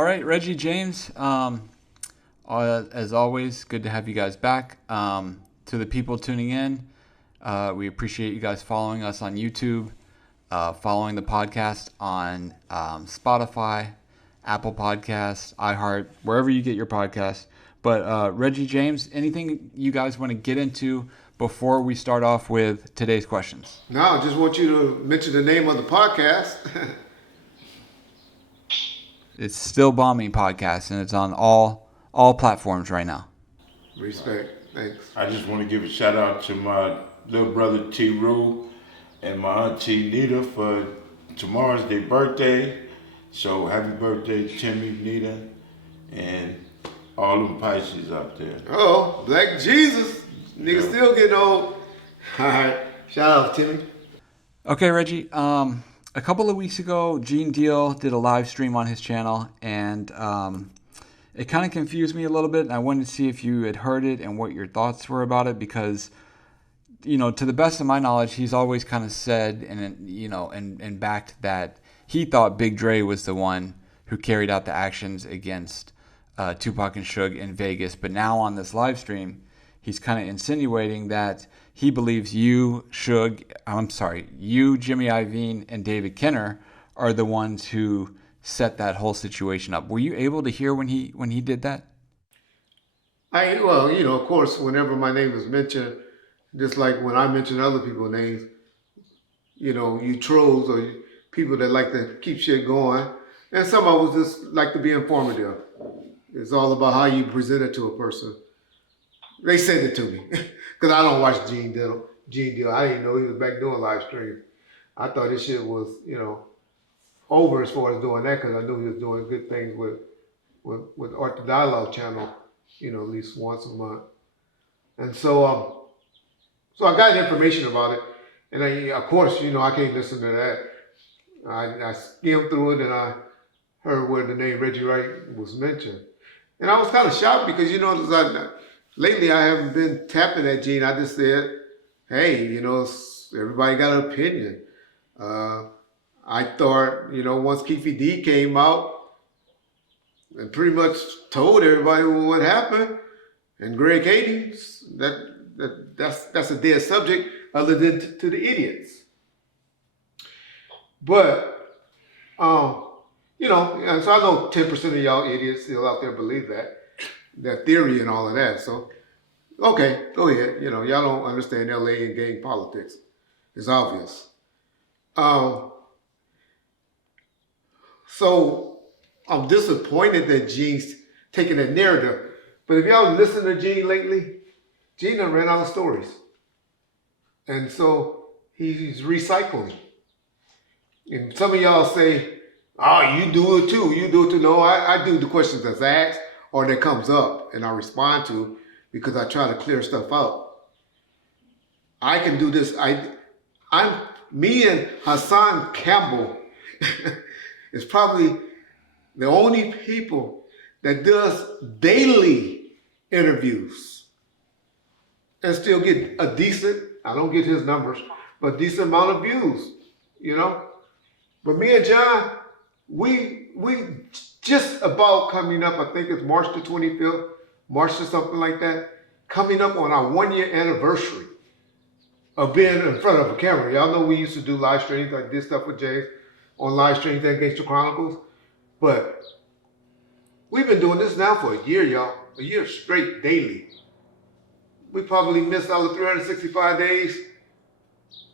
All right, Reggie James. As always, good to have you guys back. To the people tuning in, we appreciate you guys following us on YouTube, following the podcast on Spotify, Apple Podcasts, iHeart, wherever you get your podcasts. But Reggie James, anything you guys want to get into before we start off with today's questions? No, I just want you to mention the name of the podcast. It's Still Bombing Podcast, and it's on all platforms right now. Respect. Thanks. I just want to give a shout out to my little brother T. Rue and my auntie Nita for tomorrow's their birthday. So happy birthday, Timmy, Nita, and all them Pisces out there. Oh, Black Jesus. Nigga still getting old. All right. Shout out, Timmy. Okay, Reggie. A couple of weeks ago, Gene Deal did a live stream on his channel, and it kind of confused me a little bit. And I wanted to see if you had heard it and what your thoughts were about it, because, to the best of my knowledge, he's always kind of said and backed that he thought Big Dre was the one who carried out the actions against Tupac and Suge in Vegas. But now on this live stream, he's kind of insinuating that he believes you, Jimmy Iovine, and David Kenner are the ones who set that whole situation up. Were you able to hear when he did that? Of course, whenever my name is mentioned, just like when I mention other people's names, you trolls or people that like to keep shit going, and some of us just like to be informative. It's all about how you present it to a person. They sent it to me because I don't watch Gene Deal. I didn't know he was back doing live stream. I thought this shit was, over as far as doing that, because I knew he was doing good things with Art the Dialogue channel, at least once a month. And so I got information about it, and of course, I can't listen to that. I skimmed through it and I heard where the name Reggie Wright was mentioned, and I was kind of shocked because lately I haven't been tapping at Gene. I just said, hey, everybody got an opinion. I thought, once Keefy D came out and pretty much told everybody what happened, and Greg Hades, that's a dead subject other than to the idiots. But, and so I know 10% of y'all idiots still out there believe that theory and all of that. So, okay, go ahead. Y'all don't understand LA and gang politics. It's obvious. So I'm disappointed that Gene's taking that narrative. But if y'all listen to Gene lately, Gene done ran out of stories. And so he's recycling. And some of y'all say, oh, you do it too. No, I do the questions that's asked or that comes up and I respond to, because I try to clear stuff out. I can do this. Me and Hassan Campbell is probably the only people that does daily interviews and still get a decent, I don't get his numbers, but decent amount of views, But me and John, we just about coming up, I think it's March the 25th, March or something like that, coming up on our 1-year anniversary of being in front of a camera. Y'all know we used to do live streams, like this stuff with James on live streams at Gangster Chronicles. But we've been doing this now for a year, y'all. A year straight, daily. We probably missed out of 365 days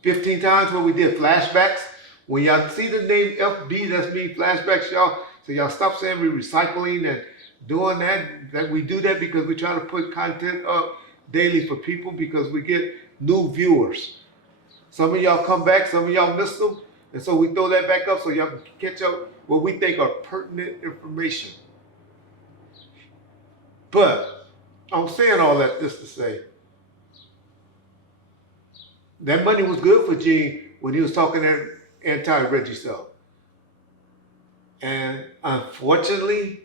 15 times when we did flashbacks. When y'all see the name FB, that's me, flashbacks, y'all. So y'all stop saying we're recycling and doing that. That we do that because we try to put content up daily for people because we get new viewers. Some of y'all come back, some of y'all miss them. And so we throw that back up so y'all can catch up what we think are pertinent information. But I'm saying all that just to say, that money was good for Gene when he was talking that anti-Reggie stuff. And unfortunately,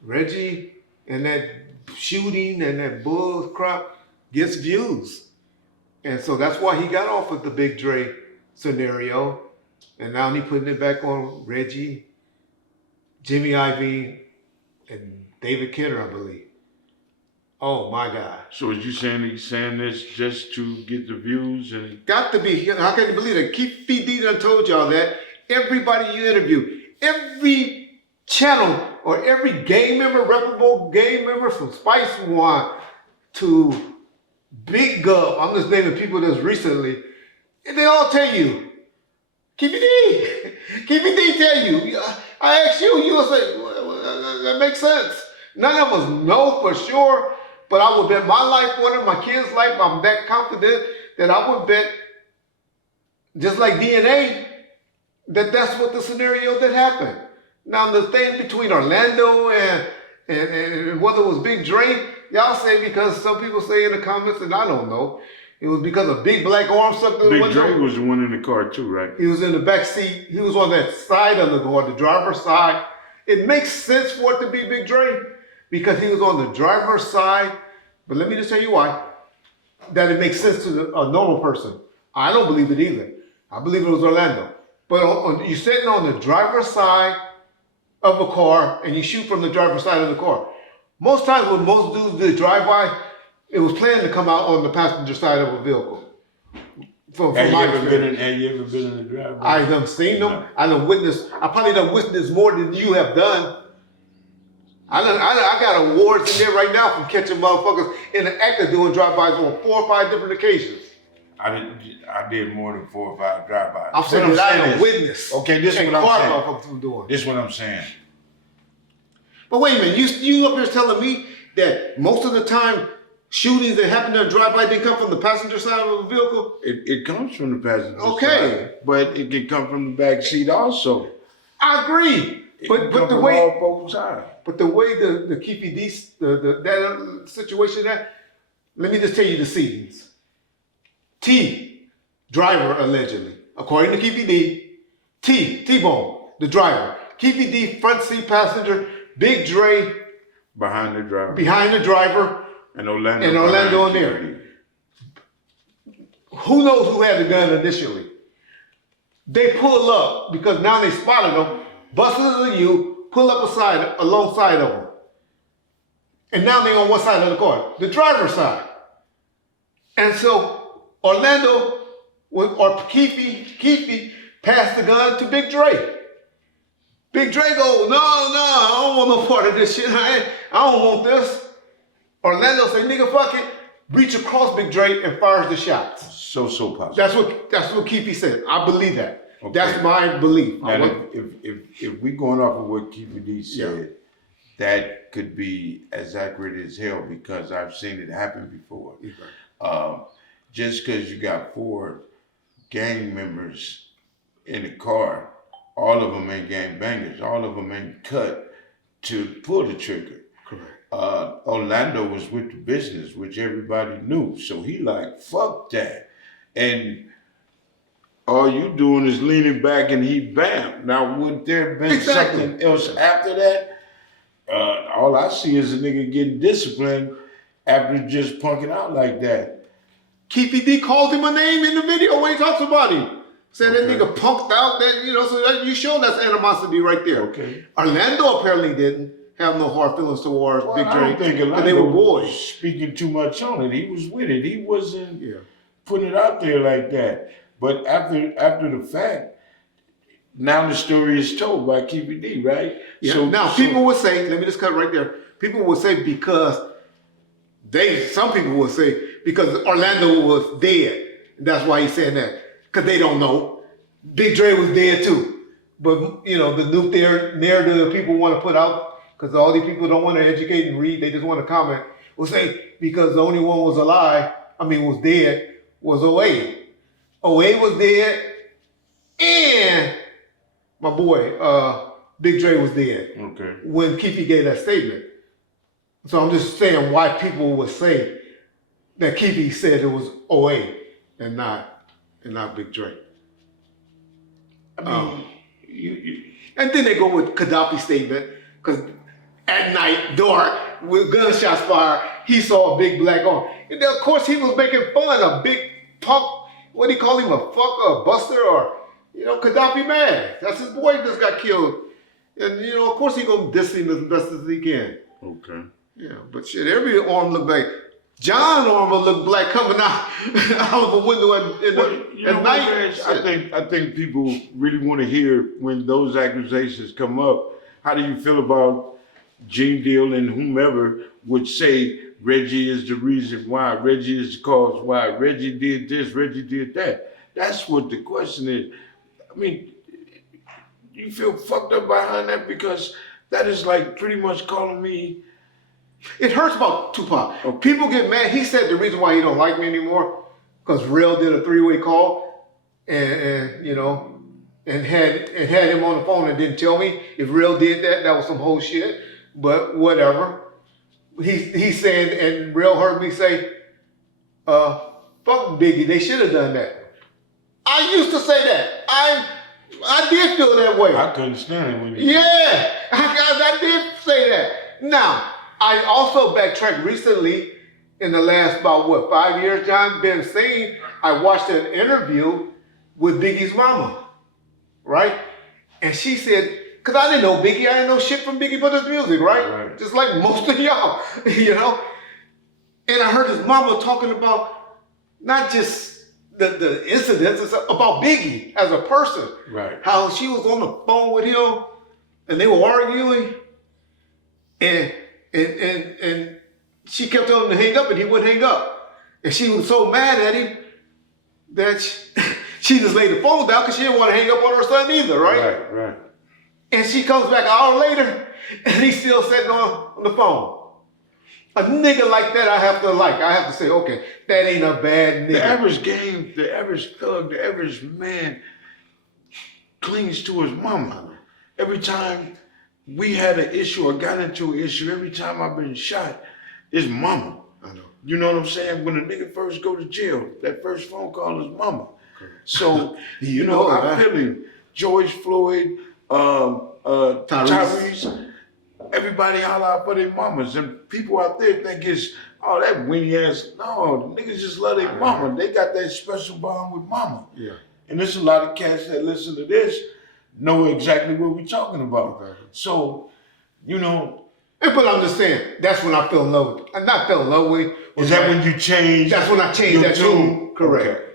Reggie and that shooting and that bull crap gets views. And so that's why he got off of the Big Dre scenario. And now he's putting it back on Reggie. Jimmy Iovine, and David Kenner, I believe. Oh my God. So is you saying he's saying this just to get the views and Got to be. How can you believe it? Keith D done told y'all that. Everybody you interview, every channel or every gang member, reputable gang member from Spice One to Big Gov, I'm just naming people that's recently, and they all tell you, Keith D, Keith D tell you. I asked you, you will say, well, that makes sense. None of us know for sure, but I would bet my life on it, my kids' life, I'm that confident that I would bet, just like DNA, that that's what the scenario that happened. Now the thing between Orlando and whether it was Big Dre, y'all say because some people say in the comments, and I don't know, it was because a big black arm sucked in the Big window. Dre was the one in the car too, right? He was in the back seat. He was on that side of the car, the driver's side. It makes sense for it to be Big Dre because he was on the driver's side. But let me just tell you why. That it makes sense to a normal person. I don't believe it either. I believe it was Orlando. But you're sitting on the driver's side of a car and you shoot from the driver's side of the car. Most times when most dudes did drive-by, it was planned to come out on the passenger side of a vehicle. From Have you my ever experience. been in the driver? I done seen them. No. I done witnessed. I probably done witnessed more than you have done. I got awards in there right now from catching motherfuckers in the act of doing drive-bys on 4 or 5 different occasions. I did more than 4 or 5 drive-bys. I'm saying What that I saying done is- witnessed. Okay, this is and what I'm caught saying. motherfuckers from doing. This is what I'm saying. But wait a minute, you up here telling me that most of the time shootings that happen in a drive-by they come from the passenger side of a vehicle? It comes from the passenger Okay. side, but it can come from the back seat also. I agree. It But can but come the from way all both sides. But the way the Keefy D, that situation, let me just tell you the scenes. T, driver allegedly, according to Keefy D, T-Bone, the driver. Keefy D, front seat passenger, Big Dre Behind the driver. behind the driver, And Orlando. and Orlando in behind there. Keith. Who knows who had the gun initially? They pull up because now they spotted them, busted into you, pull up alongside of them. And now they on what side of the car? The driver's side. And so Orlando or Keefy passed the gun to Big Dre. Big Dre go, no, I don't want no part of this shit. I don't want this. Orlando say, nigga, fuck it. Reach across Big Dre and fires the shots. So possible. That's what Keefy said. I believe that. Okay. That's my belief. Now, if we going off of what Keith D said, Yeah. that could be as accurate as hell because I've seen it happen before. Just because you got 4 gang members in the car, all of them ain't gang bangers. All of them ain't cut to pull the trigger. Correct. Orlando was with the business, which everybody knew. So he like, fuck that. And all you doing is leaning back and he bam. Now, would there have been Exactly. something else after that? All I see is a nigga getting disciplined after just punking out like that. Keefy D called him a name in the video when he talks about him. Said that Okay. nigga punked out, that, so that you show that's animosity right there. Okay. Orlando apparently didn't have no hard feelings towards Well, Big I Dre. don't think but Orlando they were was boys. speaking too much on it. He was with it. He wasn't Yeah. putting it out there like that. But after the fact, now the story is told by Keefy D, right? Yeah. Now people would say, let me just cut right there. People would say some people would say because Orlando was dead. That's why he's saying that. Because they don't know. Big Dre was dead too. But the nuclear narrative people want to put out, because all these people don't want to educate and read, they just want to comment, will say because the only one was was dead, was OA. OA was dead, and my boy, Big Dre was dead. Okay. When Keefy gave that statement. So I'm just saying why people would say that Keefy said it was OA and not Big Dre. I mean, you And then they go with Gaddafi's statement, because at night, dark, with gunshots fired, he saw a big black arm. And then, of course, he was making fun of big punk, what do you call him, a fucker, a buster, or, Gaddafi man. That's his boy just got killed And of course he gonna diss him as best as he can. Okay. Yeah, but shit, every arm look like John arm will look black coming out out of a window at night. I think people really want to hear when those accusations come up. How do you feel about Gene Deal and whomever would say Reggie is the reason why, Reggie is the cause why, Reggie did this, Reggie did that? That's what the question is. I mean, you feel fucked up behind that because that is like pretty much calling me. It hurts about Tupac. Okay. People get mad. He said the reason why he don't like me anymore because Real did a 3-way call and had him on the phone and didn't tell me. If Real did that, that was some whole shit. But whatever. He's saying, and Real heard me say, fuck Biggie, they should have done that. I used to say that. I did feel that way. I couldn't stand it when you. Yeah, I did say that. Now, I also backtracked recently in the last about 5 years, John, been saying I watched an interview with Biggie's mama, right? And she said, because I didn't know Biggie, I didn't know shit from Biggie but his music, right? Just like most of y'all, And I heard his mama talking about not just the incidents, it's about Biggie as a person. Right. How she was on the phone with him and they were arguing and she kept telling him to hang up and he wouldn't hang up. And she was so mad at him that she just laid the phone down because she didn't want to hang up on her son either, right? Right. And she comes back an hour later and he's still sitting on the phone. A nigga like that I have to say, okay, that ain't a bad nigga. The average game, the average thug, the average man clings to his mama. Every time we had an issue or got into an issue, every time I've been shot, it's mama. I know. You know what I'm saying? When a nigga first go to jail, that first phone call is mama. So, I feel him. George Floyd, Tyrese, everybody holler out for their mamas. And people out there think it's, that weenie ass. No, the niggas just love their mama. They got that special bond with mama. Yeah. And there's a lot of cats that listen to this know exactly what we're talking about. Exactly. So, But I'm just saying, that's when I fell in love with I not fell in love with. Is that when you changed? That's when I changed that tune. Correct. Okay.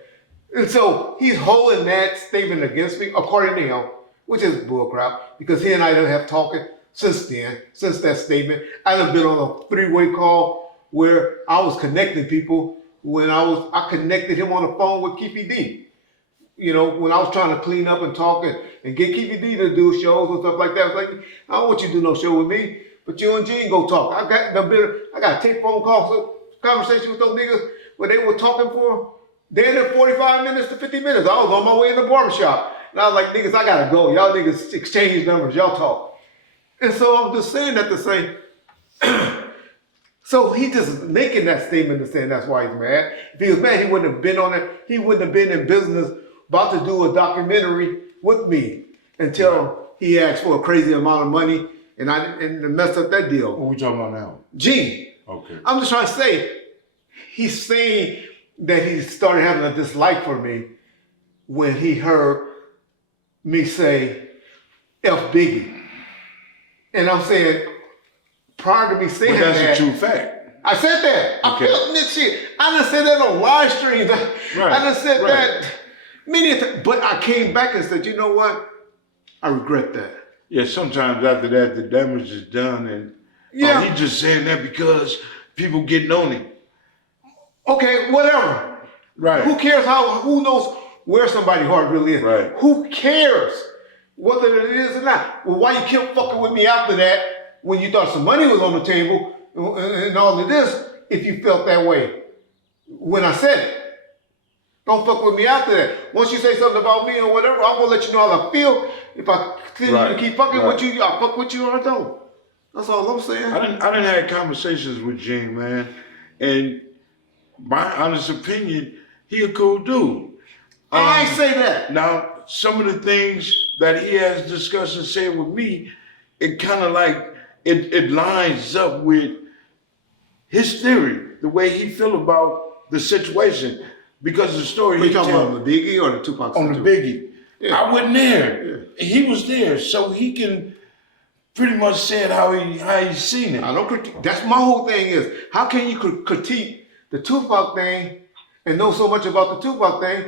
And so he's holding that statement against me, according to him, which is bullcrap, because he and I don't have talking since then, since that statement. I've been on a 3-way call where I was connecting people when I connected him on the phone with Keefy D. When I was trying to clean up and talk and get Keefy D to do shows and stuff like that. I was like, I don't want you to do no show with me, but you and Gene go talk. I got tape phone calls, conversation with those niggas where they were talking for there 45 minutes to 50 minutes. I was on my way in the barbershop. And I was like, niggas, I gotta go. Y'all niggas exchange numbers, y'all talk. And so I'm just saying that to say, so he just making that statement and saying that's why he's mad. If he was mad, he wouldn't have been on it. He wouldn't have been in business about to do a documentary with me until he asked for a crazy amount of money and messed up that deal. What we talking about now? Gene. Okay. I'm just trying to say, he's saying that he started having a dislike for me when he heard me say F Biggie. And I'm saying, prior to me saying that. But that's a true fact. I said that. Okay. I felt this shit. I done said that on live streams. I done said that many times. But I came back and said, you know what? I regret that. Yeah, sometimes after that, the damage is done. And he just saying that because people getting on him. Okay, whatever. Right. Who cares who knows where somebody's heart really is? Right. Who cares whether it is or not? Well, why you kept fucking with me after that when you thought some money was on the table and all of this if you felt that way when I said it? Don't fuck with me after that. Once you say something about me or whatever, I'm gonna let you know how I feel. If I continue to keep fucking with you, I fuck with you or I don't. That's all I'm saying. I done had conversations with Gene, man, and my honest opinion, he a cool dude. I ain't say that. Now, some of the things that he has discussed and said with me, it kind of like, it lines up with his theory, the way he feel about the situation. Because the story you talking about the Biggie or the Tupac? On the Biggie. Yeah. I wasn't there. Yeah. He was there, so he can pretty much said how he seen it. I don't critique. That's my whole thing is, how can you critique the Tupac thing and know so much about the Tupac thing?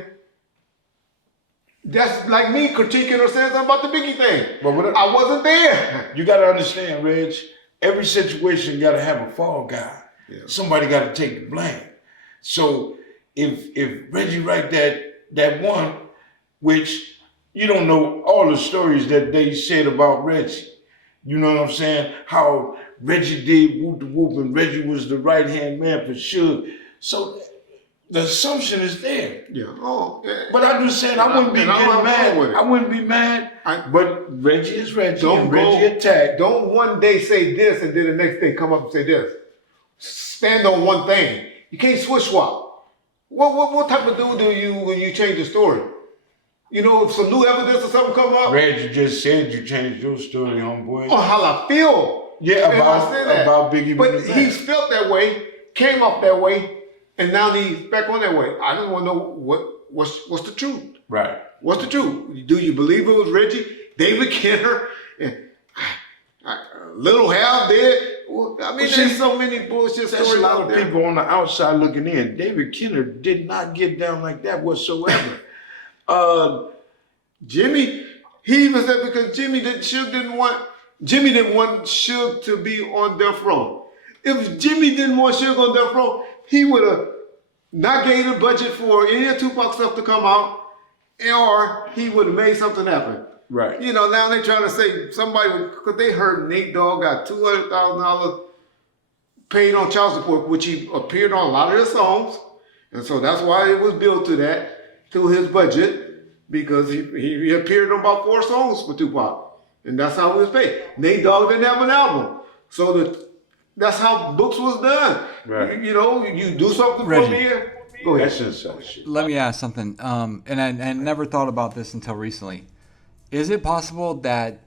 That's like me critiquing or saying something about the Biggie thing. But I wasn't there. You got to understand, Reg, every situation got to have a fall guy. Yeah. Somebody got to take the blame. So if Reggie Wright that one, which you don't know all the stories that they said about Reggie. You know what I'm saying? How Reggie did whoop the whoop and Reggie was the right-hand man for Suge. So the assumption is there. Yeah. Oh, yeah. But I'm just saying, I wouldn't be getting mad. I wouldn't be mad. But Reggie is Reggie. Reggie attacked. Don't one day say this and then the next day come up and say this. Stand on one thing. You can't switch swap. What type of dude do you when you change the story? You know, if some new evidence or something come up. Reggie just said you changed your story, homeboy. Oh, how I feel. Yeah, about Biggie. But he's felt that way, came off that way. And now he's back on that way. I just want to know what's the truth. Right. What's the truth? Do you believe it was Reggie, David Kenner, and Little Hal did? Well, I mean, there's so many bullshit stories. There's a lot of people on the outside looking in. David Kenner did not get down like that whatsoever. Jimmy, he even said because Jimmy didn't want Suge to be on death row. If Jimmy didn't want Suge on death row, he would have not gave a budget for any of Tupac stuff to come out, or he would have made something happen. Right. You know, now they trying to say because they heard Nate Dogg got $200,000 paid on child support, which he appeared on a lot of his songs, and so that's why it was built to his budget, because he appeared on about 4 songs for Tupac, and that's how he was paid. Nate Dogg didn't have an album, so that's how books was done. Right. You know, you do something Reggie, for me. Go ahead. That's insane. Let me ask something. And I never thought about this until recently. Is it possible that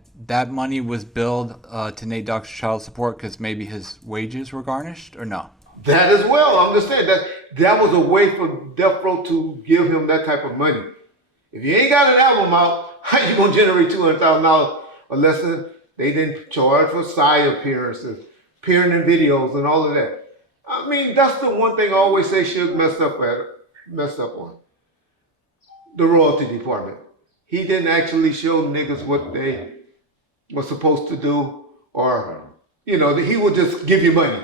money was billed to Nate Dogg's child support because maybe his wages were garnished, or no? That as well. I'm just saying that was a way for Death Row to give him that type of money. If you ain't got an album out, how you gonna generate $200,000 unless they didn't charge for side appearances, appearing in videos and all of that? I mean, that's the one thing I always say Suge messed up on. The royalty department. He didn't actually show niggas what they were supposed to do, or, you know, he would just give you money.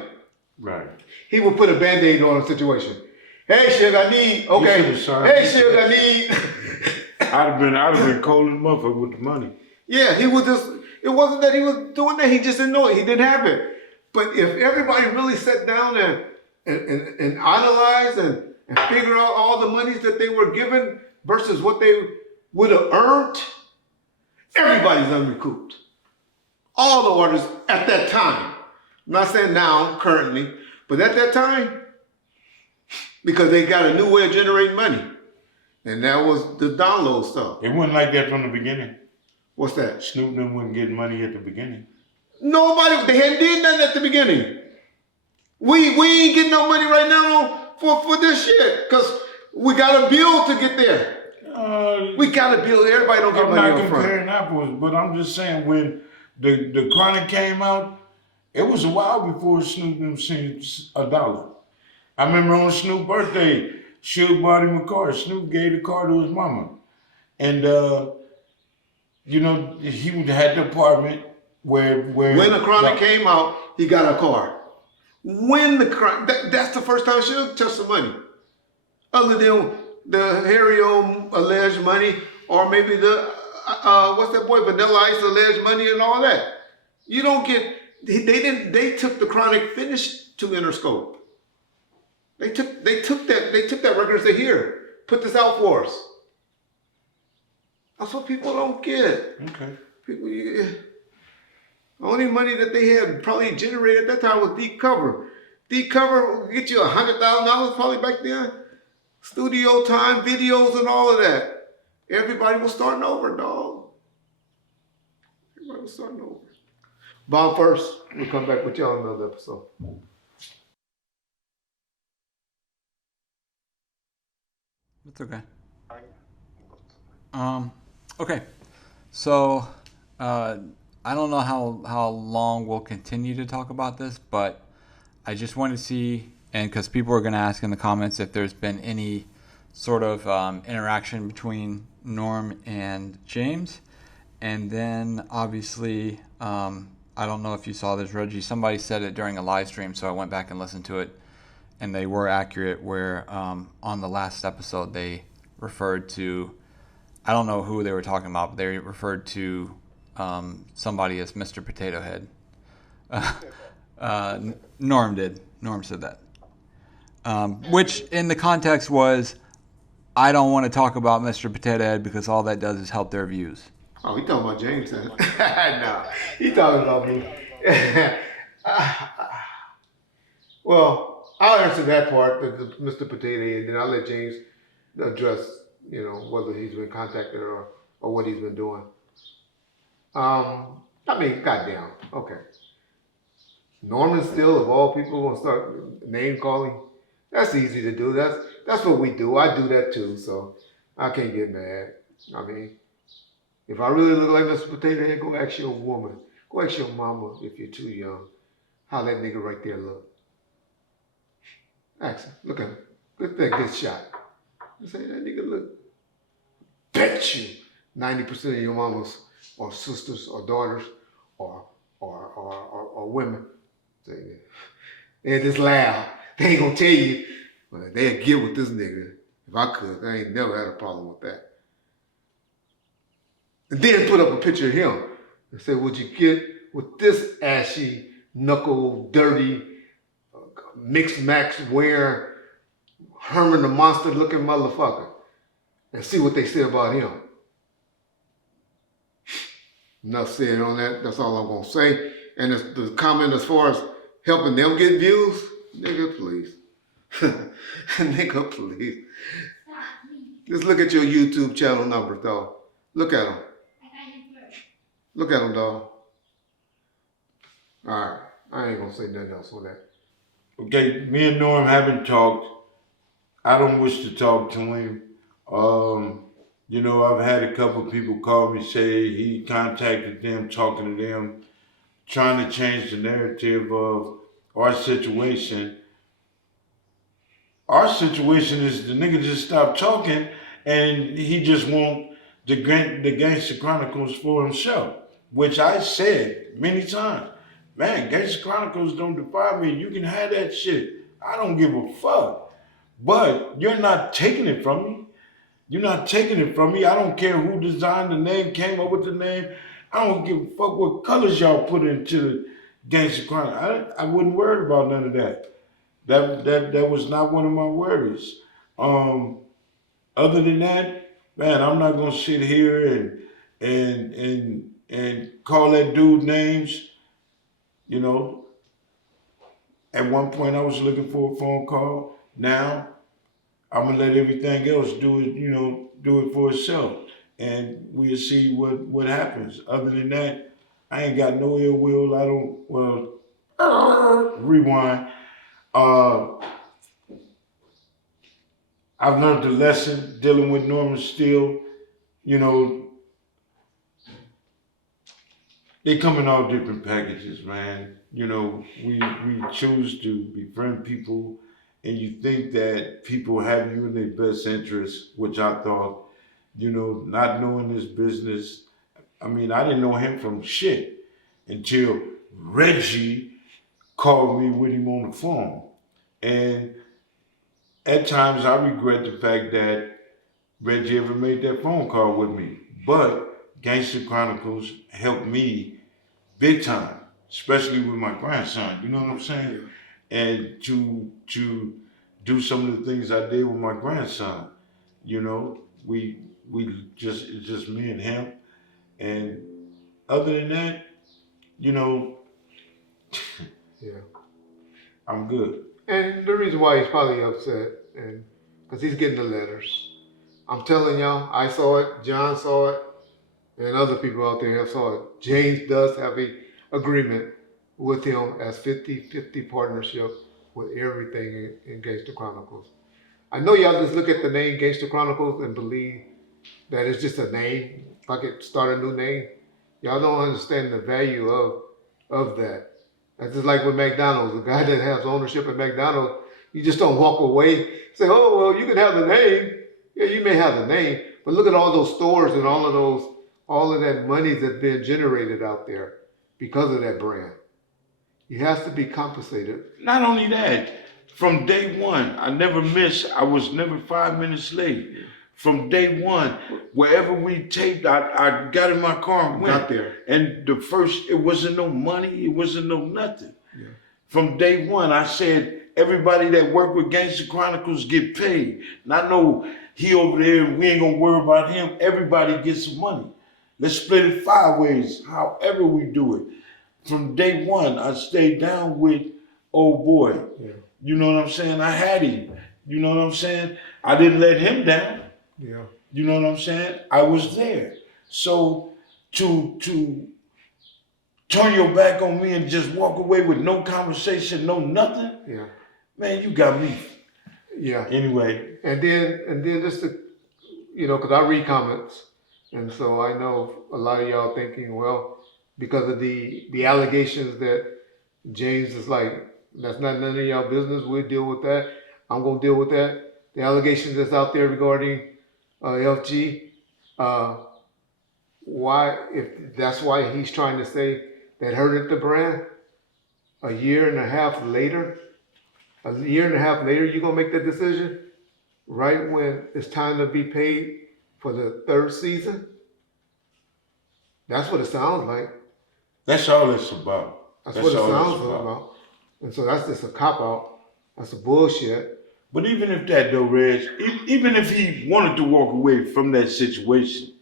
Right. He would put a Band-Aid on a situation. Hey, Suge, I need, okay. Hey, Suge, I need. I'd have been cold and motherfucker with the money. Yeah, he was just, it wasn't that he was doing that, he just didn't know it, he didn't have it. But if everybody really sat down and analyzed and figure out all the monies that they were given versus what they would have earned, everybody's unrecouped. All the artists at that time. I'm not saying now, currently, but at that time, because they got a new way of generating money. And that was the download stuff. It wasn't like that from the beginning. What's that? Snoop them wasn't getting money at the beginning. They hadn't did nothing at the beginning. We ain't getting no money right now for this shit, because we got a bill to get there. We got a bill. Everybody don't get money up front. I'm not comparing apples, but I'm just saying when the Chronic came out, it was a while before Snoop them seen $1. I remember on Snoop's birthday, Suge bought him a car. Snoop gave the car to his mama. And, you know, he had the apartment where when the Chronic came out, he got a car. When the Chronic, that's the first time Suge touched some money. Other than the Harry O alleged money, or maybe the, what's that boy, Vanilla Ice alleged money and all that. You don't get, they took the Chronic finish to Interscope. They took that record and said, here, put this out for us. That's what people don't get. Okay. People, the only money that they had probably generated at that time was Deep Cover. Deep Cover will get you $100,000 probably back then. Studio time, videos, and all of that. Everybody was starting over, dog. Everybody was starting over. Bomb first. We'll come back with y'all in another episode. That's okay. Okay. So, I I don't know how long we'll continue to talk about this, but I just want to see, and because people are going to ask in the comments if there's been any sort of interaction between Norm and James. And then obviously, I don't know if you saw this, Reggie. Somebody said it during a live stream, so I went back and listened to it, and they were accurate. Where on the last episode they referred to, I don't know who they were talking about, but they referred to somebody as Mr. Potato Head. Norm did. Norm said that. Which in the context was, I don't want to talk about Mr. Potato Head because all that does is help their views. Oh, he talking about James then. No, he talking about me. Well, I'll answer that part, the Mr. Potato Head, and then I'll let James address, whether he's been contacted or what he's been doing. Goddamn. Okay. Norman Steele, of all people, gonna start name calling. That's easy to do. That's what we do. I do that too, so I can't get mad. I mean, if I really look like Mr. Potato Head, go ask your woman. Go ask your mama if you're too young. How that nigga right there look. Ask him. Look at him. Look at that good shot. I say, that nigga look. Bet you 90% of your mamas or sisters or daughters or women. They just laugh. They ain't gonna tell you, but they'll get with this nigga. If I could, I ain't never had a problem with that. And then put up a picture of him and say, would you get with this ashy, knuckle, dirty, mixed max wearing, Herman the Monster looking motherfucker, and see what they say about him. Enough said on that. That's all I'm gonna say. And the comment as far as helping them get views, nigga, please. Nigga, please. Just look at your YouTube channel numbers, dog. Look at them. Look at them, dog. All right. I ain't gonna say nothing else on that. Okay, me and Norm haven't talked. I don't wish to talk to him. I've had a couple people call me, say he contacted them, talking to them, trying to change the narrative of our situation. Our situation is the nigga just stopped talking and he just want the Gangster Chronicles for himself, which I said many times. Man, Gangster Chronicles don't define me. You can have that shit. I don't give a fuck. But you're not taking it from me. You're not taking it from me. I don't care who designed the name, came up with the name. I don't give a fuck what colors y'all put into the Gangster Chronicles. I wasn't worried about none of that. That was not one of my worries. Other than that, man, I'm not gonna sit here and call that dude names. At one point I was looking for a phone call. Now I'm gonna let everything else do it for itself, and we'll see what happens. Other than that, I ain't got no ill will. I don't. Well, rewind. I've learned the lesson dealing with Norman Steele. They come in all different packages, man. We choose to befriend people, and you think that people have you in their best interest, which I thought, not knowing this business. I mean, I didn't know him from shit until Reggie called me with him on the phone. And at times I regret the fact that Reggie ever made that phone call with me. But Gangster Chronicles helped me big time, especially with my grandson. You know what I'm saying? And to do some of the things I did with my grandson. It's just me and him. And other than that, Yeah. I'm good. And the reason why he's probably upset, and because he's getting the letters. I'm telling y'all, I saw it, John saw it, and other people out there have saw it. James does have a agreement with him as 50-50 partnership with everything in Gangster Chronicles. I know y'all just look at the name Gangster Chronicles and believe that it's just a name, if I could start a new name. Y'all don't understand the value of that. That's just like with McDonald's. The guy that has ownership at McDonald's, you just don't walk away. Say, oh well, you can have the name. Yeah, you may have the name, but look at all those stores and all of that money that's being generated out there because of that brand. You have to be compensated. Not only that, from day one, I never missed. I was never 5 minutes late. From day one, wherever we taped, I got in my car and went. Got there. And the first, it wasn't no money, it wasn't no nothing. Yeah. From day one, I said, everybody that work with Gangster Chronicles get paid. Not no, he over there and we ain't gonna worry about him. Everybody gets some money. Let's split it 5 ways, however we do it. From day one, I stayed down with old boy. Yeah. You know what I'm saying? I had him. You know what I'm saying? I didn't let him down. Yeah. You know what I'm saying? I was there. So to turn your back on me and just walk away with no conversation, no nothing, Yeah. man, you got me. Yeah. Anyway. And then just to, because I read comments, and so I know a lot of y'all thinking, well, because of the allegations that James is like, that's not none of y'all business. We'll deal with that. I'm gonna deal with that. The allegations that's out there regarding FG, why, if that's why he's trying to say that hurted the brand, a year and a half later, you're gonna make that decision right when it's time to be paid for the third season? That's what it sounds like. That's all it's about. That's what it sounds about. And so that's just a cop out. That's a bullshit. But even if that though, Reg, even if he wanted to walk away from that situation,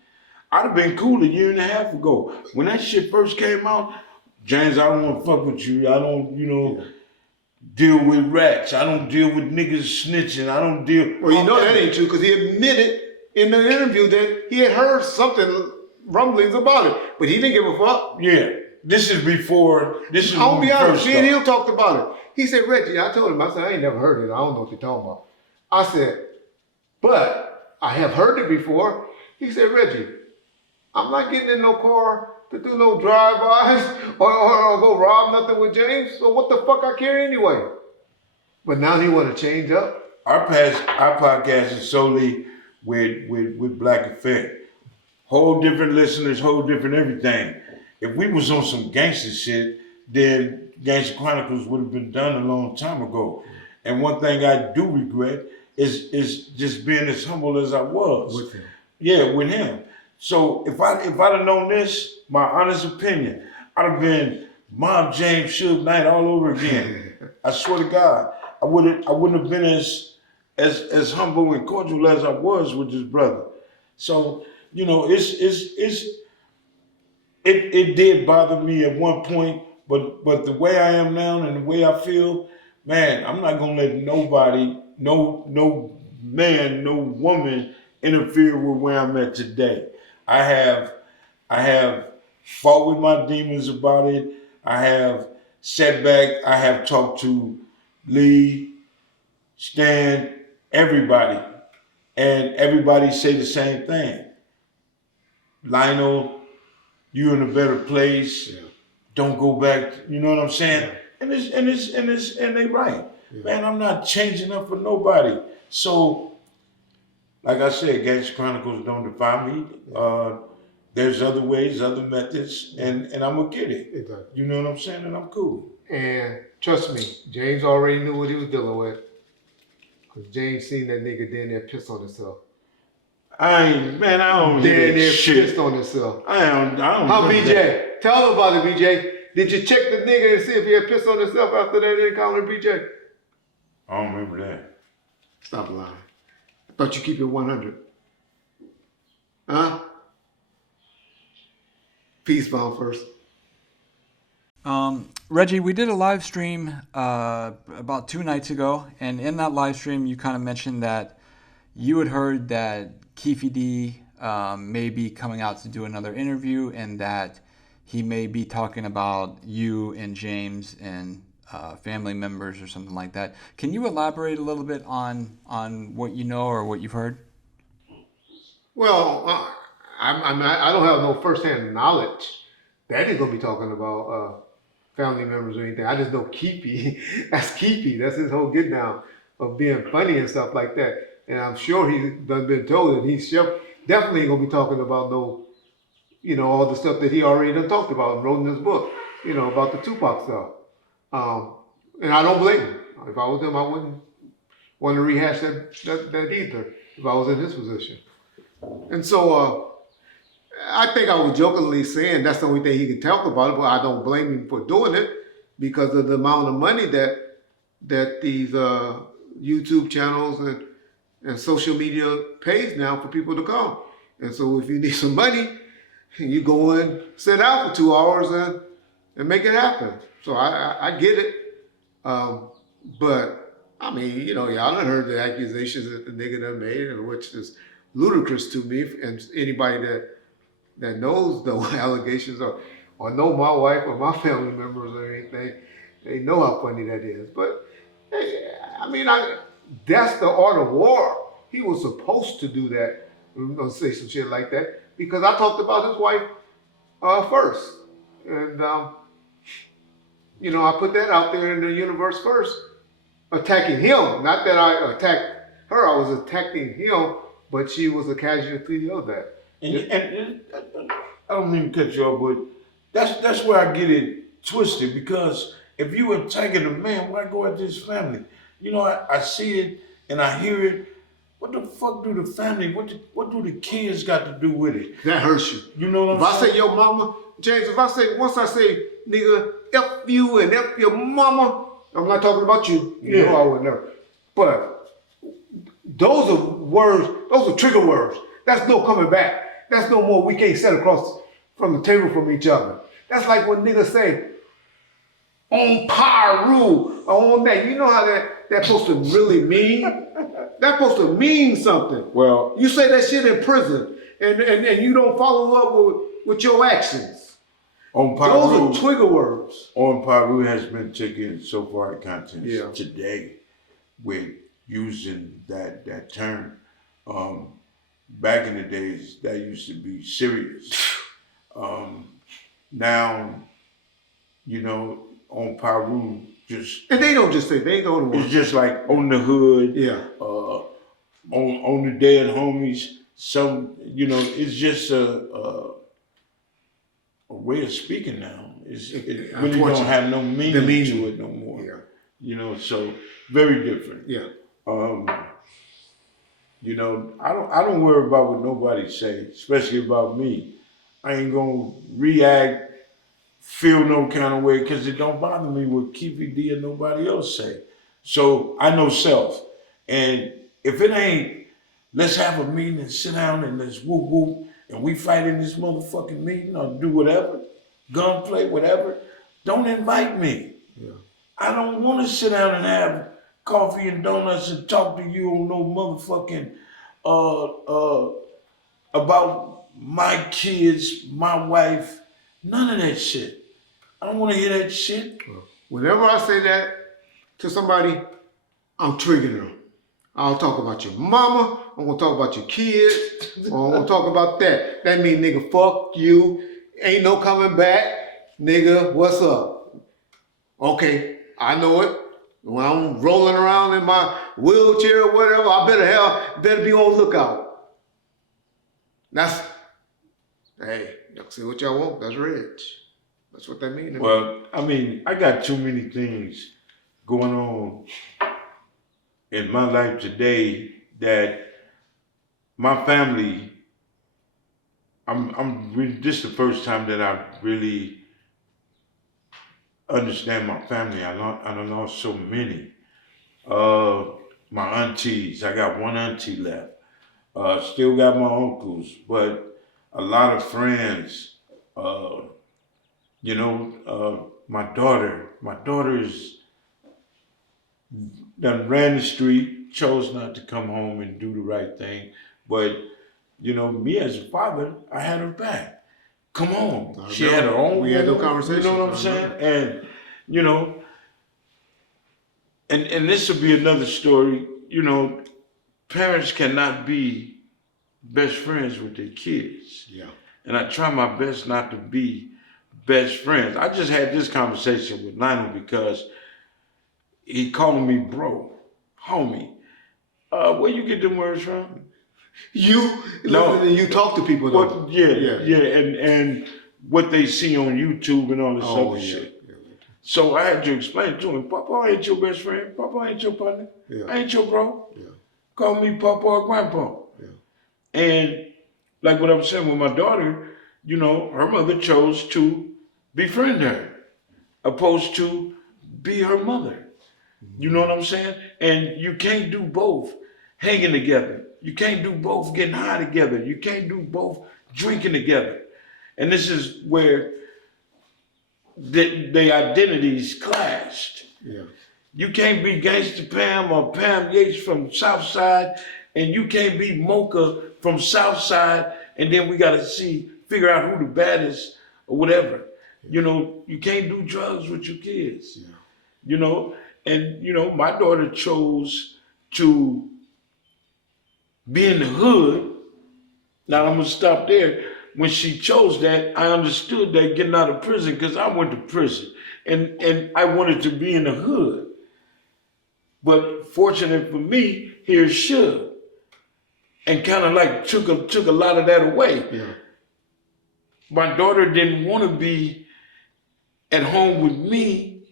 I'd have been cool a year and a half ago. When that shit first came out, James, I don't want to fuck with you. I don't, deal with rats. I don't deal with niggas snitching. I don't deal. Well, that ain't true because he admitted in the interview that he had heard something, rumblings about it, but he didn't give a fuck. Yeah, this is before. This is. I'll be honest. Me and him talked about it. He said, Reggie, I told him, I said, I ain't never heard it. I don't know what you're talking about. I said, but I have heard it before. He said, Reggie, I'm not getting in no car to do no drive-bys or go rob nothing with James. So what the fuck I care anyway? But now he want to change up. Our podcast is solely with Black Effect. Whole different listeners, whole different everything. If we was on some gangster shit, then Gangster Chronicles would have been done a long time ago. And one thing I do regret is just being as humble as I was. With him. Yeah, with him. So if I'd have known this, my honest opinion, I'd have been Mob James Suge Knight all over again. I swear to God, I wouldn't have been as humble and cordial as I was with this brother. So it did bother me at one point, but the way I am now and the way I feel, man, I'm not gonna let nobody, no man, no woman interfere with where I'm at today. I have fought with my demons about it. I have sat back. I have talked to Lee, Stan, everybody, and everybody say the same thing. Lionel, you in a better place. Yeah. Don't go back. You know what I'm saying? Yeah. And they right. Yeah. Man, I'm not changing up for nobody. So, like I said, Gangster Chronicles don't define me. There's other ways, other methods, and I'm gonna get it. Exactly. You know what I'm saying? And I'm cool. And trust me, James already knew what he was dealing with. Cause James seen that nigga down there piss on himself. I don't hear that shit. Pissed on himself. I don't. How BJ? That. Tell him about it, BJ. Did you check the nigga and see if he had pissed on himself after that encounter, BJ? I don't remember that. Stop lying. I thought you keep it 100. Huh? Peace bomb first. Reggie, we did a live stream about 2 nights ago, and in that live stream, you kind of mentioned that you had heard that Keefe D may be coming out to do another interview, and that he may be talking about you and James and family members or something like that. Can you elaborate a little bit on what you know or what you've heard? Well, I don't have no firsthand knowledge That ain't gonna be talking about family members or anything. I just know Keepy. That's Keepy. That's his whole get down of being funny and stuff like that. And I'm sure he's done been told that he's definitely ain't gonna be talking about no, all the stuff that he already done talked about and wrote in his book, about the Tupac stuff. And I don't blame him. If I was him, I wouldn't want to rehash that either if I was in his position. And so I think I was jokingly saying that's the only thing he could talk about it, but I don't blame him for doing it because of the amount of money that these YouTube channels and social media pays now for people to come. And so if you need some money, you go and sit out for 2 hours and make it happen. So I get it. But I mean, y'all done heard the accusations that the nigga done made, and which is ludicrous to me. And anybody that knows the allegations or know my wife or my family members or anything, they know how funny that is. But hey, I mean, that's the art of war. He was supposed to do that. I'm gonna say some shit like that because I talked about his wife first, and I put that out there in the universe first, attacking him. Not that I attacked her; I was attacking him, but she was a casualty of that. And I don't mean to cut you off, but that's where I get it twisted because if you attacking a man, why go at his family? I see it and I hear it. What the fuck do the family? What do the kids got to do with it? That hurts you. You know what I'm saying? If I say your mama, James, once I say nigga, F you and F your mama, I'm not talking about you. You know I would never. But those are words, those are trigger words. That's no coming back. That's no more we can't sit across from the table from each other. That's like when niggas say, on Pyru, or on that. You know how that's supposed to really mean? That's supposed to mean something. Well, you say that shit in prison, and you don't follow up with your actions. On Pyru, those are trigger words. On Pyru has been taken so far to contents today with using that term. Back in the days, that used to be serious. Now, on Pyru, and they don't just say they don't. It's just like on the hood. Yeah. On the dead homies. It's just a way of speaking now. It really don't have no meaning to it no more. Yeah. So very different. Yeah. I don't worry about what nobody say, especially about me. I ain't gonna react, feel no kind of way, because it don't bother me what Keefy D or nobody else say. So I know self. And if it ain't, let's have a meeting and sit down and let's whoop whoop and we fight in this motherfucking meeting or do whatever, gunplay, whatever, don't invite me. Yeah. I don't want to sit down and have coffee and donuts and talk to you on no motherfucking about my kids, my wife, none of that shit. I don't want to hear that shit. Whenever I say that to somebody, I'm triggering them. I'll talk about your mama, I'm gonna talk about your kids, or I'm gonna talk about that. That means nigga, fuck you, ain't no coming back, nigga, what's up? Okay, I know it. When I'm rolling around in my wheelchair or whatever, I better be on lookout. Hey, y'all see what y'all want, that's rich. That's what that means. Well, I mean, I got too many things going on in my life today that my family, this is the first time that I really understand my family. I done lost so many. My aunties, I got one auntie left. Still got my uncles, but a lot of friends. My daughter's done ran the street, chose not to come home and do the right thing. But, me as a father, I had her back. Come on. She had her own. We had no conversation. You know what I'm saying? And this will be another story. Parents cannot be best friends with their kids. Yeah. And I try my best not to be best friends. I just had this conversation with Lionel because he calling me bro, homie. Where you get them words from? You No. listen, you talk to people though. What, yeah, and what they see on YouTube and all this other shit. Yeah. So I had to explain to him, Papa ain't your best friend. Papa ain't your partner. Yeah. I ain't your bro. Yeah. Call me Papa or Grandpa. Yeah. And like what I'm saying with my daughter, you know, her mother chose to befriend her, opposed to be her mother. You know what I'm saying? And you can't do both hanging together. You can't do both getting high together. You can't do both drinking together. And this is where the identities clashed. Yeah. You can't be Gangsta Pam or Pam Yates from Southside, and you can't be Mocha from Southside, and then we gotta figure out who the baddest or whatever. Yeah. You know, you can't do drugs with your kids. Yeah. You know, and you know, my daughter chose to be in the hood. Now I'm gonna stop there. When she chose that, I understood that getting out of prison because I went to prison and I wanted to be in the hood. But fortunate for me, here's Suge. And kind of like took a lot of that away. Yeah. My daughter didn't want to be at home with me,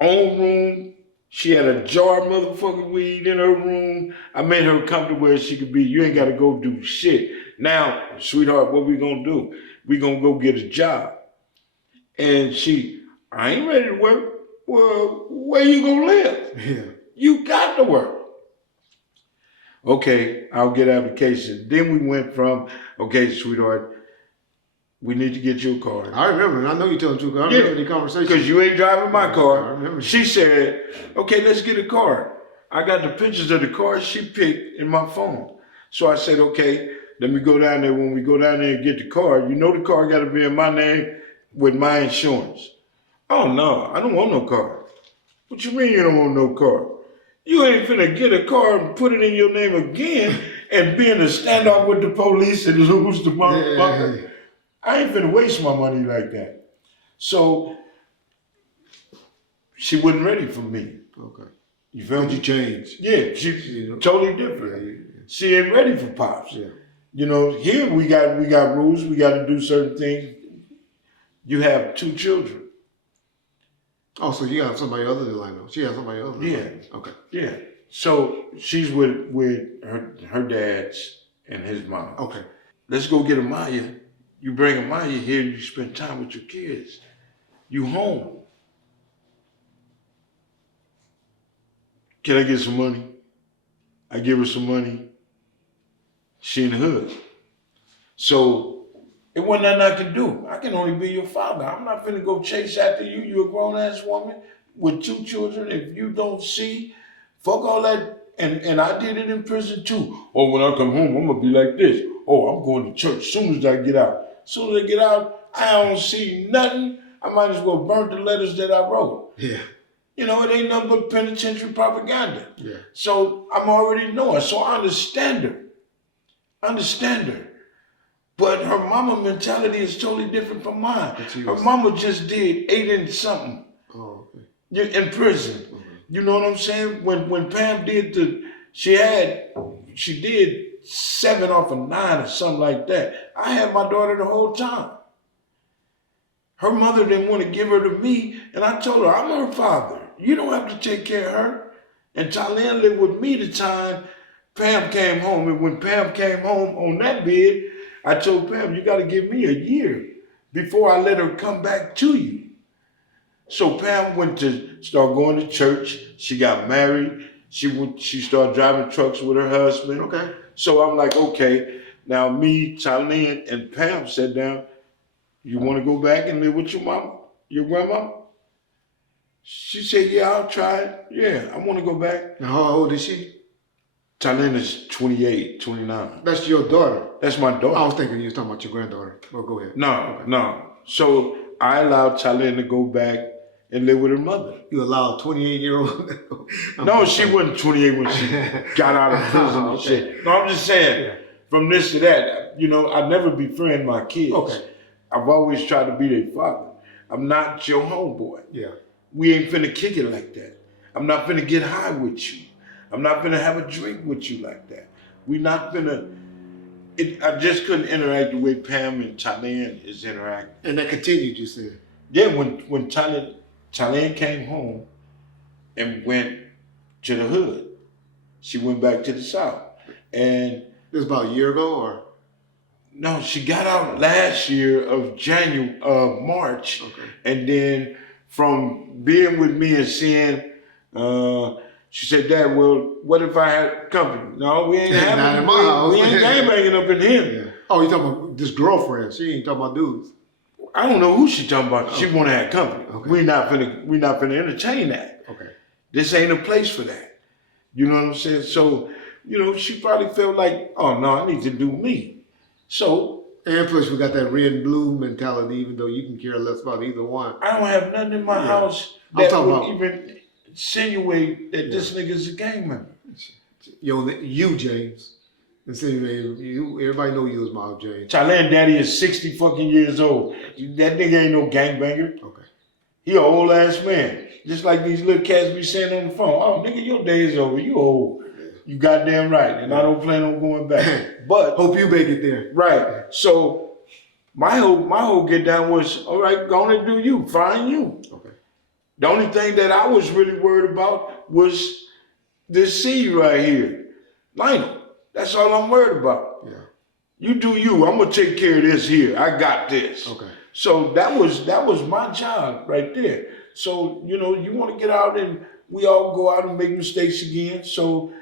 own room. She had a jar of motherfucking weed in her room. I made her comfortable where she could be. You ain't got to go do shit. Now, sweetheart, what we gonna do? We gonna go get a job. And I ain't ready to work. Well, where you gonna live? Yeah. You got to work. Okay, I'll get application. Then we went from, okay, sweetheart, we need to get you a car. I remember. I know you telling the truth. I remember the conversation. Because you ain't driving my car. I remember. She said, okay, let's get a car. I got the pictures of the cars she picked in my phone. So I said, okay, let me go down there. When we go down there and get the car, you know the car got to be in my name with my insurance. Oh, no, I don't want no car. What you mean you don't want no car? You ain't finna get a car and put it in your name again and be in a standoff with the police and lose the motherfucker. Yeah. I ain't finna waste my money like that. So she wasn't ready for me. Okay. You feel me? You changed. Yeah, she's totally different. Yeah. She ain't ready for Pops. Yeah. You know, here we got rules, we got to do certain things. You have 2 children. Oh, so you got somebody other than Lionel. She has somebody other than Lionel. Okay. Yeah. So she's with her dad's and his mom. Okay. Let's go get Amaya. You bring Amaya here and you spend time with your kids. You home. Can I get some money? I give her some money. She in the hood. So it wasn't nothing I could do. I can only be your father. I'm not finna go chase after you. You're a grown-ass woman with 2 children. If you don't see, fuck all that. And I did it in prison too. Oh, when I come home, I'm gonna be like this. Oh, I'm going to church as soon as I get out. As soon as I get out, I don't see nothing. I might as well burn the letters that I wrote. Yeah. You know, it ain't nothing but penitentiary propaganda. Yeah. So I'm already knowing. So I understand her. But her mama mentality is totally different from mine. Her mama just did 8 and something. Oh, okay. In prison. Mm-hmm. You know what I'm saying? When Pam did she did 7 off of 9 or something like that. I had my daughter the whole time. Her mother didn't want to give her to me, and I told her, I'm her father. You don't have to take care of her. And Talene lived with me the time Pam came home. And when Pam came home on that bed, I told Pam, you got to give me a year before I let her come back to you. So Pam went to start going to church. She got married. She started driving trucks with her husband. Okay. So I'm like, okay, now me, Talene, and Pam sat down. You want to go back and live with your mama, your grandma? She said, yeah, I'll try it. Yeah, I want to go back. Now, how old is she? Talene is 28, 29. That's your daughter? That's my daughter. I was thinking you was talking about your granddaughter. Well, go ahead. No. So I allowed Talene to go back and live with her mother. You allowed 28-year-old? No, she wasn't 28 when she got out of prison and shit. No, I'm just saying, from this to that, you know, I'd never befriend my kids. Okay. I've always tried to be their father. I'm not your homeboy. Yeah. We ain't finna kick it like that. I'm not finna get high with you. I'm not finna have a drink with you like that. We not finna. I just couldn't interact the way Pam and Thailand is interacting. And that continued, you said? Yeah, when Thailand came home and went to the hood, she went back to the South. And This was about a year ago, or? no, she got out last year of March. Okay. And then from being with me and seeing, she said, Dad, well, what if I had company? No, we ain't Not having in my house. We ain't gangbanging up in here. Yeah. Oh, you talking about this girlfriend? She ain't talking about dudes. I don't know who she talking about. She want to have company. Okay. We not finna entertain that. Okay. This ain't a place for that. You know what I'm saying? So, she probably felt like, oh no, I need to do me. So, And plus, we got that red and blue mentality, even though you can care less about either one. I don't have nothing in my house I'm that talking would about- even insinuate that this nigga's a gang member. You, James. Insinuate everybody know you as Miles James. Thailand daddy is 60 fucking years old. That nigga ain't no gangbanger. Okay. He an old ass man. Just like these little cats be saying on the phone. Oh, nigga, your day is over. You old. You goddamn right. And I don't plan on going back. But Hope you make it there. right. So my whole get down was, all right, go on and do you. Find you. Okay. The only thing that I was really worried about was this seed right here. Lionel. That's all I'm worried about. Yeah. You do you. I'm gonna take care of this here. I got this. Okay. So that was my job right there. So, you want to get out and we all go out and make mistakes again. So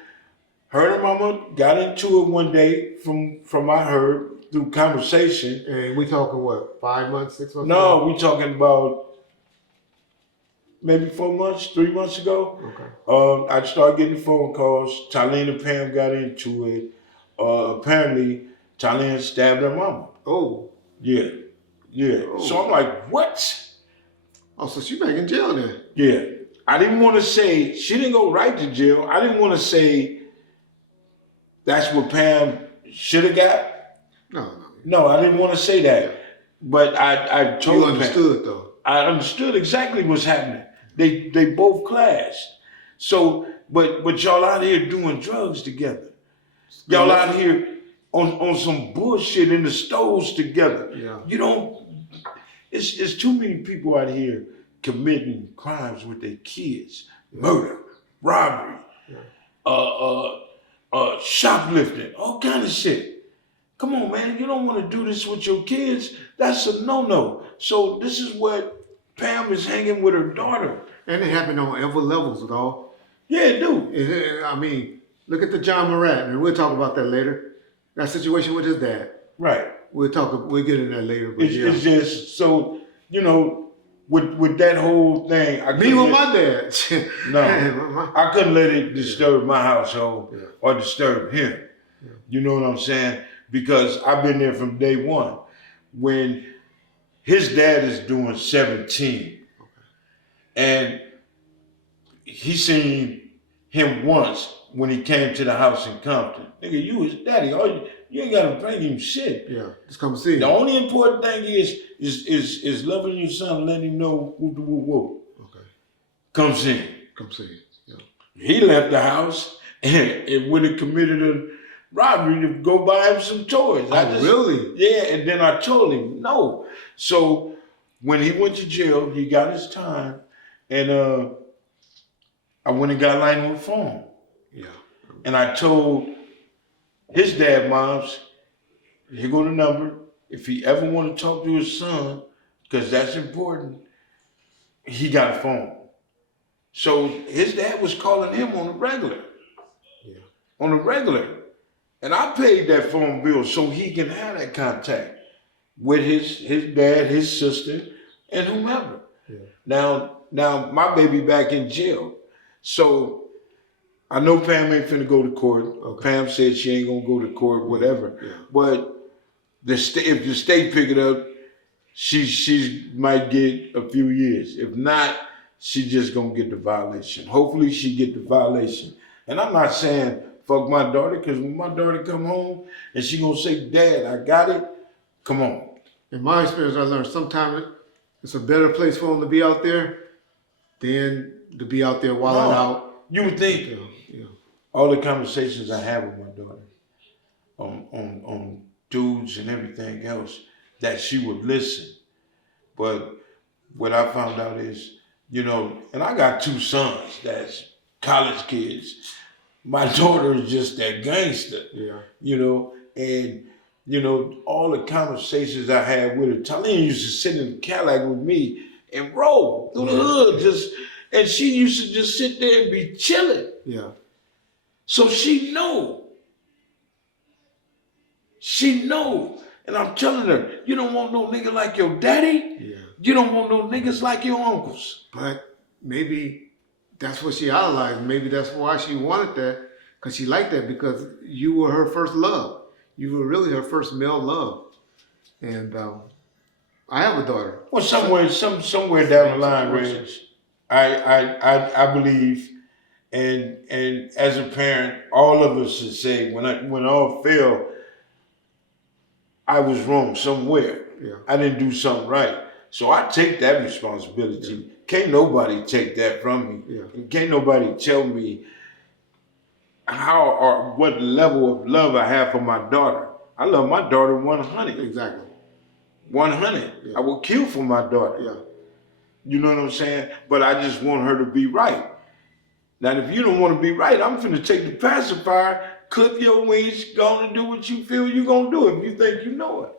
her and mama got into it one day from I heard through conversation. And we talking what, 5 months, 6 months? No, we talking about maybe 4 months, 3 months ago. Okay. I started getting phone calls. Thailand and Pam got into it. Apparently, Thailand stabbed her mama. Oh. Yeah. Yeah. Oh. So I'm like, what? Oh, so she back in jail then? Yeah. I didn't want to say, she didn't go right to jail. I didn't want to say that's what Pam should have got. No. No, I didn't want to say that. But I told You Pam. understood though. I understood exactly what's happening. They both clashed. So, but y'all out here doing drugs together. Y'all out here on some bullshit in the stoves together. Yeah. You don't. It's too many people out here committing crimes with their kids, murder, robbery, shoplifting, all kind of shit. Come on, man. You don't want to do this with your kids. That's a no-no. So this is what Pam is hanging with her daughter. And it happened on every levels, dog. Yeah, it do. I mean, look at the John Morat, and we'll talk about that later. That situation with his dad. Right. We'll get into that later. But It's just so, with that whole thing. Me with my dad. No, I couldn't let it disturb my household Yeah. or disturb him. Yeah. You know what I'm saying? Because I've been there from day one. When his dad is doing 17, and he seen him once when he came to the house in Compton. Nigga, you his daddy. You ain't gotta bring him shit. Yeah, just come see. The only important thing is loving your son, letting him know who. Okay. Comes in. Come see. Yeah. He left the house and went and committed a robbery to go buy him some toys. Really? Yeah, and then I told him no. So when he went to jail, he got his time, and I went and got Lionel a phone. Yeah. And I told his dad, moms, here go the number. If he ever want to talk to his son, because that's important, he got a phone. So his dad was calling him on the regular. Yeah. On the regular. And I paid that phone bill so he can have that contact with his dad, his sister, and whomever. Yeah. Now my baby back in jail. So I know Pam ain't finna go to court. Okay. Pam said she ain't gonna go to court, whatever. Yeah. But if the state pick it up, she might get a few years. If not, she just gonna get the violation. Hopefully she get the violation. And I'm not saying fuck my daughter, because when my daughter come home and she gonna say, Dad, I got it, come on. In my experience, I learned sometimes it's a better place for them to be out there than to be out there wilding out. You would think Yeah. all the conversations I have with my daughter on dudes and everything else, that she would listen. But what I found out is, and I got 2 sons that's college kids. My daughter is just that gangster, and all the conversations I had with her. Talene used to sit in the Cadillac with me and roll through the hood, and she used to just sit there and be chilling. Yeah. So she know. She know. And I'm telling her, you don't want no nigga like your daddy. Yeah. You don't want no niggas like your uncles. But maybe that's what she idolized. Maybe that's why she wanted that, because she liked that, because you were her first love. You were really her first male love. And I have a daughter. Well, somewhere down the line, Reg, I believe, and as a parent, all of us should say, when all failed, I was wrong somewhere. Yeah. I didn't do something right. So I take that responsibility. Yeah. Can't nobody take that from me. Yeah. And can't nobody tell me how or what level of love I have for my daughter. I love my daughter 100. Exactly. 100. Yeah. I will kill for my daughter. Yeah. You know what I'm saying? But I just want her to be right. Now, if you don't want to be right, I'm finna take the pacifier, clip your wings, go on and do what you feel you're gonna do if you think you know it.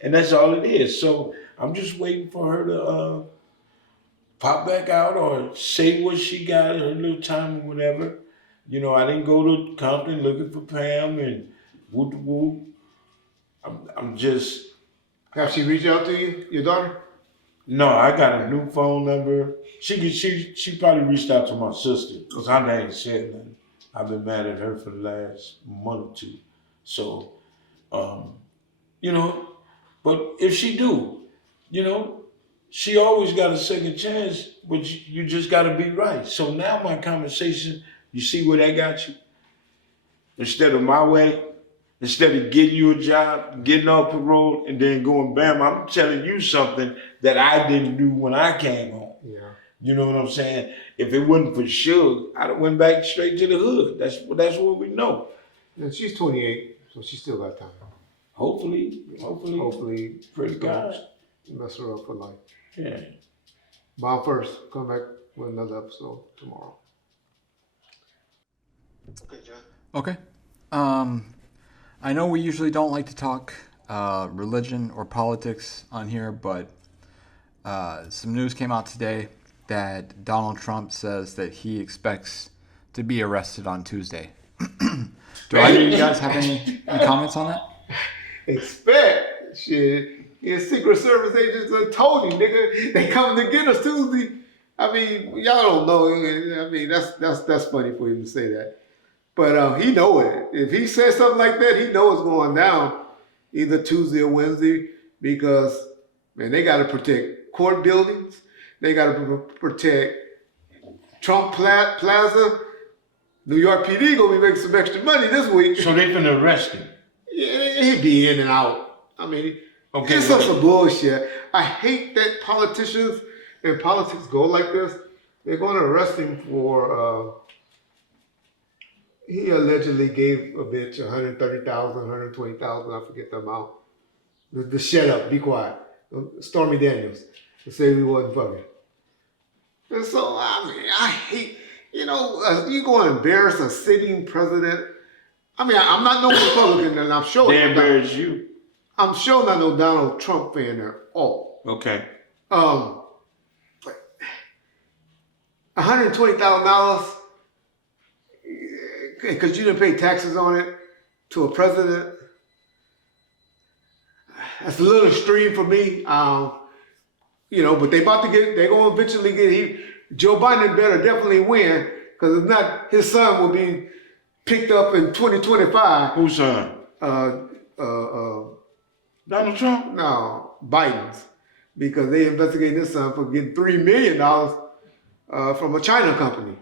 And that's all it is. So I'm just waiting for her to pop back out or say what she got, her little time or whatever. I didn't go to Compton looking for Pam and whoop. I'm just. Have she reached out to you, your daughter? No, I got a new phone number. She probably reached out to my sister because I ain't said nothing. I've been mad at her for the last month or 2. So, but if she do, she always got a second chance, but you just got to be right. So now my conversation, you see where that got you? Instead of my way, instead of getting you a job, getting off parole, and then going bam, I'm telling you something that I didn't do when I came home. Yeah. You know what I'm saying? If it wasn't for Suge, I'd have went back straight to the hood. That's what we know. And she's 28, so she still got time. Hopefully. Pretty God. Mess her up for life. Yeah. Bob first. Come back with another episode tomorrow. Okay, John. Okay. I know we usually don't like to talk religion or politics on here, but some news came out today that Donald Trump says that he expects to be arrested on Tuesday. Do either of you guys have any comments on that? Expect? Shit. His Secret Service agents done told him, nigga, they coming to get us Tuesday. I mean, y'all don't know. I mean, that's funny for him to say that. But he know it. If he says something like that, he knows it's going down either Tuesday or Wednesday because, man, they got to protect court buildings. They got to protect Trump Plaza. New York PD going to be making some extra money this week. So they finna arrest him? Yeah, he'd be in and out. I mean, okay, it's some bullshit. I hate that politicians and politics go like this. They're going to arrest him for... he allegedly gave a bitch $130,000, $120,000, I forget the amount. The shut up, be quiet. Stormy Daniels, to say we wasn't fucking. And so, I mean, I hate, you going to embarrass a sitting president. I mean, I'm not no Republican, and I'm sure they embarrass you. I'm sure not no Donald Trump fan at all. Okay. $120,000 because you didn't pay taxes on it to a president. That's a little extreme for me. But they're going to eventually get, Joe Biden better definitely win, because if not, his son will be picked up in 2025. Whose son? Donald Trump? No, Biden's. Because they investigated his son for getting $3 million from a China company.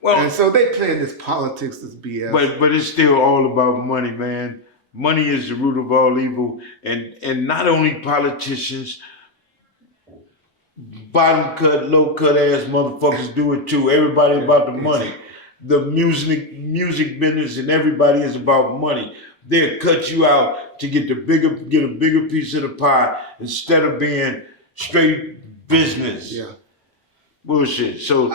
Well, and so they playing this politics, this BS. But it's still all about money, man. Money is the root of all evil, and not only politicians, bottom cut, low cut ass motherfuckers do it too. Everybody about the money. The music business and everybody is about money. They'll cut you out to get a bigger piece of the pie instead of being straight business. Yeah. Bullshit. So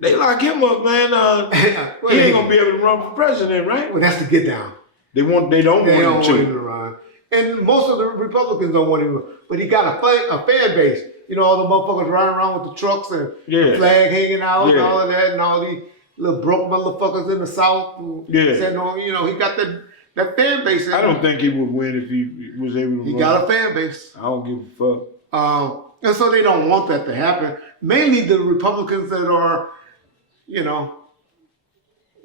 they lock him up, man. He ain't gonna be able to run for president, right? Well, that's the get down. They don't want him to run. And most of the Republicans don't want him, but he got a fan base. You know, all the motherfuckers running around with the trucks and the flag hanging out and all of that, and all these little broke motherfuckers in the South. Said, no, you know, he got that fan base. I don't think he would win if he was able to run. He got a fan base. I don't give a fuck. And so they don't want that to happen. Mainly the Republicans that are, you know,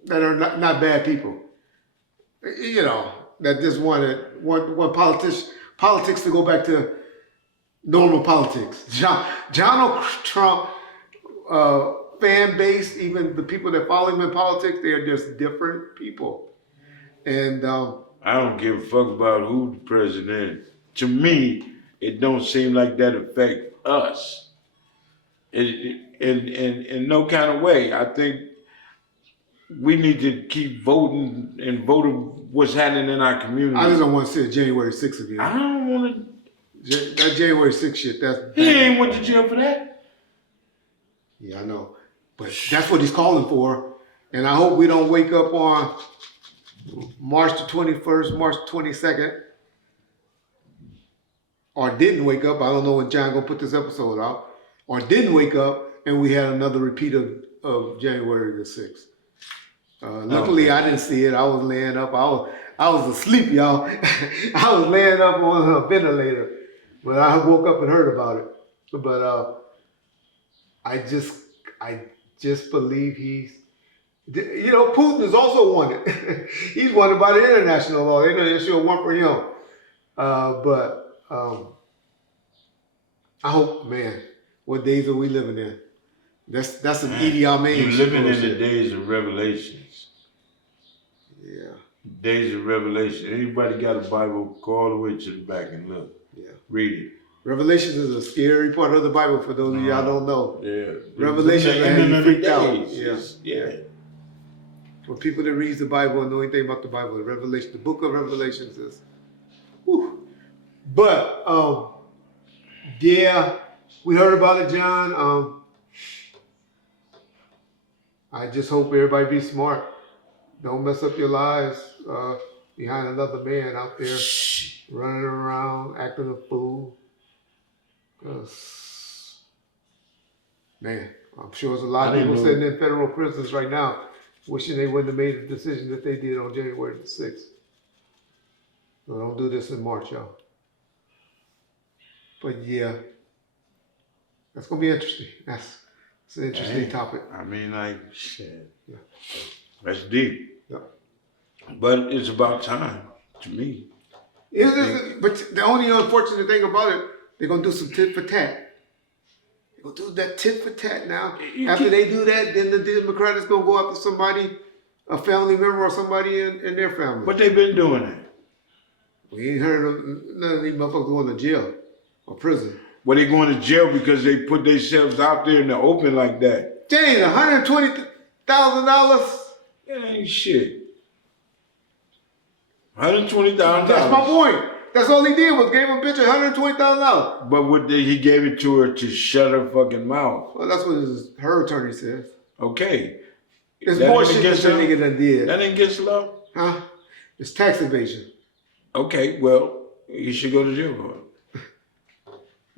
that are not bad people. You know, that just want politics to go back to normal politics. Donald Trump fan base, even the people that follow him in politics, they are just different people. And I don't give a fuck about who the president is. To me, it don't seem like that affect us. In no kind of way. I think we need to keep voting and voting what's happening in our community. I just don't want to see January 6th again. I don't want to. That January 6th shit, that's bad. He ain't went to jail for that. Yeah, I know. But that's what he's calling for. And I hope we don't wake up on March the 21st, March 22nd, or didn't wake up. I don't know when John gonna put this episode out. Or didn't wake up and we had another repeat of January the 6th. Luckily, I didn't see it. I was laying up. I was asleep, y'all. I was laying up on a ventilator. But I woke up and heard about it. But I just believe he's, you know, Putin is also wanted. He's wanted by the international law. They know they should want for him. But I hope, man, what days are we living in? That's an Idi Amin. You're living in the days of revelations. Yeah. Days of revelation. Anybody got a Bible, go all the way to the back and look. Yeah. Read it. Revelations is a scary part of the Bible for those of y'all don't know. Yeah. Revelations are how you freaked out. Yeah. For people that read the Bible and know anything about the Bible, the book of Revelations is, whew. But, yeah, we heard about it, John. I just hope everybody be smart. Don't mess up your lives behind another man out there running around, acting a fool. Man, I'm sure there's a lot of people sitting in federal prisons right now wishing they wouldn't have made the decision that they did on January the 6th. So don't do this in March, y'all. But yeah, that's going to be interesting. That's an interesting topic. I mean, like, shit. Yeah. That's deep. Yeah. But it's about time, to me. But the only unfortunate thing about it, they're going to do some tit for tat. They're going to do that tit for tat now. After they do that, then the Democrats going to go after somebody, a family member or somebody in their family. But they've been doing that. We ain't heard of none of these motherfuckers going to jail or prison. Well, they going to jail because they put themselves out there in the open like that. James, $120,000? That ain't shit. $120,000. That's my point. That's all he did was gave a bitch $120,000. But he gave it to her to shut her fucking mouth. Well, that's what her attorney says. Okay. It's more shit that nigga done did. That ain't against the law? Huh? It's tax evasion. Okay, well, you should go to jail for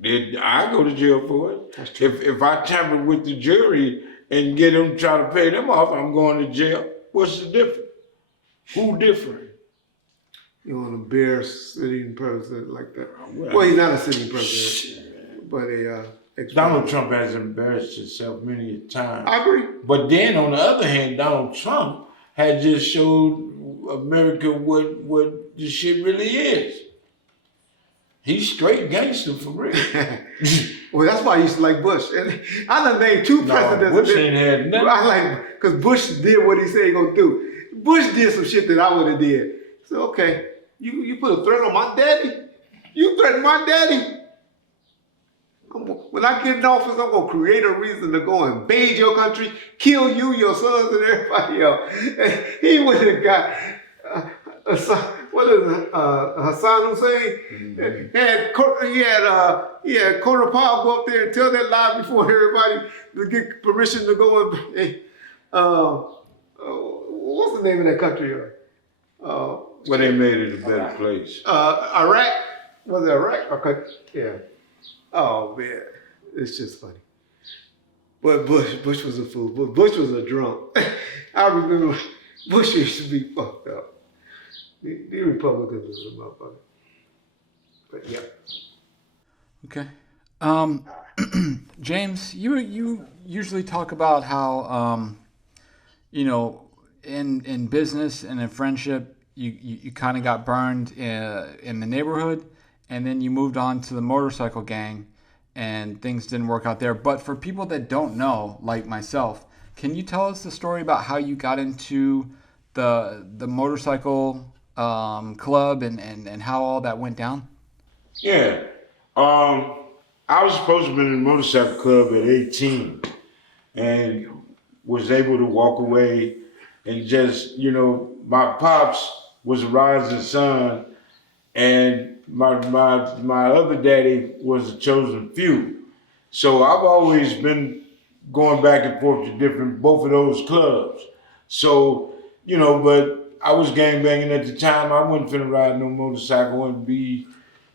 it. I go to jail for it. That's true. If I tamper with the jury and get them try to pay them off, I'm going to jail. What's the difference? Who different? You want to bear sitting president like that? Well, he's not a sitting president, but Donald Trump has embarrassed himself many times. I agree. But then on the other hand, Donald Trump had just showed America what the shit really is. He's straight gangster for real. Well, that's why I used to like Bush. And I done named two presidents. Bush ain't had nothing. I like, because Bush did what he said he gonna do. Bush did some shit that I would have did. So, okay. You put a threat on my daddy? You threaten my daddy? When I get in office, I'm gonna create a reason to go invade your country, kill you, your sons, and everybody else. And he went and got what is it? Hassan Hussein. He had Corner Power go up there and tell that lie before everybody to get permission to go and. What's the name of that country? Well, they made it a better place. Iraq. Was it Iraq? Okay. Yeah. Oh man, it's just funny. But Bush was a fool. But Bush was a drunk. I remember Bush used to be fucked up. The Republicans was a motherfucker. But yeah. Okay. James, you usually talk about how in business and in friendship you kind of got burned in the neighborhood, and then you moved on to the motorcycle gang, and things didn't work out there. But for people that don't know, like myself, can you tell us the story about how you got into the motorcycle club and how all that went down? Yeah. I was supposed to be in the motorcycle club at 18 and was able to walk away and just, my pops was a rising sun and my other daddy was a chosen few. So I've always been going back and forth to both of those clubs. So, but I was gangbanging at the time. I wasn't finna ride no motorcycle and be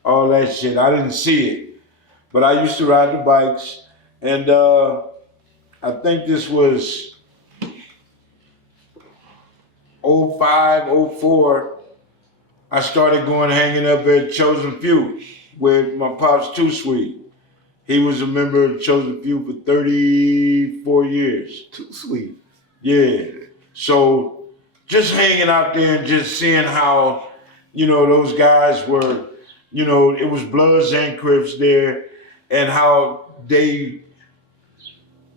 all that shit. I didn't see it. But I used to ride the bikes, and I think this was 05, 04. I started hanging up at Chosen Few with my pops Too Sweet. He was a member of Chosen Few for 34 years. Too Sweet. Yeah. So just hanging out there and just seeing how, those guys were, it was Bloods and Crips there, and how they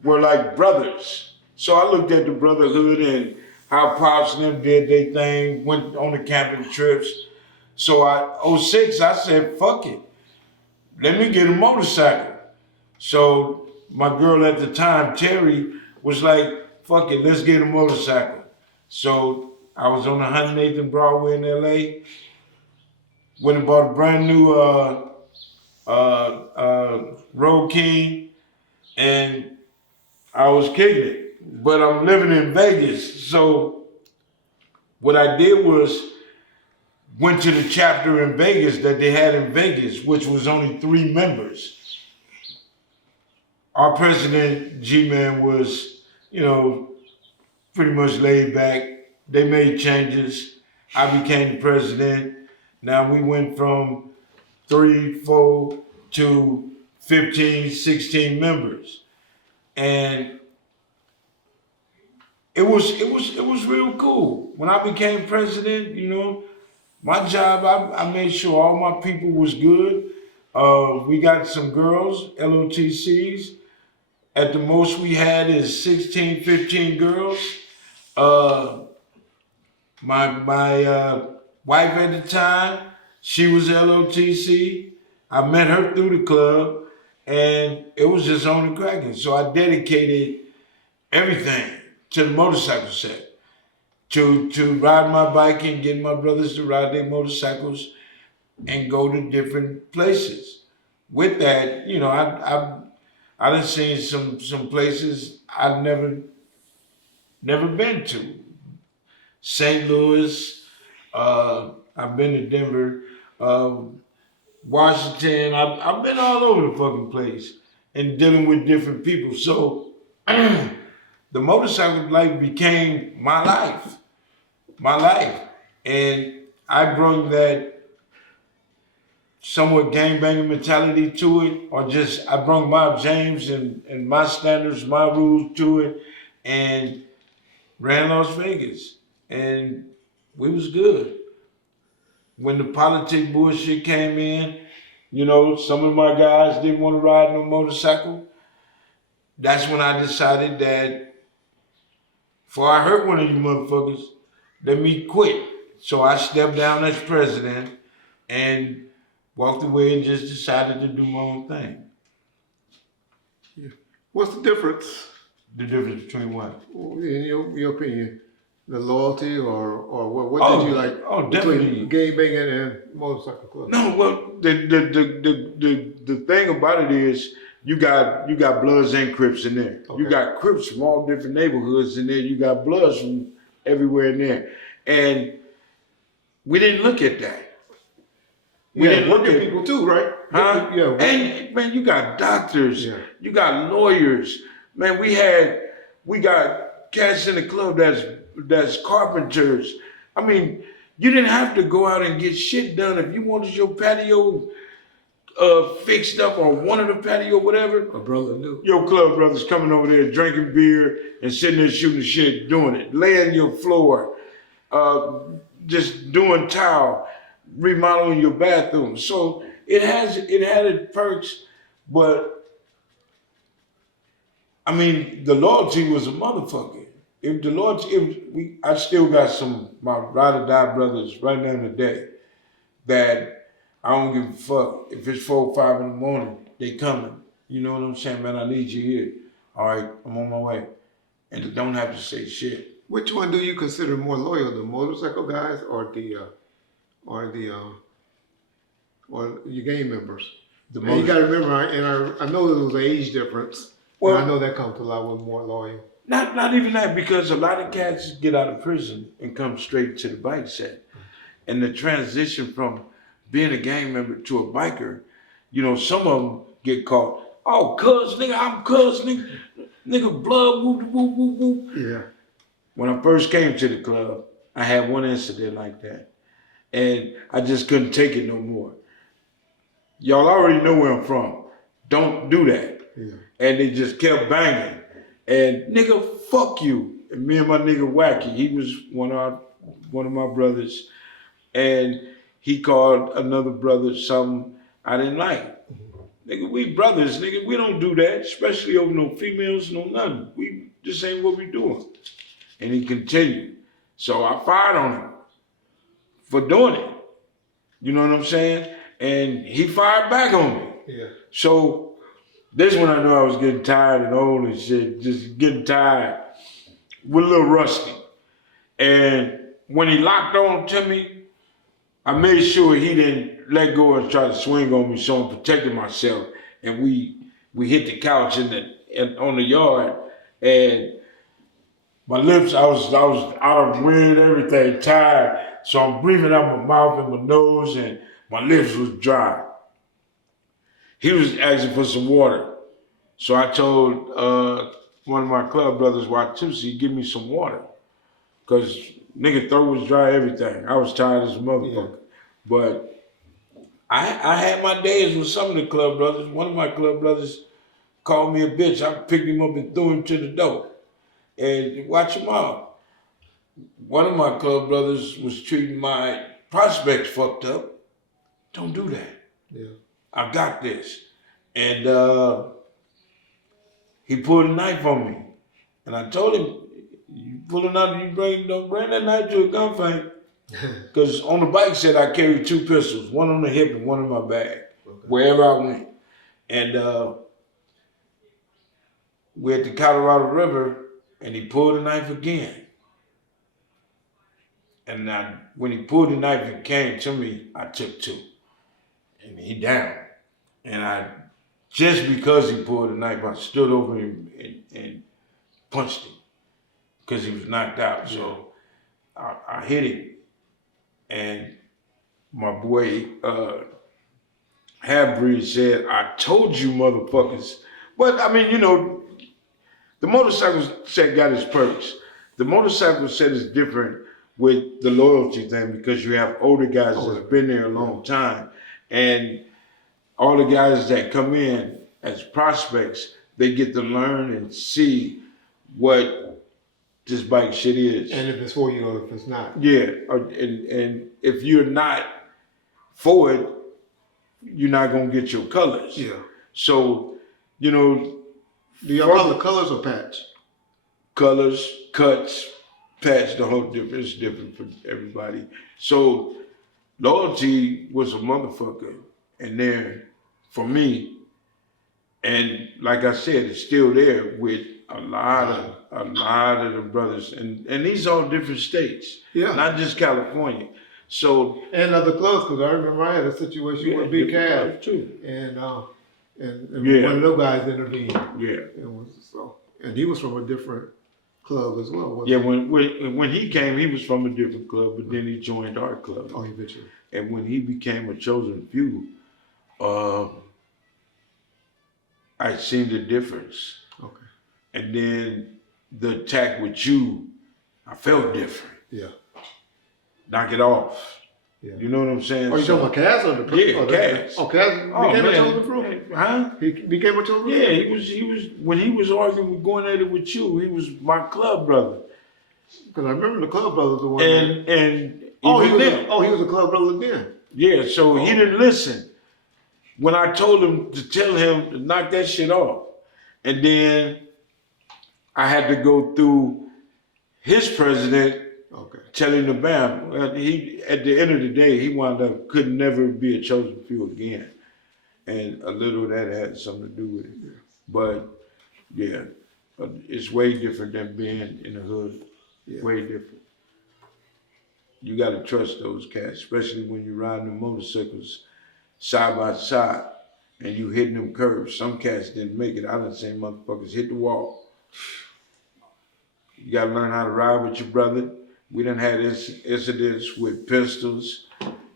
were like brothers. So I looked at the brotherhood and how Pops and them did their thing, went on the camping trips. So 06, I said, fuck it. Let me get a motorcycle. So my girl at the time, Terry, was like, fuck it, let's get a motorcycle. So I was on 108th and Broadway in LA. Went and bought a brand new Road King, and I was kicking it. But I'm living in Vegas, so what I did was went to the chapter in Vegas that they had in Vegas, which was only 3 members. Our president, G-Man, was, pretty much laid back. They made changes. I became the president. Now we went from 3, 4 to 15, 16 members. And it was real cool. When I became president, my job, I made sure all my people was good. We got some girls, LOTCs. At the most we had is 16, 15 girls. My wife at the time, she was LOTC. I met her through the club, and it was just on and cracking. So I dedicated everything to the motorcycle set, to ride my bike and get my brothers to ride their motorcycles and go to different places. With that, I done seen some places I've never been to. St. Louis, I've been to Denver, Washington. I've been all over the fucking place and dealing with different people. So the motorcycle life became my life. And I brought that somewhat gangbanging mentality to it, or just I brought my James and my standards, my rules to it, and ran Las Vegas. And we was good. When the politic bullshit came in, some of my guys didn't want to ride no motorcycle. That's when I decided that before I hurt one of you motherfuckers, let me quit. So I stepped down as president and walked away and just decided to do my own thing. What's the difference, The difference between what? in your opinion, the loyalty or what did you like Definitely. between game banging and motorcycle club? No, well, the thing about it is you got Bloods and Crips in there. Okay. You got Crips from all different neighborhoods in there. You got Bloods from everywhere in there, and we didn't look at that. We didn't look at people too, right? Huh? Yeah. And man, you got doctors, Yeah. you got lawyers. Man, we got cats in the club that's carpenters. I mean, you didn't have to go out and get shit done if you wanted your patio fixed up or wanted a patio, whatever. A brother knew. Your club brothers coming over there drinking beer and sitting there shooting shit, doing it, laying your floor, just doing tile, remodeling your bathroom. So it had its perks, but I mean the loyalty was a motherfucker. If the loyalty, I still got my ride or die brothers right now today that I don't give a fuck if it's 4 or 5 in the morning. They coming. You know what I'm saying, man? I need you here. All right, I'm on my way, and they don't have to say shit. Which one do you consider more loyal, the motorcycle guys or your gang members? And you got to remember, I know there was an age difference. Well, and I know that comes a lot with more loyal. Not even that, because a lot of cats get out of prison and come straight to the bike set, and the transition from being a gang member to a biker, you know, some of them get caught. Oh, cuz nigga, I'm cuz nigga, blood, whoop whoop whoop whoop. Yeah. When I first came to the club, I had one incident like that, and I just couldn't take it no more. Y'all already know where I'm from. Don't do that. Yeah. And they just kept banging. And nigga, fuck you. And me and my nigga Wacky, he was one of my brothers, and he called another brother something I didn't like. Nigga, we brothers, nigga, we don't do that, especially over no females, no nothing. This ain't what we doing. And he continued. So I fired on him for doing it. You know what I'm saying? And he fired back on me. Yeah. So this one I know I was getting tired and old and shit, just getting tired, with a little rusty. And when he locked on to me, I made sure he didn't let go and try to swing on me, so I'm protecting myself. And we hit the couch on the yard, and my lips, I was out of wind, everything, tired. So I'm breathing out my mouth and my nose, and my lips was dry. He was asking for some water. So I told one of my club brothers, Watusi, give me some water. Because nigga throat was dry, everything. I was tired as a motherfucker. Yeah. But I had my days with some of the club brothers. One of my club brothers called me a bitch. I picked him up and threw him to the door. And watch him out. One of my club brothers was treating my prospects fucked up. Don't do that. Yeah. I got this. And he pulled a knife on me. And I told him, you pull a knife, don't bring that knife to a gunfight. Because on the bike set, I carried 2 pistols, one on the hip and one in my bag, wherever I went. And we're at the Colorado River, and he pulled a knife again. And when he pulled the knife and came to me, I took 2. And he down. And just because he pulled the knife, I stood over him and punched him because he was knocked out. Yeah. So I hit him. And my boy, Half-Breed said, I told you motherfuckers. But I mean, you know, the motorcycle set got its perks. The motorcycle set is different with the loyalty thing because you have older guys that's been there a long time. And all the guys that come in as prospects, they get to learn and see what this bike shit is. And if it's for you or if it's not. Yeah, and if you're not for it, you're not gonna get your colors. Yeah. So, you know. Do y'all call it colors or patch? Colors, cuts, patch the whole different. It's different for everybody. So loyalty was a motherfucker, and then for me, and like I said, it's still there with a lot of the brothers, and these are different states, not just California. So and other clubs, because I remember I had a situation with Big Cav too, and one of those guys intervened. Yeah, it was so, and he was from a different club as well. Yeah, when he came, he was from a different club, but then he joined our club. Oh, eventually. And when he became a chosen few, I seen the difference. Okay. And then the attack with you, I felt different. Yeah. Knock it off. Yeah. You know what I'm saying? Oh, you talking about Cass or the? Yeah, Cass. Oh, Cass became a chosen few? Huh? He became a chosen few? Yeah, he was when he was arguing with going at it with you, he was my club brother. Because I remember the club brothers the one. And he was a club brother then. Yeah, so he didn't listen. When I told him to tell him to knock that shit off. And then I had to go through his president telling him bam. He at the end of the day, he wound up could never be a chosen few again. And a little of that had something to do with it. But yeah, it's way different than being in the hood. Yeah. Way different. You got to trust those cats, especially when you're riding the motorcycles side by side and you hitting them curves. Some cats didn't make it. I done seen motherfuckers hit the wall. You got to learn how to ride with your brother. We done had incidents with pistols.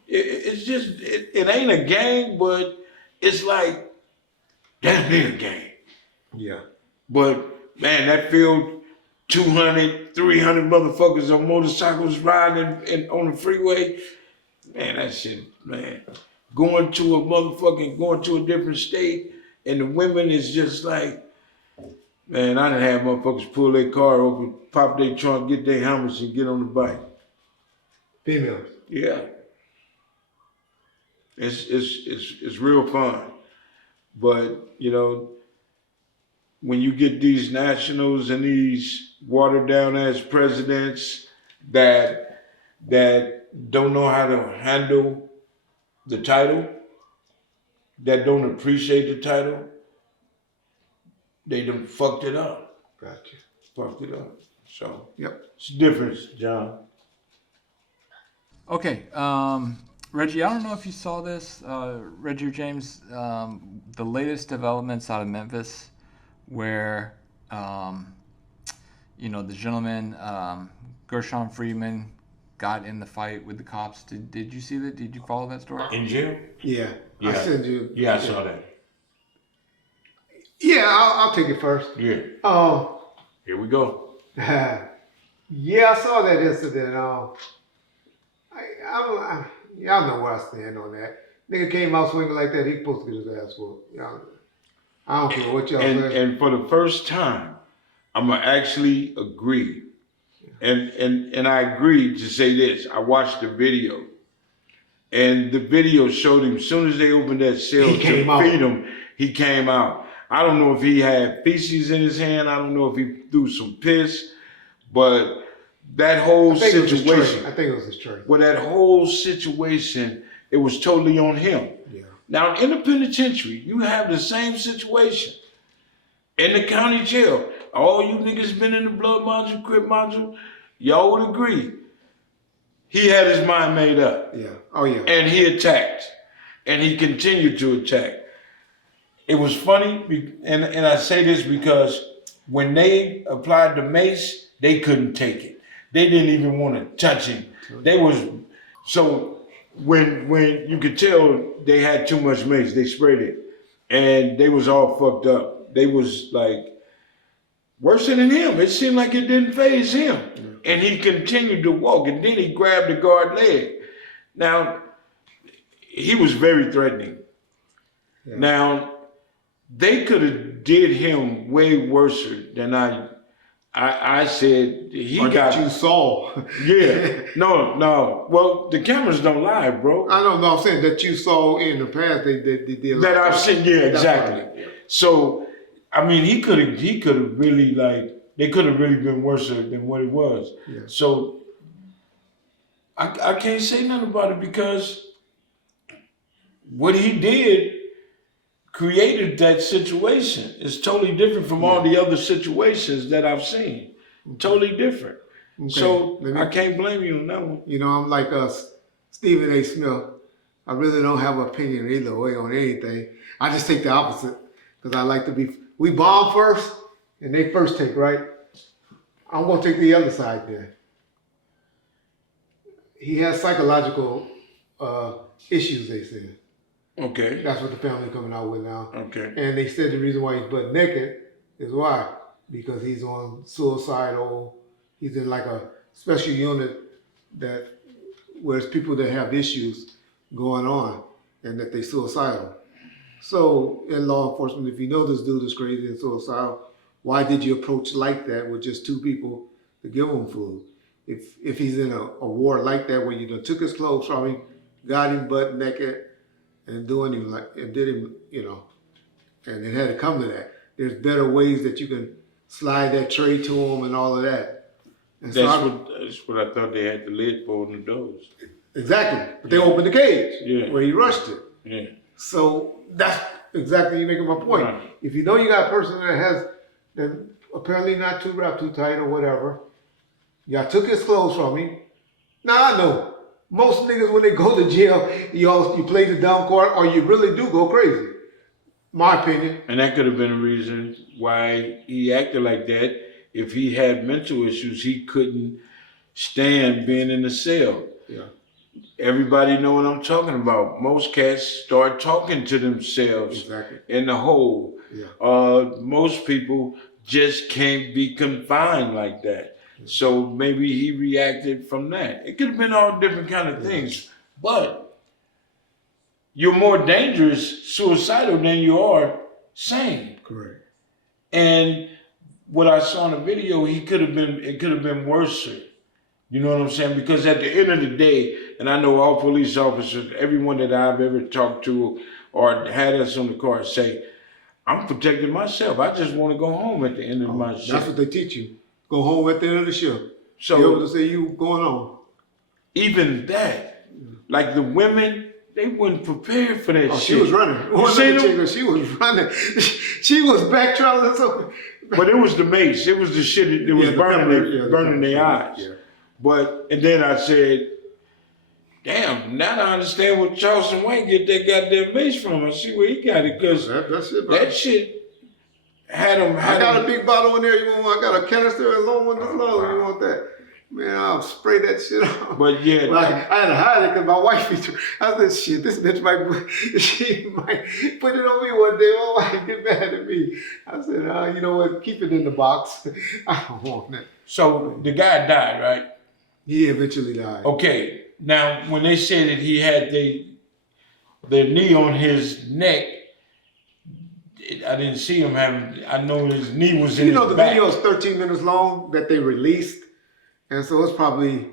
It's just, it ain't a gang, but it's like, that's been a gang. Yeah. But man, that field, 200, 300 motherfuckers on motorcycles riding on the freeway. Man, that shit, man. Going to a different state, and the women is just like, man, I done had motherfuckers pull their car open, pop their trunk, get their helmets, and get on the bike. Females. Yeah. It's real fun. But, you know, when you get these nationals and these watered down ass presidents that don't know how to handle the title, that don't appreciate the title, they done fucked it up. Gotcha. Fucked it up. So, yep. It's a difference, John. Okay, Reggie, I don't know if you saw this, Reggie James, the latest developments out of Memphis, where, you know, the gentleman, Gershon Friedman, got in the fight with the cops. Did you see that? Did you follow that story? In jail? Yeah. I sent you. Yeah, I saw that. Yeah, I'll take it first. Yeah. Here we go. Yeah, I saw that incident. Y'all know where I stand on that. Nigga came out swinging like that, he supposed to get his ass whooped. I don't care what y'all say. And for the first time, I'm gonna actually agree. And I agreed to say this. I watched the video. And the video showed him, as soon as they opened that cell to feed him, he came out. I don't know if he had feces in his hand. I don't know if he threw some piss. But that whole situation. I think it was his train. Well, that whole situation, it was totally on him. Yeah. Now, in the penitentiary, you have the same situation. In the county jail, all you niggas been in the blood module, crip module, y'all would agree. He had his mind made up. Yeah. Oh, yeah. And he attacked. And he continued to attack. It was funny, and I say this because when they applied the mace, they couldn't take it. They didn't even want to touch him. So when you could tell they had too much mace, they sprayed it. And they was all fucked up. They was like worse than him. It seemed like it didn't faze him. Yeah. And he continued to walk, and then he grabbed the guard leg. Now, he was very threatening. Yeah. Now, they could have did him way worse than I said. He or got that you saw. Yeah. No. Well, the cameras don't lie, bro. I don't know. I'm saying that you saw in the past. They did. That I've seen. Yeah, exactly. Yeah. So, I mean, he could have really like they could have really been worse than what it was. Yeah. So I can't say nothing about it because what he did created that situation. It's totally different from all the other situations that I've seen. Totally different. Okay. So I can't blame you on that one. You know, I'm like Stephen A. Smith. I really don't have an opinion either way on anything. I just take the opposite because I like to be. We bomb first, and they first take, right? I'm gonna take the other side then. He has psychological issues, they said. Okay. That's what the family coming out with now. Okay. And they said the reason why he's butt naked is why? Because he's on suicidal. He's in like a special unit that where it's people that have issues going on and that they suicidal. So in law enforcement, if you know this dude is crazy and suicidal, why did you approach like that with just 2 people to give him food? If he's in a war like that where you done took his clothes from him, got him butt naked, and doing him like and did him, you know, and it had to come to that. There's better ways that you can slide that tray to him and all of that. And That's what I thought they had the lid for on the doors. Exactly, but they opened the cage where he rushed it. Yeah. So that's exactly you making my point. Right. If you know you got a person that apparently not too wrapped too tight or whatever, y'all took his clothes from him. Now I know. Most niggas, when they go to jail, you play the dumb card or you really do go crazy. My opinion. And that could have been a reason why he acted like that. If he had mental issues, he couldn't stand being in the cell. Yeah. Everybody know what I'm talking about. Most cats start talking to themselves in the hole. Yeah. Most people just can't be confined like that. So maybe he reacted from that. It could have been all different kind of things. But you're more dangerous suicidal than you are sane. Correct. And what I saw in the video, it could have been worse. You know what I'm saying? Because at the end of the day, and I know all police officers, everyone that I've ever talked to or had us on the car say, I'm protecting myself. I just want to go home at the end of my shift. That's what they teach you. Go home at the end of the shift. So be able to say you going on. Even that, like the women, they weren't prepared for that shit. She was running. She was running. She was back traveling. So. But it was the mace. It was the shit that was burning their eyes. Yeah. And then I said, damn, now I understand where Charleston White get that goddamn mace from. I see where he got it, because that's it, bro. that shit had him. I got a big bottle in there. You want? I got a canister and long one this long. You want that? Man, I'll spray that shit off. But yeah, I had to hide it because my wife. I said, "Shit, this bitch she might put it on me one day. Oh, I get mad at me." I said, "You know what? Keep it in the box. I don't want that." So the guy died, right? He eventually died. Okay. Now, when they said that he had their knee on his neck, I didn't see him having. I know his knee was in his back. You know, the video is 13 minutes long that they released. And so it's probably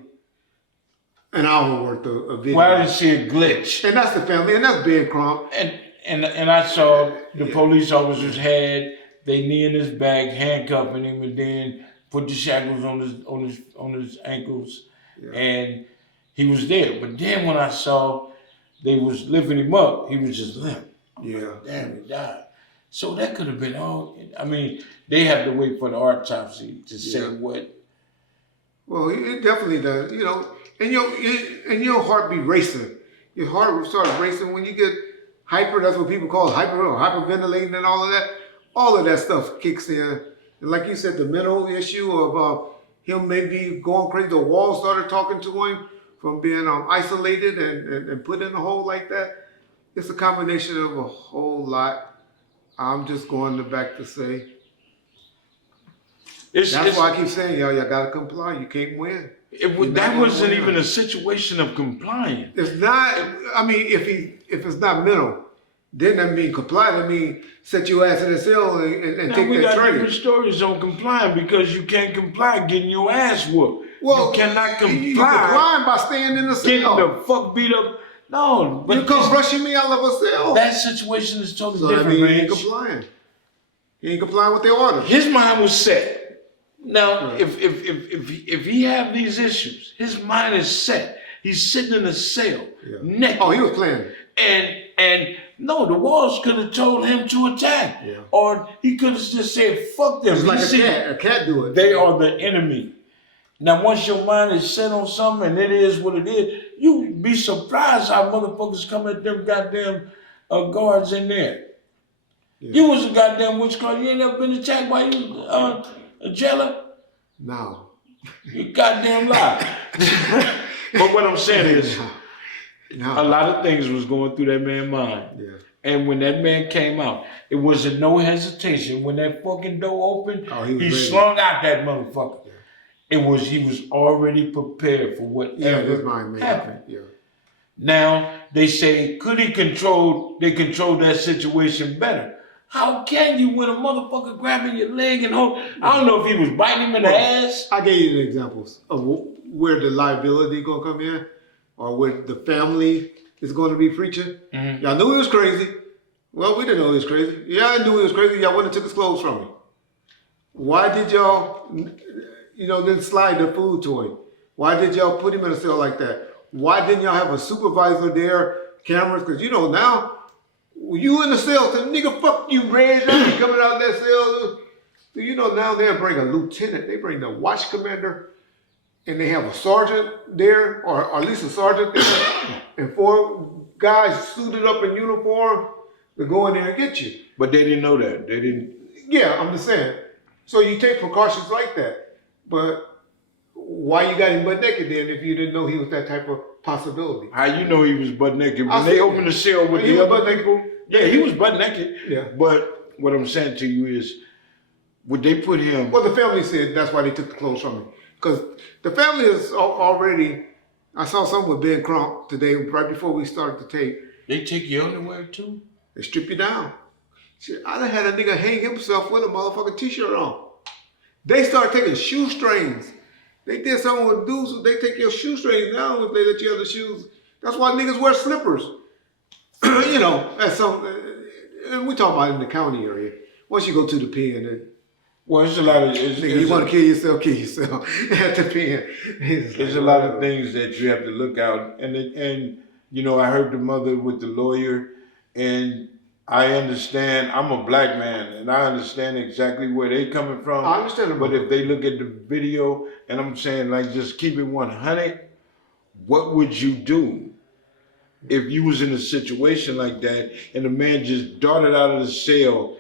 an hour worth of video. Well, I didn't see a glitch. And that's the family, and that's Ben Crump. And I saw the police officers had their knee in his back, handcuffing him, and then put the shackles on his ankles, and he was there. But then when I saw they was lifting him up, he was just limp. Yeah. Damn, he died. So that could have been all. I mean, they have to wait for the autopsy to say what. Well, it definitely does, you know, and your heart be racing. Your heart will start racing when you get hyper. That's what people call hyper or hyperventilating and all of that. All of that stuff kicks in. And like you said, the mental issue of him maybe going crazy. The wall started talking to him from being isolated and put in a hole like that. It's a combination of a whole lot. I'm just going back to say, that's why I keep saying, y'all gotta comply. You can't win. That wasn't even a situation of compliance. It's not. I mean, if it's not mental, then that mean comply. That mean set your ass in the cell and take that training. We got different stories on complying, because you can't comply getting your ass whooped. Well, you cannot comply. You comply by staying in the cell. Getting the fuck beat up. No, but you come rushing me out of a cell. That situation is totally different, that mean man. He ain't complying. He ain't complying with their orders. His mind was set. Now, if he have these issues, his mind is set. He's sitting in a cell, naked. Oh, he was playing. And no, the walls could have told him to attack, or he could have just said, "Fuck them." It's like a cat do it. They are the enemy. Now, once your mind is set on something and it is what it is, you be surprised how motherfuckers come at them goddamn guards in there. Yeah. You was a goddamn witchcraft. You ain't never been attacked by you a jailer? No. You goddamn lie. But what I'm saying is, a lot of things was going through that man's mind. Yeah. And when that man came out, it wasn't no hesitation. When that fucking door opened, he slung out that motherfucker. He was already prepared for whatever happened. Yeah. Now they say, could they control that situation better? How can you when a motherfucker grabbing your leg and hold? I don't know if he was biting him in the ass. I gave you the examples of where the liability gonna come in, or where the family is going to be preaching. Mm-hmm. Y'all knew he was crazy. Well, we didn't know he was crazy. Yeah, I knew he was crazy. Y'all wouldn't have took his clothes from him. Why did y'all? Then slide the food to him? Why did y'all put him in a cell like that? Why didn't y'all have a supervisor there, cameras? Because now, you in the cell, say, nigga, fuck you, Reg, I ain't coming out of that cell. So now they'll bring a lieutenant, they bring the watch commander, and they have a sergeant there, or at least a sergeant there, and 4 guys suited up in uniform to go in there and get you. But they didn't know that. They didn't. Yeah, I'm just saying. So you take precautions like that. But why you got him butt naked then if you didn't know he was that type of possibility? How you know he was butt naked? When they opened the cell with the other people, he was butt naked. Yeah. But what I'm saying to you is, would they put him? Well, the family said that's why they took the clothes from him. Because the family is already, I saw something with Ben Crump today, right before we started the tape. They take your underwear too? They strip you down. Shit, I done had a nigga hang himself with a motherfucking t-shirt on. They started taking shoestrings. They did something with dudes. They take your shoestrings down if they let you have the shoes. That's why niggas wear slippers. That's something. We talk about in the county area. Once you go to the pen, it's a lot of. You want to kill yourself at the pen. There's a lot of things that you have to look out, and I heard the mother with the lawyer, and I understand. I'm a black man, and I understand exactly where they coming from. I understand. But if they look at the video, and I'm saying, like, just keep it 100, what would you do if you was in a situation like that and the man just darted out of the cell?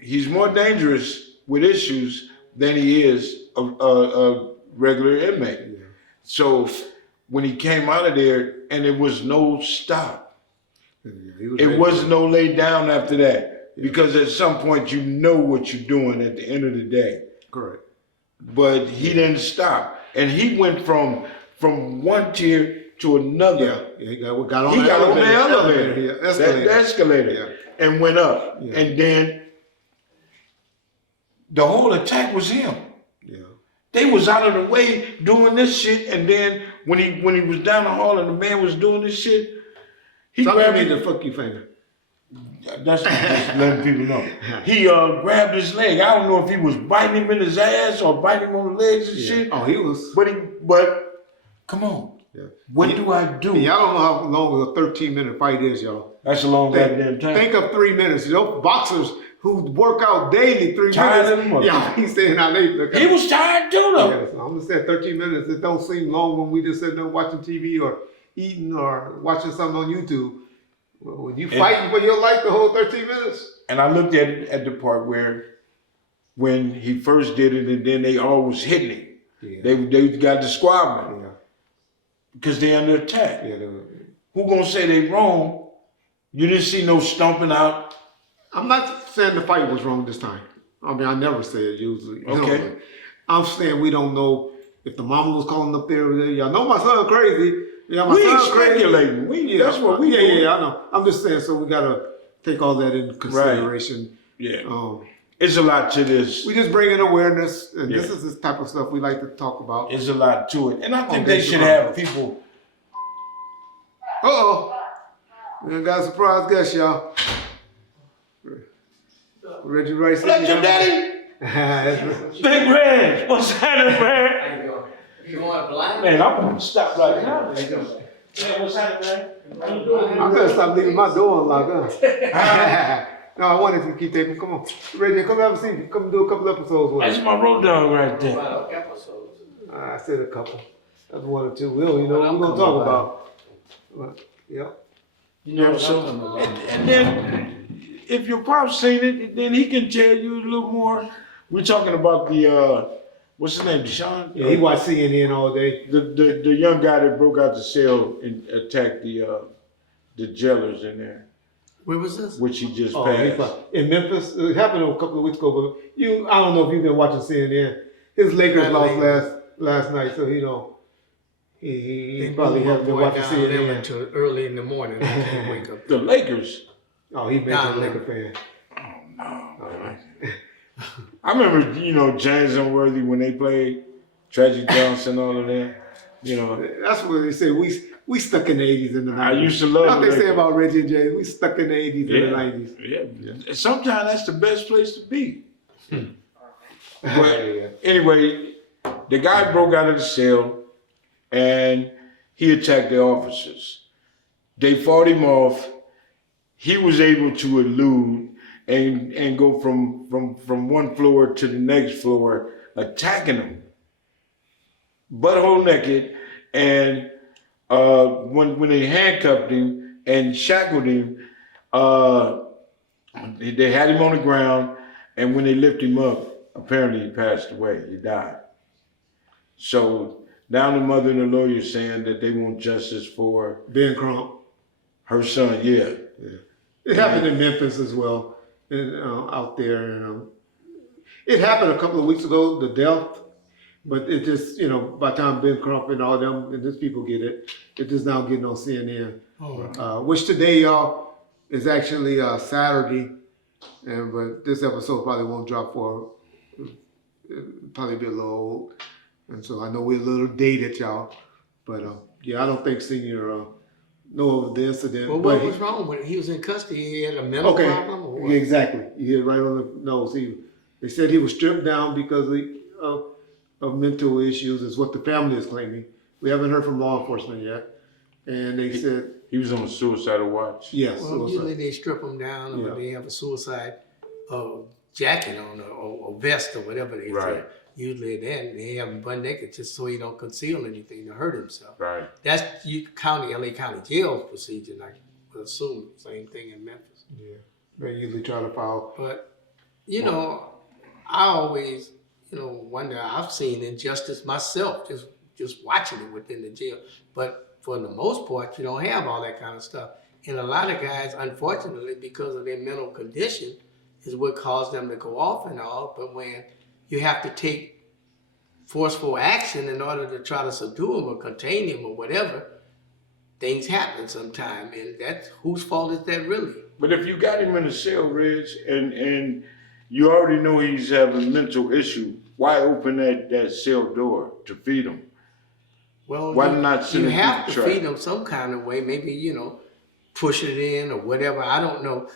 He's more dangerous with issues than he is a regular inmate. Yeah. So when he came out of there, and there was no stop. It wasn't no lay down after that, because at some point you know what you're doing at the end of the day. Correct. But he didn't stop, and he went from one tier to another. Yeah, he got on the elevator. The escalator, and went up, and then the whole attack was him. Yeah. They was out of the way doing this shit, and then when he was down the hall and the man was doing this shit. He grabbed me the fuck you finger. That's just letting people know. He grabbed his leg. I don't know if he was biting him in his ass or biting him on the legs and shit. Oh, he was. But come on. Yeah. What do I do? Y'all don't know how long a 13-minute fight is, y'all. That's a long goddamn time. Think of 3 minutes. Boxers who work out daily 3 minutes. Yeah, he's saying how they look. He was tired too, though. Yeah, so I'm just saying 13 minutes. It don't seem long when we just sitting there watching TV or eating or watching something on YouTube. Well, when you fighting for your life the whole 13 minutes. And I looked at it at the part where when he first did it and then they all was hitting him. Yeah. They got the squadron. Yeah. Because they under attack. Yeah, who gonna say they wrong? You didn't see no stomping out. I'm not saying the fight was wrong this time. I mean, I never say it usually. Okay. I'm saying we don't know if the mama was calling up there. Y'all know my son crazy. Yeah, my we son's speculating. That's what we do. Yeah, I know. I'm just saying, so we gotta take all that into consideration. Right. Yeah. It's a lot to this. We just bring in awareness, and this is the type of stuff we like to talk about. There's a lot to it, and I think they should have people. We got a surprise guest, y'all. Reggie Wright Jr. Let your daddy. That's Big Red, what's happening, man? How you doing? You going blind? Man, I'm gonna stop right now. Yeah, what's happening, man? How you doing? I better stop leaving my door unlocked, huh? No, I wanted to keep taping. Come on. Reggie, come have a seat. Come do a couple episodes with us. That's my road dog right there. About episodes. I said a couple. That's one or two. We don't, you know, what we're going to talk about. But, yep. You know, so, and then if your pop's seen it, then he can tell you a little more. We're talking about the, what's his name, Deshaun? Yeah, he watched CNN all day. The young guy that broke out the cell and attacked the jailers in there, Where was this? which he just Oh, passed. in Memphis. It happened a couple of weeks ago, but I don't know if you've been watching CNN. His Lakers lost last night, so he probably hasn't been watching CNN. Until early in the morning. I can't wake up. The Lakers. Oh, he been a Laker fan. Oh no. I remember, you know, James Unworthy when they played, Tragic Johnson, all of that. You know, That's what they say. We stuck in the 80s and the 90s. I used to love That's what the they say Lakers. about Reggie and James. We stuck in the 80s and the 90s. Yeah. Sometimes that's the best place to be. But Yeah. anyway, the guy broke out of the cell and he attacked the officers. They fought him off. He was able to elude and go from one floor to the next floor, attacking them, butthole naked. And when they handcuffed him and shackled him, they had him on the ground. And when they lifted him up, apparently he passed away. He died. So now the mother and the lawyer saying that they want justice for Ben Crump. her son. Yeah. It happened in Memphis as well, and out there. And it happened a couple of weeks ago, the death, but it just, you know, by the time Ben Crump and all them and these people get it, it just now getting on CNN. Which today, y'all, is actually Saturday, but this episode probably won't drop for probably be a little old, and so I know we're a little dated, y'all. But yeah, I don't think Senior know of the incident. Well, but what was wrong with it? He was in custody. He had a mental problem? Or what? Yeah, exactly. You hit it right on the nose. They said he was stripped down because of mental issues, is what the family is claiming. We haven't heard from law enforcement yet. And they said, He was on a suicidal watch. yes. Well, usually they strip them down or they have a suicide jacket on or vest or whatever they Right. say. Usually then they have him butt naked just so he don't conceal anything to hurt himself. Right. That's LA County Jail procedure, and I would assume same thing in Memphis. Yeah. They usually try to file. But, you know, I always, you know, wonder, I've seen injustice myself, just watching it within the jail. But for the most part, you don't have all that kind of stuff. And a lot of guys, unfortunately, because of their mental condition, is what caused them to go off and all. But when you have to take forceful action in order to try to subdue him or contain him or whatever, things happen sometime. And that's, whose fault is that really? But if you got him in a cell, Reg, and you already know he's having a mental issue, why open that cell door to feed him? Well, Why not send you it have to to the track? feed them some kind of way. Maybe, you know, push it in or whatever. I don't know.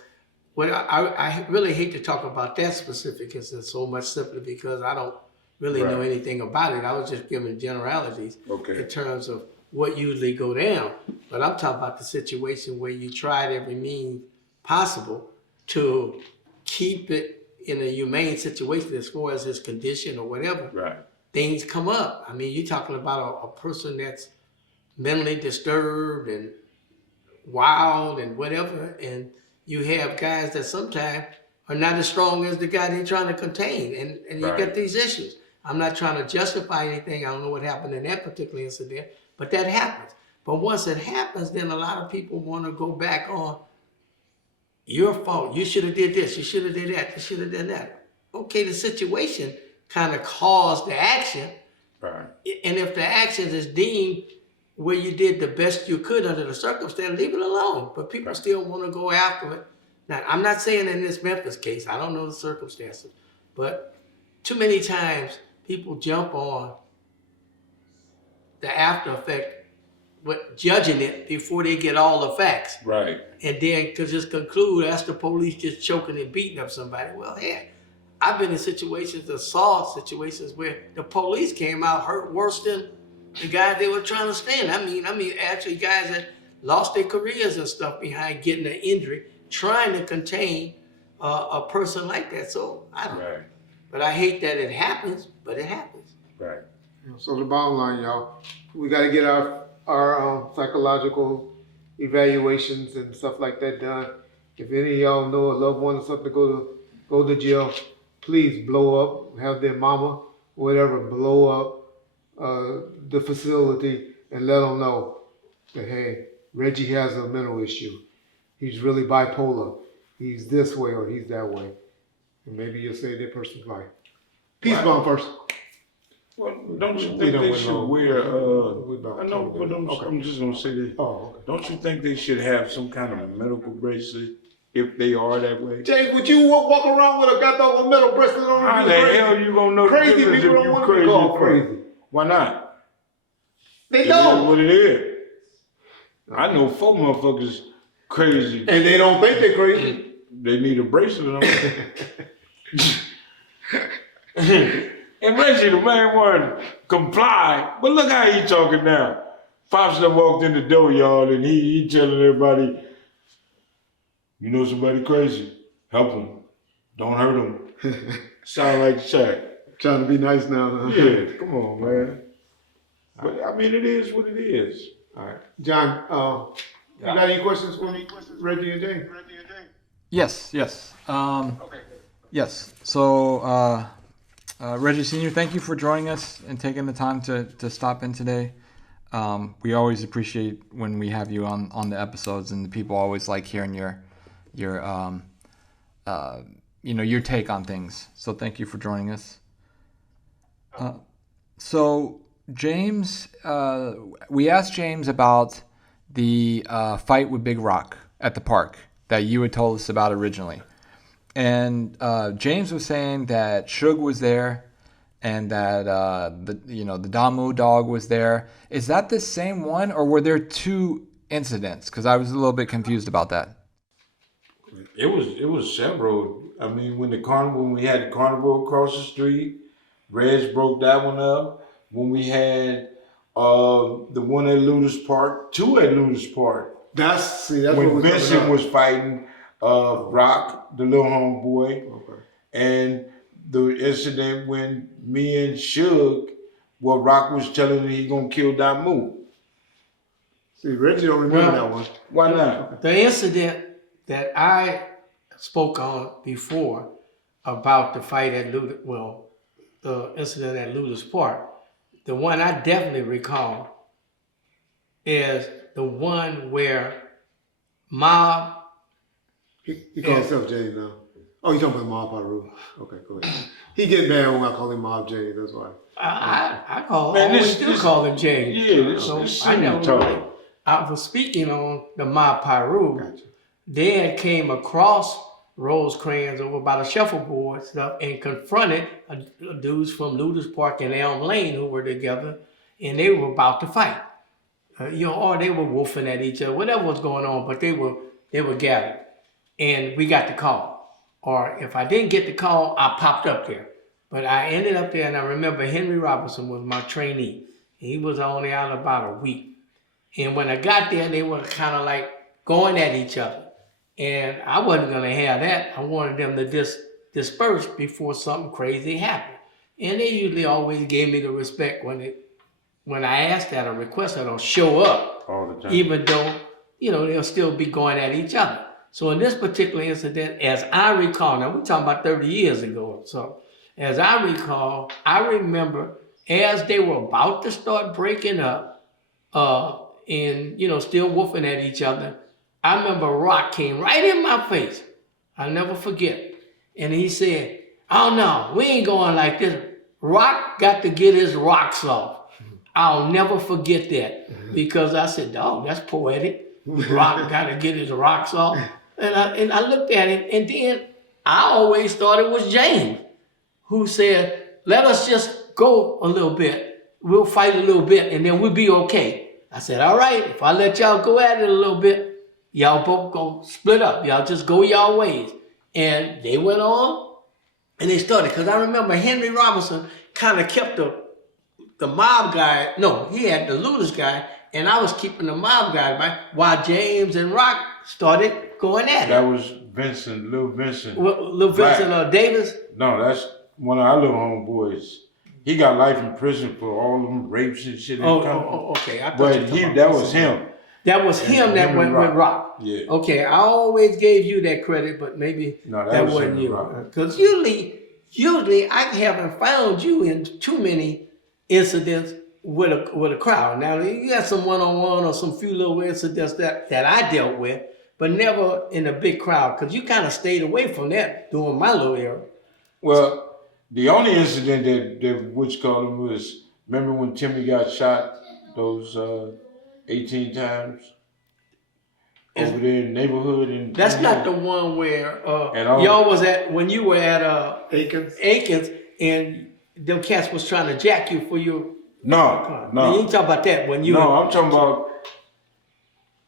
What I really hate to talk about that specific instance so much simply because I don't really know Right. anything about it. I was just giving generalities Okay. in terms of what usually go down. But I'm talking about the situation where you tried every means possible to keep it in a humane situation as far as his condition or whatever. Right. Things come up. I mean, you're talking about a person that's mentally disturbed and wild and whatever, and you have guys that sometimes are not as strong as the guy they're trying to contain, and you Right. get these issues. I'm not trying to justify anything. I don't know what happened in that particular incident, but that happens. But once it happens, then a lot of people want to go back on your fault. You should have did this. You should have did that. You should have done that. Okay, the situation kind of caused the action. Right. And if the action is deemed where you did the best you could under the circumstance, leave it alone. But people still want to go after it. Now, I'm not saying in this Memphis case, I don't know the circumstances, but too many times people jump on the after effect, judging it before they get all the facts. Right. And then to just conclude that's the police just choking and beating up somebody. Well, yeah, I've been in situations, assault situations, where the police came out hurt worse than the guys they were trying to stand. I mean, actually guys that lost their careers and stuff behind getting an injury, trying to contain a person like that. So I don't know. But I hate that it happens, but it happens. Right. So the bottom line, y'all, we got to get our psychological evaluations and stuff like that done. If any of y'all know a loved one or something to go to jail, please blow up, have their mama, whatever, blow up the facility and let them know that, hey, Reggie has a mental issue. He's really bipolar. He's this way or he's that way. And maybe you'll save that person's life. Peace bomb first. Well, don't you think they should wear, I know, but I'm just going to say this. Oh, okay. Don't you think they should have some kind of medical bracelet if they are that way? James, would you walk around with a goddamn metal bracelet on? How the hell you going to know Crazy the difference people if don't you want to be crazy? called crazy. Why not? They It is don't. what it is. I know 4 motherfuckers crazy. And they don't think they're crazy. They need a bracelet on. And Reggie, the main one, comply. But look how he talking now. Pops done walked in the door, y'all, and he telling everybody, you know somebody crazy, help him. Don't hurt him. Sound like Shaq. Trying to be nice now, huh? Yeah, come on, man. But I mean, it is what it is. All right. John, you got any questions for me, Reggie and Jay? Yes. Yes. So, Reggie Sr., thank you for joining us and taking the time to stop in today. We always appreciate when we have you on the episodes, and the people always like hearing your take on things. So thank you for joining us. So James, we asked James about the fight with Big Rock at the park that you had told us about originally. And James was saying that Suge was there and that the Damu dog was there. Is that the same one, or were there 2 incidents? Because I was a little bit confused about that. It was several. I mean, when we had the carnival across the street, Reg broke that one up. When we had the one at Ludus Park, 2 at Ludus Park. That's when what Vincent was fighting Rock, the little homeboy, and the incident when me and Suge, Rock was telling him he gonna kill Damu. See, Reggie don't remember that one. Why not? The incident that I spoke on before about the fight at the incident at Ludus Park, the one I definitely recall is the one where Mob. He calls himself James now. Oh, you talking about Mob Paru? Okay, go ahead. He get mad when I call him Mob James. That's why. I always still call him James. Yeah, this I never really. I was speaking on the Mob Paru. Gotcha. They had came across Rosecrans over by the shuffleboard stuff and confronted dudes from Ludus Park and Elm Lane who were together, and they were about to fight. Or they were wolfing at each other, whatever was going on, but they were gathered. And we got the call. Or if I didn't get the call, I popped up there. But I ended up there, and I remember Henry Robinson was my trainee. He was only out about a week. And when I got there, they were kind of like going at each other. And I wasn't going to have that. I wanted them to disperse before something crazy happened. And they usually always gave me the respect when I asked that or requested or show up. All the time. Even though, they'll still be going at each other. So in this particular incident, as I recall, now we're talking about 30 years ago. So as I recall, I remember as they were about to start breaking up and, still woofing at each other, I remember Rock came right in my face. I'll never forget. And he said, oh no, we ain't going like this. Rock got to get his rocks off. I'll never forget that because I said, dog, that's poetic. Rock got to get his rocks off. And I looked at him, and then I always thought it was James who said, let us just go a little bit. We'll fight a little bit, and then we'll be okay. I said, all right, if I let y'all go at it a little bit, y'all both go split up. Y'all just go y'all ways. And they went on, And they started, because I remember Henry Robinson kind of kept the mob guy, no, he had the looters guy, and I was keeping the mob guy back while James and Rock started going at That it. was Vincent, Lil Vincent. Lil Vincent Davis? No, that's one of our little homeboys. He got life in prison for all them rapes and shit. Okay. I thought But you were talking about that was this. him. That was him that Henry went with Rock. Yeah. Okay, I always gave you that credit, but maybe No, that was wasn't Henry you. Rock. Because usually I haven't found you in too many incidents with a crowd. Now you got some one-on-one or some few little incidents that I dealt with, but never in a big crowd. Because you kind of stayed away from that during my little era. Well, the only incident that which called him was, remember when Timmy got shot those 18 times over there in the neighborhood? And That's not the one where all- y'all was at when you were at Aikens. and them cats was trying to jack you for your car. No. You ain't talking about that when you. No, I'm talking about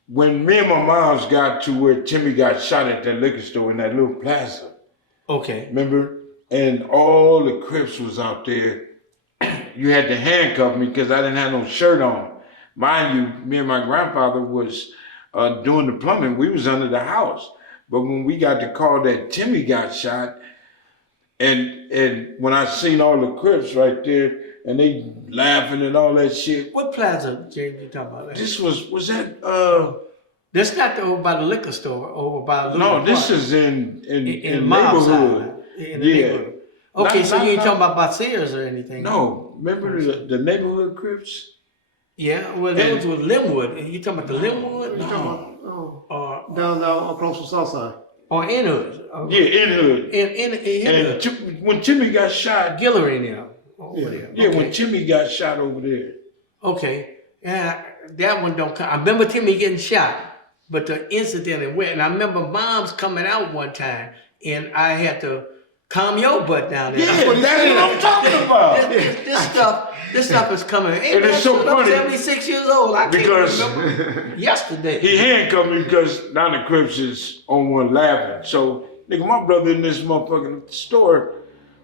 when me and my moms got to where Timmy got shot at that liquor store in that little plaza. Okay. Remember? And all the Crips was out there. You had to handcuff me because I didn't have no shirt on. Mind you, me and my grandfather was doing the plumbing. We was under the house. But when we got the call that Timmy got shot, and when I seen all the Crips right there, and they laughing and all that shit. What plaza, James, you talking about? This was that That's not the over by the liquor store, over by the no, this is in mob neighborhood. side, in the neighborhood. Okay, so you ain't talking about Sears or anything? No, remember the neighborhood Crips? Yeah, well, those was Linwood. You talking about the Linwood? Down across the south side. Or Inwood? Yeah, in hood. In And when Timmy got shot, Guillory in there. Over there. yeah, Okay. when Timmy got shot over there. Okay. Yeah, that one don't come. I remember Timmy getting shot, but the incident it went. And I remember Mom's coming out one time, and I had to calm your butt down there. Yeah, that's what I'm talking about. This stuff is coming. Hey, And man, it's so I'm funny 76 years old. I because- can't remember yesterday. He handcuffed me because now the Crips is on one laughing. So, nigga, my brother in this motherfucking store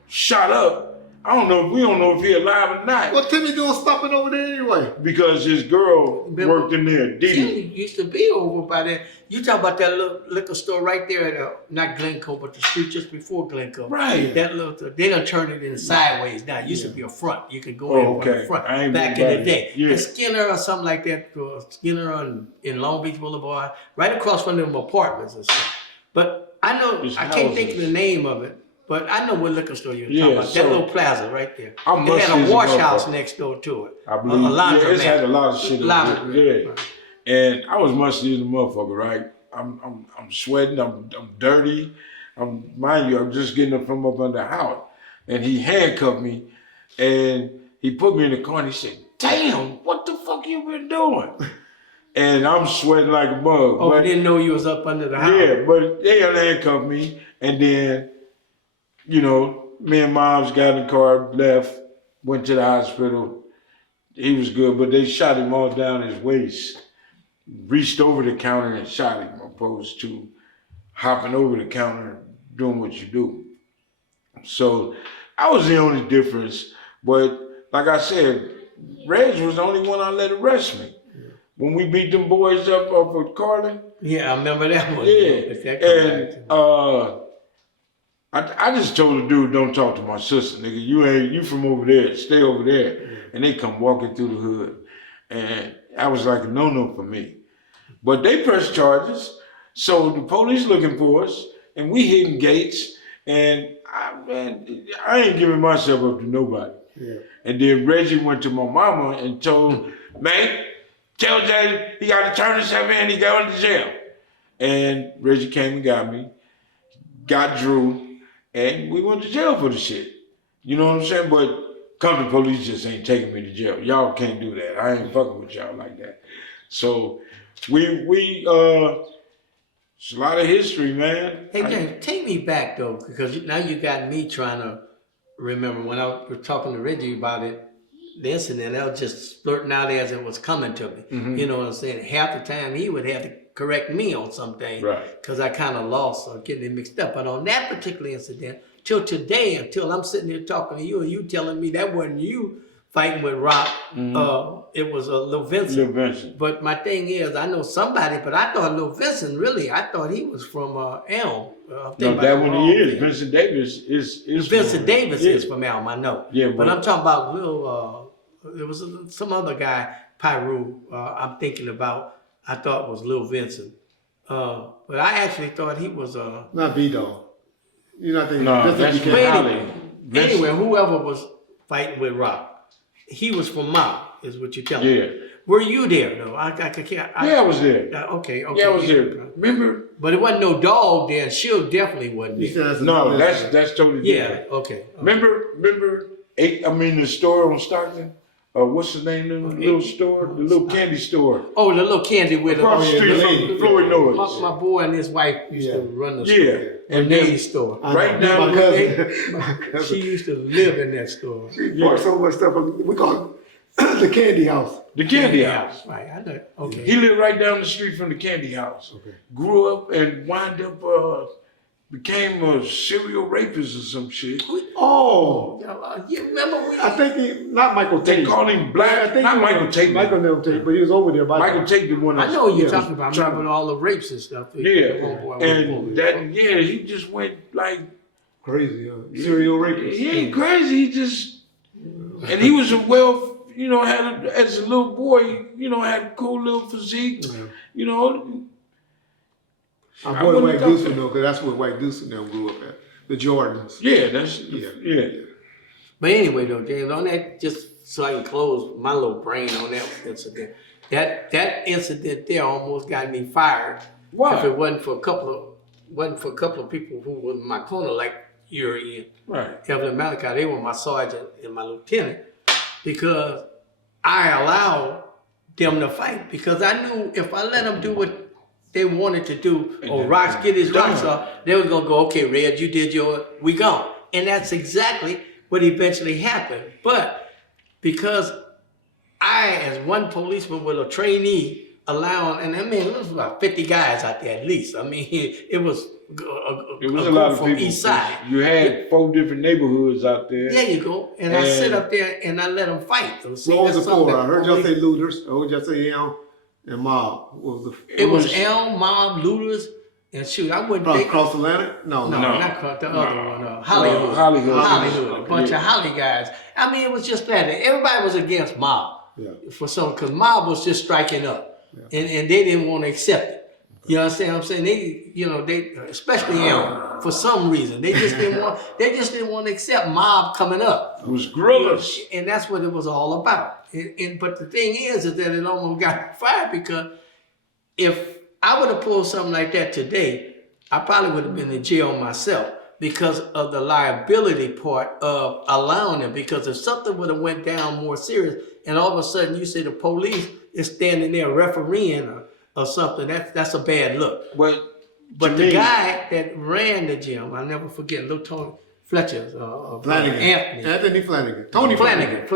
shot up. We don't know if he alive or not. What Timmy doing stopping over there anyway? Because his girl worked in there, Dee Timmy Dee. used to be over by there. You talk about that little liquor store right there at not Glencoe, but the street just before Glencoe. Right. That little, they done turned it in sideways now. It used to be a front. You could go in from okay. the front I ain't back been in the by day. there. Yeah. The Skinner or something like that, Skinner in Long Beach Boulevard, right across from them apartments and stuff. But I know, It's I can't think of houses. the name of it, but I know what liquor store you're Yeah, talking about. That so- little plaza right there. I'm It had musty as a a wash house motherfucker. next door to it. I believe. A laundromat. It's had a lot of shit over Laundromat, there. Yeah. right. And I was musty as a motherfucker, right? I'm sweating, I'm dirty. Mind you, I'm just getting up from up under the house. And he handcuffed me and he put me in the car and he said, "Damn, what the fuck you been doing?" And I'm sweating like a bug. Oh, but, I didn't know you was up under the house. yeah, but they handcuffed me and then, me and Moms got in the car, left, went to the hospital. He was good, but they shot him all down his waist. Reached over the counter and shot him, opposed to hopping over the counter, doing what you do. So I was the only difference. But like I said, Reg was the only one I let arrest me. When we beat them boys up off of Carlin. Yeah, I remember that one. Yeah. If that come back to me. And I just told the dude, "Don't talk to my sister, nigga. You from over there. Stay over there." Yeah. And they come walking through the hood. And I was like a no-no for me. But they pressed charges. So the police looking for us. And we hitting gates. And I ain't giving myself up to nobody. Yeah. And then Reggie went to my mama and told, "Man, tell Jay he got to turn himself in. He going to jail." And Reggie came and got me. Got Drew. And we went to jail for the shit. You know what I'm saying? But company police just ain't taking me to jail. Y'all can't do that. I ain't fucking with y'all like that. So it's a lot of history, man. Hey, James, take me back, though, because now you got me trying to remember when I was talking to Reggie about it, the incident, I was just splurting out as it was coming to me. Mhm. You know what I'm saying? Half the time he would have to correct me on something Right. because I kind of lost or getting it mixed up. But on that particular incident, till today, until I'm sitting here talking to you and you telling me that wasn't you fighting with Rock. It was Lil Vincent. Lil Vincent. But my thing is, I know somebody, but I thought Lil Vincent, really, I thought he was from Elm. No, that one he is. Vincent Davis is Vincent from, Davis is from Elm, I know. Yeah, but I'm talking about Lil, there was some other guy, Pyru, I'm thinking about, I thought was Lil Vincent. But I actually thought he was Not B-Dog. You're not thinking No, Vincent that's Buchanan. Holly. Anyway, whoever was fighting with Rock, he was from Mob, is what you're telling me. Were you there though? I was there. Okay. Yeah, I was there. Remember? But it wasn't no dog there. Shield definitely wasn't there. No, that's totally different. Yeah. Okay. Remember? The store on Stockton. What's the name of the little store? The little candy store. Oh, the little candy with Across the street from Floyd Norris. My boy and his wife used to run the store. Yeah. And the store. Right down my cousin. She used to live in that store. She bought so much stuff. We call it the candy house. The candy house. Right. I know. Okay. He lived right down the street from the candy house. Okay. Grew up and wound up became a serial rapist or some shit. Oh, You remember I think not Michael Tate. They called him Black. I think Not he was- Michael Tate. Michael never Tate, but he was over there. Michael Tate the one. I know what you're Yeah. talking about. I remember all the rapes and stuff. Yeah. And that he just went like Crazy, serial rapist. he ain't crazy. He just and he was had as a little boy, had a cool little physique. Yeah. I bought White Deuce though, because that's where White Deuce now grew up at. The Jordans. Yeah, yeah. But anyway, though, James, on that, just so I can close my little brain on that incident. That incident there almost got me fired. Why? If it wasn't for a couple of people who were in my corner, like Uri Right. and Evelyn Malachi, they were my sergeant and my lieutenant, because I allowed them to fight, because I knew if I let them do what they wanted to do, or Rocks get his rocks off, they were gonna go, okay, Red, you did your, we gone. And that's exactly what eventually happened. But because I, as one policeman with a trainee, allowing, and I mean, it was about 50 guys out there at least. I mean, it was It was a lot of from people. East Side. You had 4 different neighborhoods out there. There you go. And I sit up there and I let them fight. What was the 4? I heard y'all say looters. I heard y'all say Elm and Mob. What was the? It was Elm, Mob, Looters, and shoot, I wouldn't think. Cross Atlantic? No. Not cross the other one. Hollywood. Hollywood. A bunch of Holly guys. I mean, it was just that. Everybody was against Mob. Yeah. Because Mob was just striking up. Yeah. And they didn't want to accept it. You understand what I'm saying? They especially Elm, for some reason, they just didn't want to accept Mob coming up. It was guerrillas. And that's what it was all about. But the thing is that it almost got fired, because if I would have pulled something like that today, I probably would have been in jail myself, because of the liability part of allowing them. Because if something would have went down more serious, and all of a sudden you see the police is standing there refereeing or something, that's a bad look. But the guy that ran the gym, I'll never forget, little Tony Fletcher, Flanagan. Anthony Flanagan. Tony Flanagan.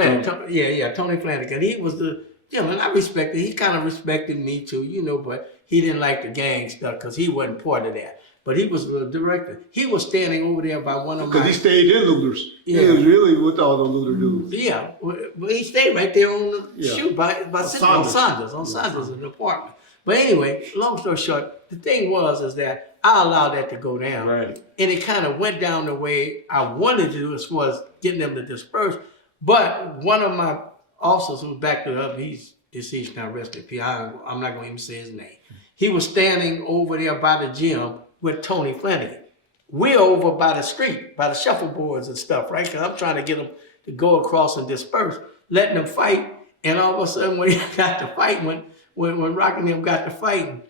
Tony Flanagan. He was the gentleman I respected. He kind of respected me too, but he didn't like the gang stuff because he wasn't part of that. But he was the director. He was standing over there by one of my... Because he stayed in Looters. Yeah. He was really with all the Looter dudes. Yeah, but he stayed right there on the shoot by sitting on Saunders in the apartment. But anyway, long story short, the thing is that I allowed that to go down. Right. And it kind of went down the way I wanted to do, as far as getting them to disperse. But one of my officers who backed it up, he's deceased now, rest in peace. I'm not going to even say his name. He was standing over there by the gym with Tony Flanagan. We're over by the street, by the shuffleboards and stuff, right? Because I'm trying to get them to go across and disperse, letting them fight. And all of a sudden, when he got to fight, when Rock and them got to fighting,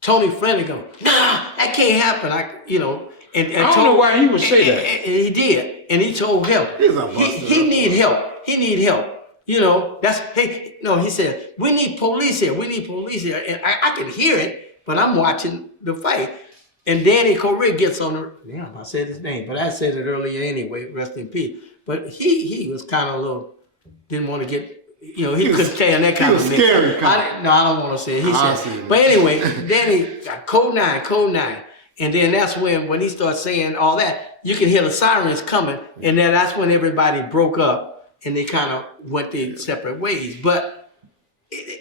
Tony Flanagan, nah, that can't happen. I don't know why he would say that. He did, and he told him he need help. He need help. He said, we need police here. We need police here. And I can hear it, but I'm watching the fight. And Danny Correa gets on the, I said his name, but I said it earlier anyway, rest in peace. But he was kind of didn't want to get, he couldn't stand that kind of thing. He was scary. I don't want to say it. He said, but anyway, Danny got code 9. And then that's when he starts saying all that, you can hear the sirens coming, and then that's when everybody broke up and they kind of went their separate ways. But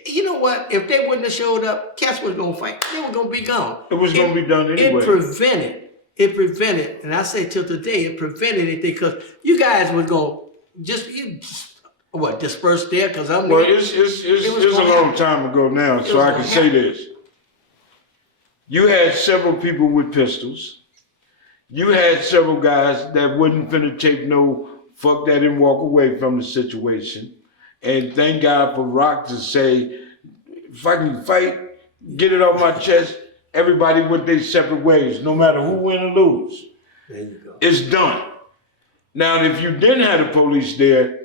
you know what? If they wouldn't have showed up, Cass was gonna fight. They were gonna be gone. It was gonna be done anyway. It prevented, and I say till today, it prevented it because you guys were gonna disperse there because I'm. Well, it's a long time ago now, so I can say this. You had several people with pistols. You had several guys that wouldn't finna take no fuck that and walk away from the situation. And thank God for Rock to say, if I can fight, get it off my chest, everybody went their separate ways, no matter who win or lose. There you go. It's done. Now, if you didn't have the police there,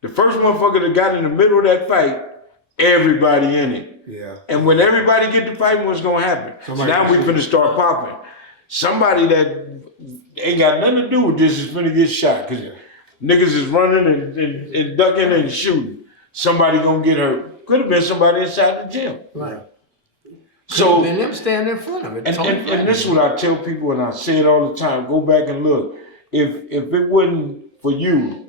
the first motherfucker that got in the middle of that fight, everybody in it. Yeah. And when everybody get to fighting, what's gonna happen? So now we finna start popping. Somebody that ain't got nothing to do with this is finna get shot because niggas is running and ducking and shooting. Somebody gonna get hurt. Could have been somebody inside the gym. Right. So then them standing in front of it. And this is what I tell people, and I say it all the time. Go back and look. If it wasn't for you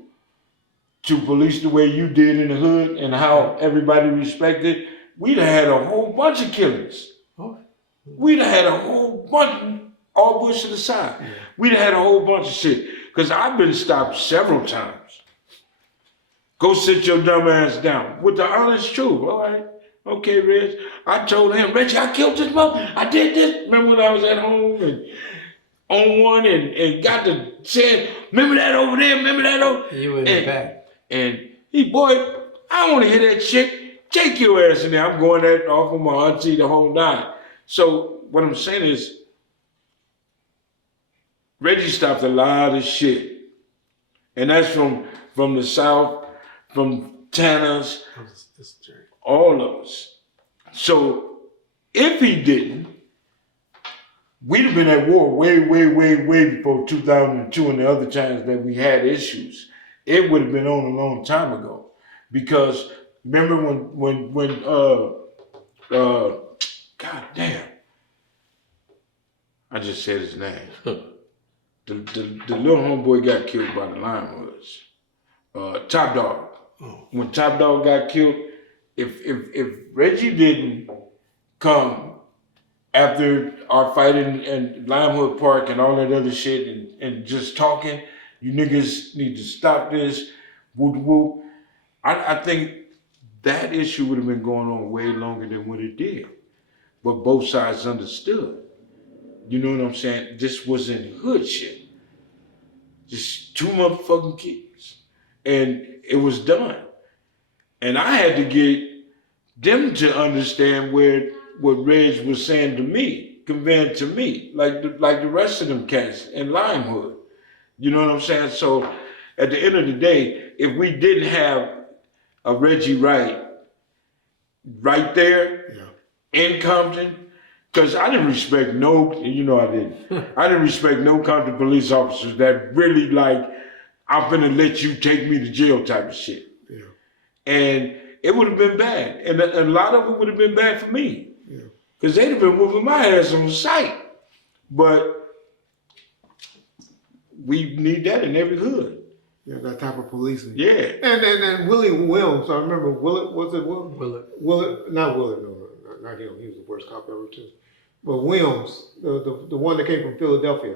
to police the way you did in the hood and how everybody respected, we'd have had a whole bunch of killings. We'd have had a whole bunch, all bush to the side. Yeah. We'd have had a whole bunch of shit. Because I've been stopped several times. Go sit your dumb ass down. With the honest truth. All right. Okay, Reg. I told him, Reggie, I killed this mother. I did this. Remember when I was at home and on one and got to saying, remember that over there? Remember that over? You in the back. And he, boy, I don't want to hear that shit. Take your ass in there. I'm going that off of my auntie the whole night. So what I'm saying is, Reggie stopped a lot of shit. And that's from the South, from Tanner's, all of us. So if he didn't, we'd have been at war way before 2002 and the other times that we had issues. It would have been on a long time ago. Because remember when God damn, I just said his name. The little homeboy got killed by the Limehoods. Top Dog. Oh. When Top Dog got killed, if Reggie didn't come after our fight in Limehood Park and all that other shit and just talking, you niggas need to stop this, whoop whoop. I think that issue would have been going on way longer than what it did. But both sides understood. You know what I'm saying? This wasn't hood shit. Just two motherfucking kids. And it was done. And I had to get them to understand what Reg was saying to me, conveying to me, like the rest of them cats in Limehood. You know what I'm saying? So at the end of the day, if we didn't have a Reggie Wright right there in Compton, because I didn't respect you know I didn't. I didn't respect no Compton police officers that really like, I'm finna let you take me to jail type of shit. Yeah. And it would have been bad. And a lot of it would have been bad for me. Because they'd have been whooping my ass on sight. But we need that in every hood. Yeah, that type of policing. Yeah. And Willie Williams, I remember Willett, not Willett, no, not him. He was the worst cop ever too. But Williams, the one that came from Philadelphia,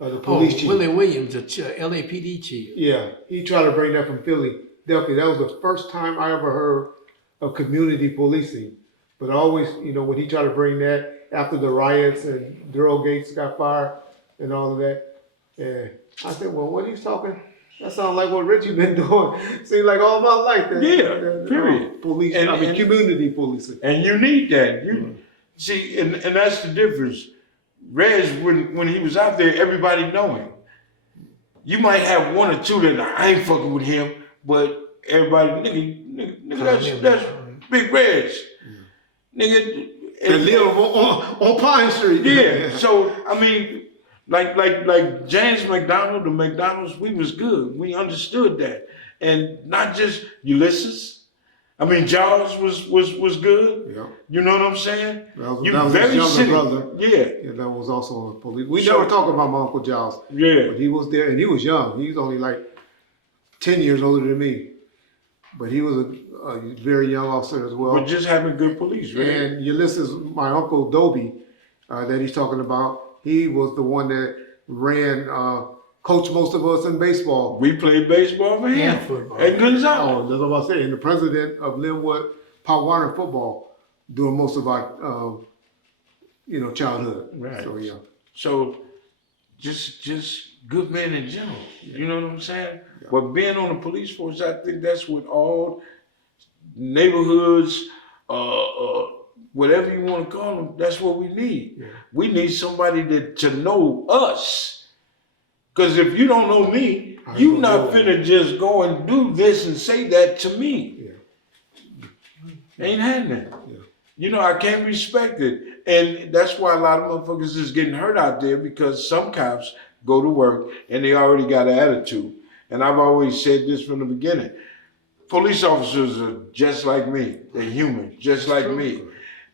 the police chief. Willie Williams, the LAPD chief. Yeah, he tried to bring that from Philadelphia. That was the first time I ever heard of community policing. But always, you know, when he tried to bring that after the riots and Daryl Gates got fired and all of that, and I said, well, what he's talking, that sounds like what Reggie been doing. Seems like all my life. Period. Police, community policing. And you need that. See, and that's the difference. Reg, when he was out there, everybody know him. You might have one or two that I ain't fucking with him, but everybody, nigga, that's Big Reg. Nigga. And live on Pine Street. Yeah. So, I mean, like James McDonald, the McDonald's, we was good. We understood that. And not just Ulysses, I mean, Jaws was good. Yeah. You know what I'm saying? That You was very his younger city. brother. Yeah. Yeah, that was also on the police. We So- never talk about my Uncle Giles. Yeah. But he was there, and he was young. He was only like 10 years older than me. But he was a very young officer as well. But just having good police, right? And Ulysses, my Uncle Dobie, that he's talking about, he was the one that ran, coached most of us in baseball. We played baseball for him. And football. At Gonzalo. Oh, that's what I'm saying. The president of Linwood Power Water Football doing most of our, childhood. Right. So, yeah. So, just good men in general. You know what I'm saying? But being on the police force, I think that's what all neighborhoods, whatever you want to call them, that's what we need. Yeah. We need somebody to know us. Because if you don't know me, you not finna just go and do this and say that to me. Yeah. Ain't happening. Yeah. You know, I can't respect it. And that's why a lot of motherfuckers is getting hurt out there, because some cops go to work and they already got an attitude. And I've always said this from the beginning. Police officers are just like me. They're human, just like me.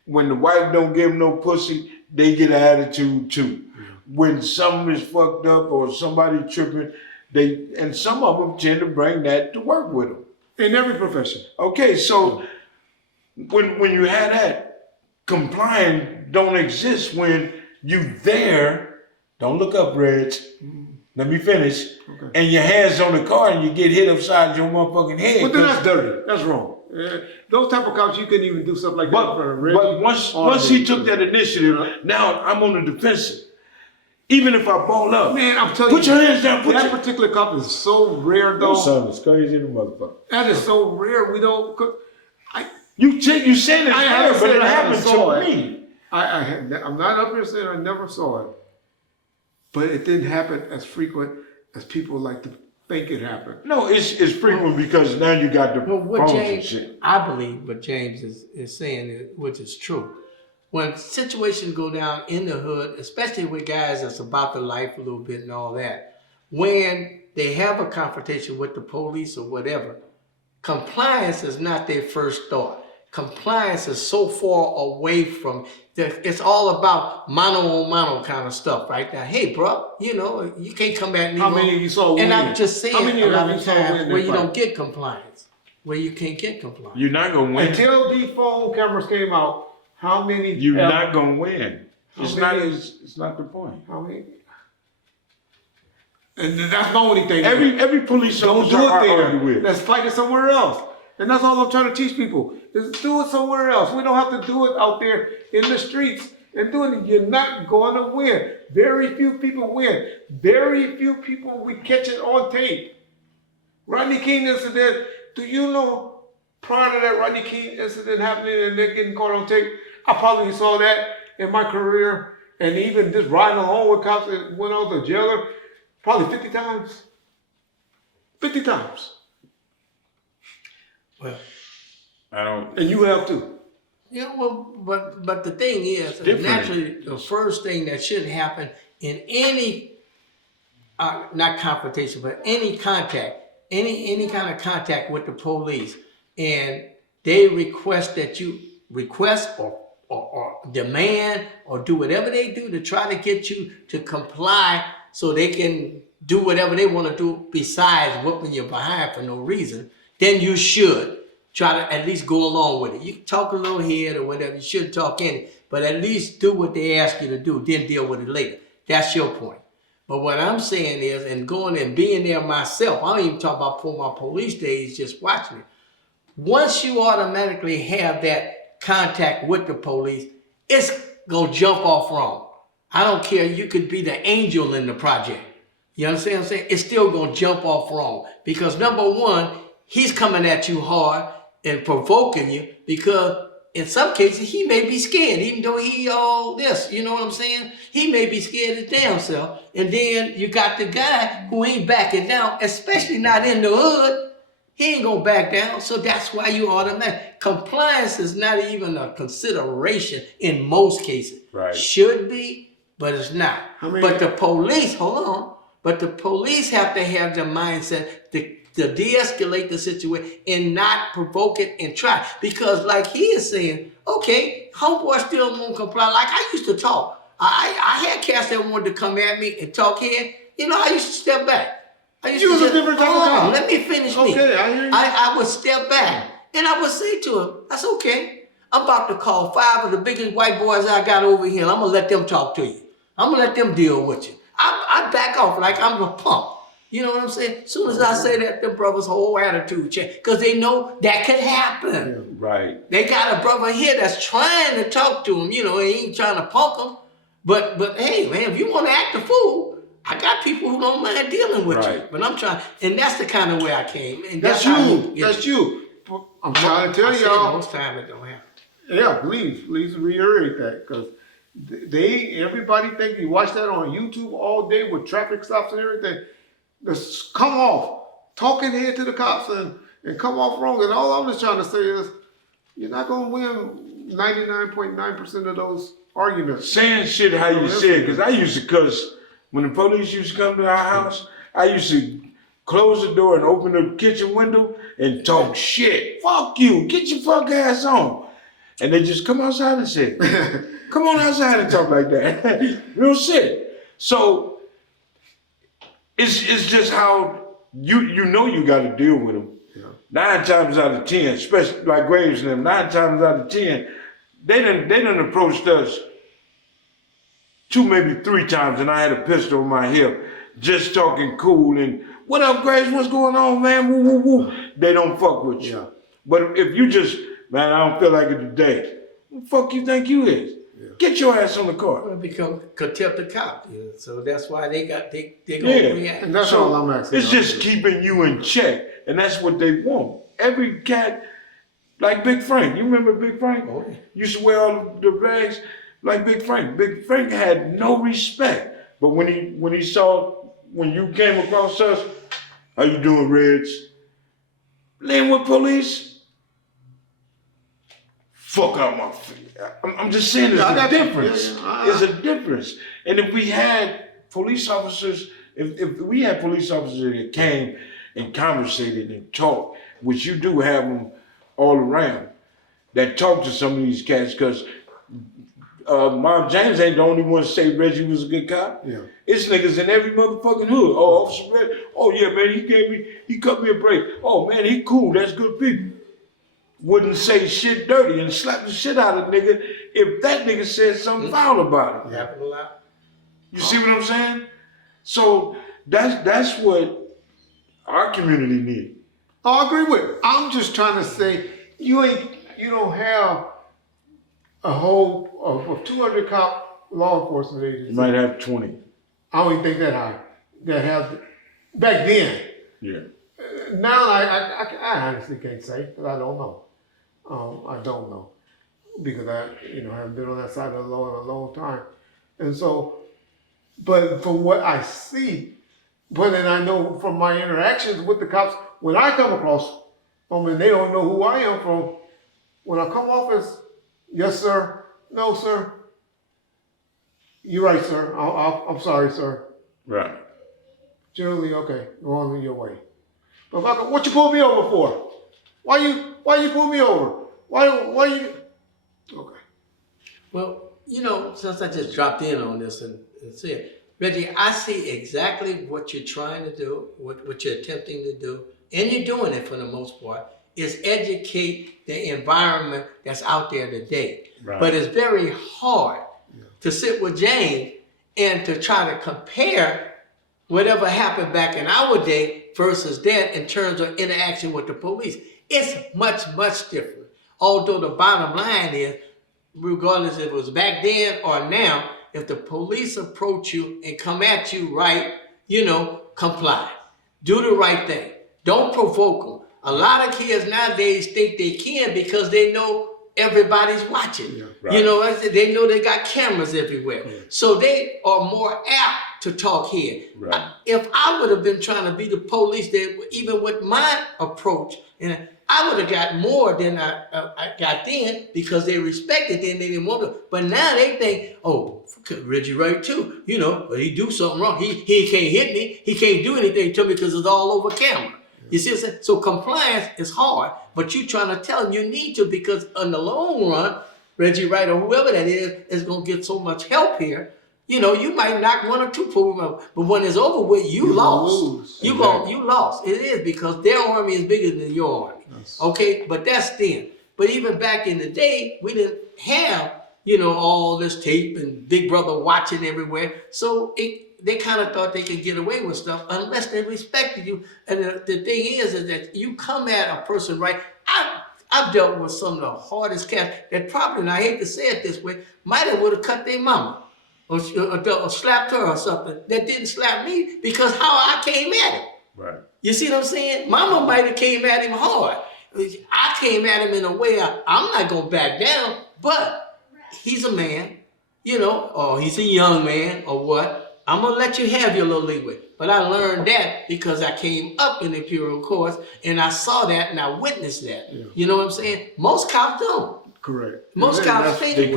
When the wife don't give them no pussy, they get an attitude too. When something is fucked up or somebody tripping, and some of them tend to bring that to work with them. In every profession. Okay, so when you have that, complying don't exist when you there. Don't look up, Reg. Let me finish. Okay. And your hands on the car and you get hit upside your motherfucking head. But then that's dirty. That's wrong. Those type of cops, you couldn't even do stuff like that. But once he took that initiative, now I'm on the defensive. Even if I ball up. Man, I'm telling you. Put your hands down. That particular cop is so rare, though. Your son is crazy, the motherfucker. That is so rare. We don't. You said it's I rare, haven't but said it I haven't happened saw to it. me. I'm not up here saying I never saw it, but it didn't happen as frequent as people like to think it happened. No, it's frequent because now you got the Well, what phones and James, shit. I believe what James is saying, which is true. When situations go down in the hood, especially with guys that's about the life a little bit and all that, when they have a confrontation with the police or whatever, compliance is not their first thought. Compliance is so far away from that. It's all about mano a mano kind of stuff right now. Hey, bro, you can't come back. How many of you saw And win? I'm just How saying many a of lot you of saw win times that where you fight? don't get compliance, where you can't get compliance. You're not gonna win. Until the phone cameras came out, how many? You're not gonna win. It's many- not the point. How many? And that's my only thing. Every police Don't officer do it I argue there. with. Let's fight it somewhere else. And that's all I'm trying to teach people. Is do it somewhere else. We don't have to do it out there in the streets and doing it. You're not going to win. Very few people win. Very few people we catch it on tape. Rodney King incident. Do you know prior to that Rodney King incident happening and then getting caught on tape, I probably saw that in my career, and even just riding along with cops that went out to jailer, probably 50 times. 50 times. Well, I don't. And you have too. yeah, well, but the thing is, different. naturally, the first thing that should happen in any, not confrontation, but any contact, any kind of contact with the police, and they request that you request or demand or do whatever they do to try to get you to comply so they can do whatever they want to do besides whooping you behind for no reason, then you should try to at least go along with it. You can talk a little head or whatever, you shouldn't talk any, but at least do what they ask you to do, then deal with it later. That's your point. But what I'm saying is, and going and being there myself, I don't even talk about for my police days, just watching it. Once you automatically have that contact with the police, it's gonna jump off wrong. I don't care, you could be the angel in the project. You understand what I'm saying? It's still gonna jump off wrong. Because number one, he's coming at you hard and provoking you, because in some cases he may be scared, even though he all this, you know what I'm saying? He may be scared his damn self. And then you got the guy who ain't backing down, especially not in the hood. He ain't gonna back down, so that's why you automatic. Compliance is not even a consideration in most cases. Right. Should be, but it's not. How many- But the police, hold on, but the police have to have the mindset to de-escalate the situation and not provoke it and try. Because like he is saying, okay, homeboy still won't comply. Like I used to talk. I had cats that wanted to come at me and talk here. You know, I used to step back. I used You to was a just, different type of guy. let me finish me. Okay, I hear you. I would step back and I would say to him, that's okay. I'm about to call 5 of the biggest white boys I got over here and I'm going to let them talk to you. I'm going to let them deal with you. I back off like I'm a punk. You know what I'm saying? As soon as I say that, them brothers' whole attitude change. Because they know that could happen. Right. They got a brother here that's trying to talk to him, you know, he ain't trying to punk him. But hey, man, if you want to act a fool, I got people who don't mind dealing with you. But I'm trying, and that's the kind of way I came. And That's you. That's you. I'm trying to tell y'all. Most time it don't happen. Yeah, please reiterate that, because everybody think you watch that on YouTube all day with traffic stops and everything. Just come off talking head to the cops and come off wrong. And all I'm just trying to say is, you're not gonna win 99.9% of those arguments. Saying shit how you said, because I used to cuss when the police used to come to our house. I used to close the door and open the kitchen window and talk shit. Fuck you, get your fuck ass on. And they just come outside and say, come on outside and talk like that. Real shit. So it's just how you know you got to deal with them. Yeah. 9 times out of 10, especially like Graves and them, 9 times out of 10, they done approached us 2, maybe 3 times, and I had a pistol on my hip, just talking cool and what up, Graves? What's going on, man? Woo woo woo. They don't fuck with you. Yeah. But if you just, man, I don't feel like it today. What the fuck you think you is? Yeah. Get your ass on the car. Well, become contempt of cop. You know? So that's why they gonna react. And that's all I'm asking. It's just keeping you in check, and that's what they want. Every cat, like Big Frank. You remember Big Frank? Oh, yeah. Used to wear all the rags like Big Frank. Big Frank had no respect. But when he saw, when you came across us, how you doing, Reds? Laying with police? Fuck out my face. I'm just saying there's a difference. There's a difference. And if we had police officers, if we had police officers that came and conversated and talked, which you do have them all around, that talk to some of these cats, because Mom James ain't the only one to say Reggie was a good cop. Yeah. It's niggas in every motherfucking hood. Oh, Officer Reggie. Oh yeah, man, he cut me a break. Oh man, he cool. That's good people. Wouldn't say shit dirty and slap the shit out of nigga if that nigga said something foul about it. Happen a lot. You see what I'm saying? So that's what our community needs. I agree with it. I'm just trying to say you don't have a whole of 200 cop law enforcement agencies. You might have 20. I don't even think that high. That have back then. Yeah. Now I honestly can't say, because I don't know. I don't know, because I haven't been on that side of the law in a long time, and so, but from what I see, but then I know from my interactions with the cops, when I come across them and they don't know who I am from, when I come off as yes sir, no sir, you're right sir, I'm sorry sir. Right. Generally, okay, go on your way. But if I go, what you pull me over for? Why you pull me over? Why you? Okay. Well, since I just dropped in on this and said, Reggie, I see exactly what you're trying to do, what you're attempting to do, and you're doing it for the most part, is educate the environment that's out there today. Right. But it's very hard to sit with James and to try to compare whatever happened back in our day versus that in terms of interaction with the police. It's much, much different. Although the bottom line is, regardless if it was back then or now, if the police approach you and come at you right, comply. Do the right thing. Don't provoke them. A lot of kids nowadays think they can because they know everybody's watching. Yeah, right. They know they got cameras everywhere. Yeah. So they are more apt to talk here. Right. If I would have been trying to be the police, even with my approach, and I would have got more than I got then, because they respected it and they didn't want to. But now they think, oh, Reggie Wright too. But he do something wrong. He can't hit me. He can't do anything to me because it's all over camera. You see what I'm saying? So compliance is hard, but you trying to tell them you need to, because in the long run, Reggie Wright or whoever that is going to get so much help here. You know, you might knock one or two people out, but when it's over with, you lost. You lost. It is, because their army is bigger than your army. Okay, but that's then. But even back in the day, we didn't have, you know, all this tape and Big Brother watching everywhere. So they kind of thought they could get away with stuff unless they respected you. And the thing is that you come at a person, right? I've dealt with some of the hardest cats that probably, and I hate to say it this way, might have would have cut their mama or slapped her or something, that didn't slap me because how I came at him. Right. You see what I'm saying? Mama might have came at him hard. I came at him in a way I'm not going to back down, but he's a man, you know, or he's a young man or what. I'm going to let you have your little leeway. But I learned that because I came up in the Imperial Courts and I saw that and I witnessed that. Yeah. You know what I'm saying? Most cops don't. Correct. Most cops think.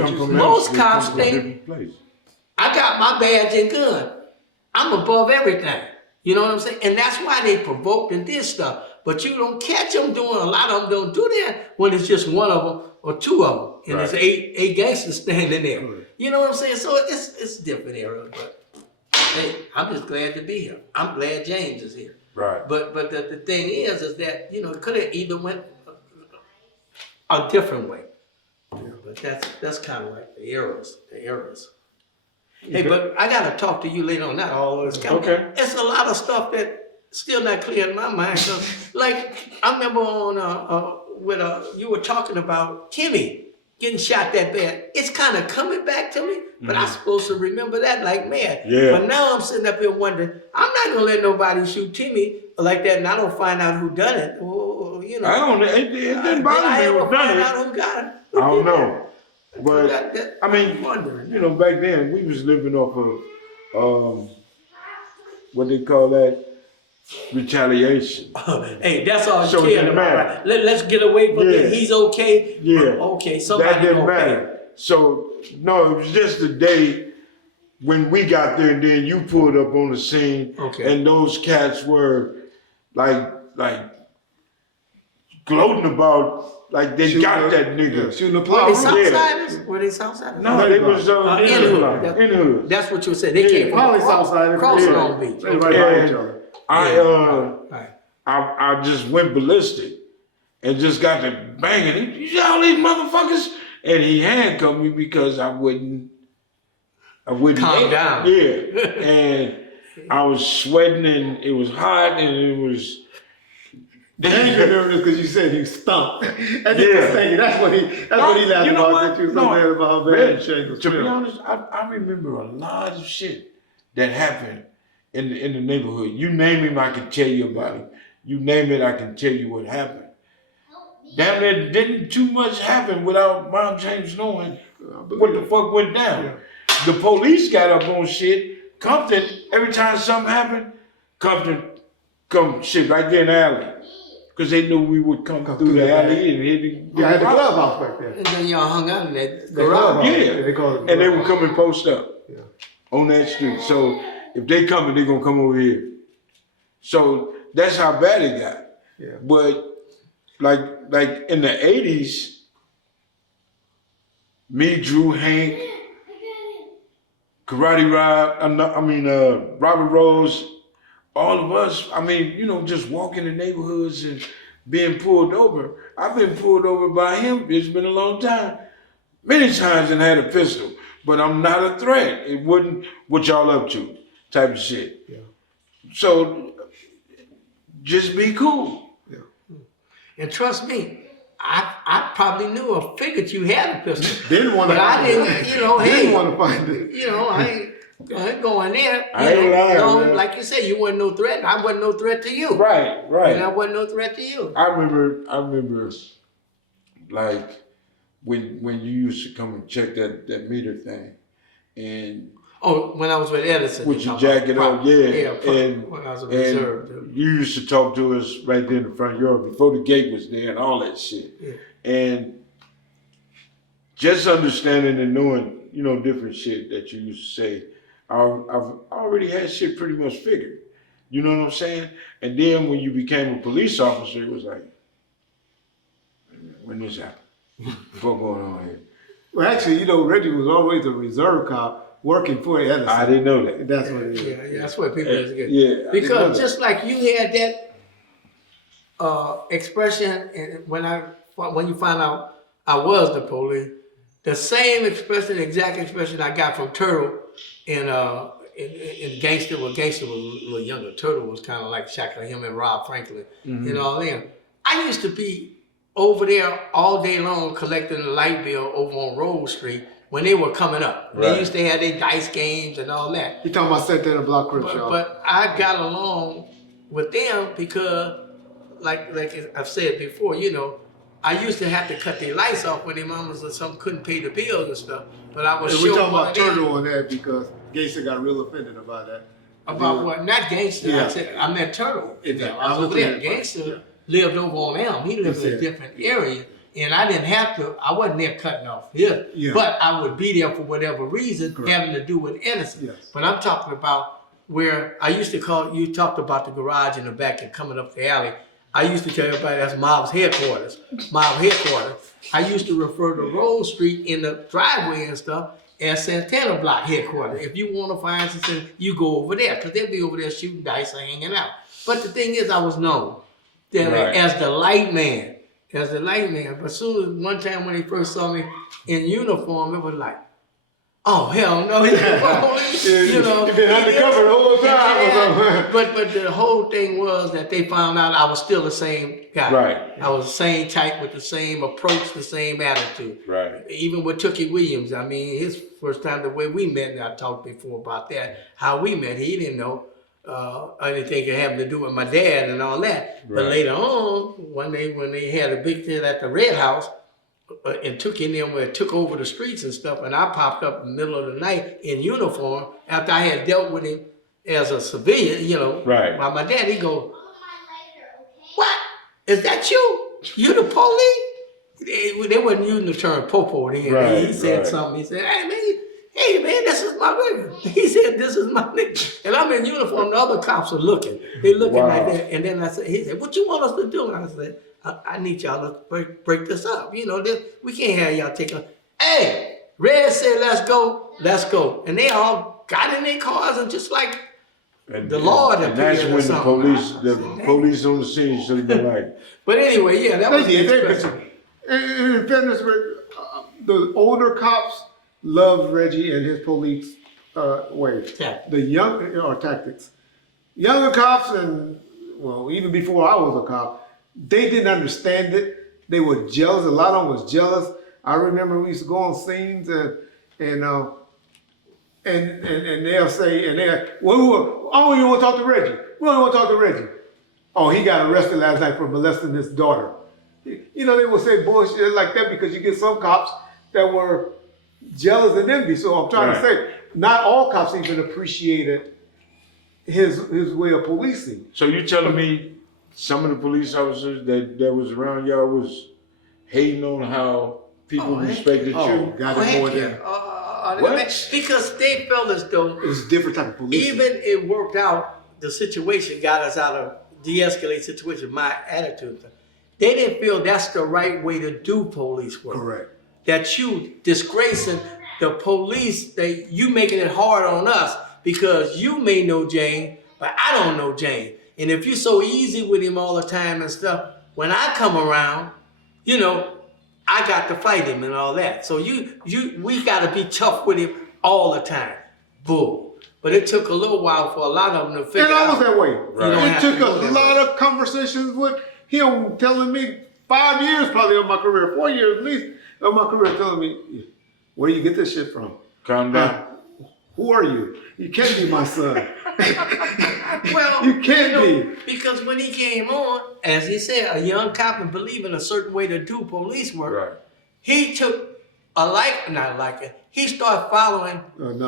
I got my badge and gun. I'm above everything. You know what I'm saying? And that's why they provoked and did stuff. But you don't catch them doing, a lot of them don't do that when it's just one of them or two of them. And there's eight gangsters standing there. Right. You know what I'm saying? So it's different areas. But hey, I'm just glad to be here. I'm glad James is here. Right. But the thing is that, you know, it could have either went a different way. Yeah. But that's kind of like the errors. Hey, but I gotta talk to you later on. Not all of this. Okay. It's a lot of stuff that still not clear in my mind. So, like I remember on you were talking about Kimmy getting shot that bad. It's kind of coming back to me, but I'm supposed to remember that like mad. Yeah. But now I'm sitting up here wondering, I'm not gonna let nobody shoot Timmy like that, and I don't find out who done it. Or, you know, I don't. It didn't bother me who done it. Out who got it. I don't know. But I mean, you know, back then we was living off of what they call that, retaliation. Hey, that's all you care about. Let's get away from it. He's okay. Yeah. Okay. Somebody that didn't matter. So no, it was just the day when we got there, and then you pulled up on the scene, and those cats were like gloating about. Like they got that nigga. Shooting the plow. Were they Southsiders? No, they was in the hood. That's what you said. They came from Southside. Cross Long Beach. They right by each other. I just went ballistic and just got to banging. You see all these motherfuckers? And he handcuffed me because I wouldn't calm down. Yeah. And I was sweating and it was hot and it was. And you remember this because you said you stumped. That's what he laughed about. That you were so mad about how bad Shane was. To be honest, I remember a lot of shit that happened in the neighborhood. You name him, I can tell you about him. You name it, I can tell you what happened. Damn, there didn't too much happen without Mom James knowing what the fuck went down. Yeah. The police got up on shit. Compton, every time something happened, Compton come shit right there in the alley. Because they knew we would come through the alley and hit the had the clubhouse back there. And then y'all hung out in that garage. Yeah. And they would come and post up on that street. So if they coming, they're gonna come over here. So that's how bad it got. Yeah. But like in the 80s, me, Drew, Hank, Karate Rob, Robert Rose, all of us, just walking the neighborhoods and being pulled over. I've been pulled over by him. It's been a long time. Many times and had a pistol, but I'm not a threat. It wouldn't, what y'all up to type of shit. Yeah. So just be cool. Yeah. And trust me, I probably knew or figured you had a pistol. Didn't want to, but I didn't, didn't want to find it. I ain't going there. I ain't lying, like you said, you wasn't no threat. I wasn't no threat to you. Right. And I wasn't no threat to you. I remember, like when you used to come and check that meter thing, and when I was with Edison, with your jacket on, and when I was a reserve, you used to talk to us right there in the front yard before the gate was there and all that shit, and just understanding and knowing, different shit that you used to say. I've already had shit pretty much figured. You know what I'm saying? And then when you became a police officer, it was like, when this happened? What's going on here? Well, actually, Reggie was always a reserve cop working for Edison. I didn't know that. That's what it is. Yeah, that's what people used to get. Yeah, Because just like you had that expression, and when you find out I was the police, the same expression, exact expression I got from Turtle in Gangster. Well, Gangster was a little younger. Turtle was kind of like Shaka, him and Rob Franklin, and all them. I used to be over there all day long collecting the light bill over on Rose Street when they were coming up. Right. They used to have their dice games and all that. You talking about Santana Block Crip Show? But I got along with them because, like I've said before, I used to have to cut their lights off when their mamas or something couldn't pay the bills and stuff. But I was we're sure talking about Turtle on that because Gangster got real offended about that. about what? Not Gangster. Yeah. I meant Turtle. Yeah. I was over there. Gangster lived over on Elm. He lived in a different area. And I didn't have to, I wasn't there cutting off his, but I would be there for whatever reason, having to do with Edison. Yes. But I'm talking about where I used to call, you talked about the garage in the back and coming up the alley. I used to tell everybody that's Mob's headquarters. Mob headquarters. I used to refer to Rose Street in the driveway and stuff as Santana Block headquarters. If you want to find something, you go over there, because they'll be over there shooting dice or hanging out. But the thing is, I was known that as the light man. As the light man. But soon as one time when they first saw me in uniform, it was like, oh, hell no. You've been undercover the whole time. But the whole thing was that they found out I was still the same guy. Right. I was the same type with the same approach, the same attitude. Right. Even with Tookie Williams, I mean, his first time, the way we met, and I talked before about that, how we met, he didn't know anything that having to do with my dad and all that. But later on, when they had a big thing at the Red House, and took in there where it took over the streets and stuff, and I popped up in the middle of the night in uniform after I had dealt with him as a civilian, Right. By my dad, he go, what? Is that you? You the police? They wasn't using the term popo then. Right, He said something. He said, hey man, this is my nigga. He said, this is my nigga. And I'm in uniform, the other cops are looking. They looking like that. And then he said, what you want us to do? And I said, I need y'all to break this up. We can't have y'all take hey, Red said, let's go. And they all got in their cars and just like the Lord and that's when the police on the scene should have been like. But anyway, that was the expression. In fairness, the older cops loved Reggie and his police ways. The tactics. Younger cops, and even before I was a cop, they didn't understand it. They were jealous. A lot of them was jealous. I remember we used to go on scenes and they'll say, I don't even want to talk to Reggie. We don't want to talk to Reggie. Oh, he got arrested last night for molesting his daughter. They will say bullshit like that because you get some cops that were jealous and envy. So I'm trying to say, not all cops even appreciated his way of policing. So you telling me some of the police officers that was around y'all was hating on how people respected you? Got it more than what? Because they felt as though it was a different type of policing. Even it worked out, the situation got us out of de-escalate situation, my attitude. They didn't feel that's the right way to do police work. Correct. That you disgracing the police, you making it hard on us because you may know Jane, but I don't know Jane. And if you're so easy with him all the time and stuff, when I come around, I got to fight him and all that. So we got to be tough with him all the time. Bull. But it took a little while for a lot of them to figure out. And I was that way. Right. It took a lot of conversations with him telling me 5 years probably of my career, 4 years at least of my career, telling me, where do you get this shit from? Calm down. Who are you? You can't be my son. Well, you can't be. Because when he came on, as he said, a young cop and believe in a certain way to do police work, Right. he took he started following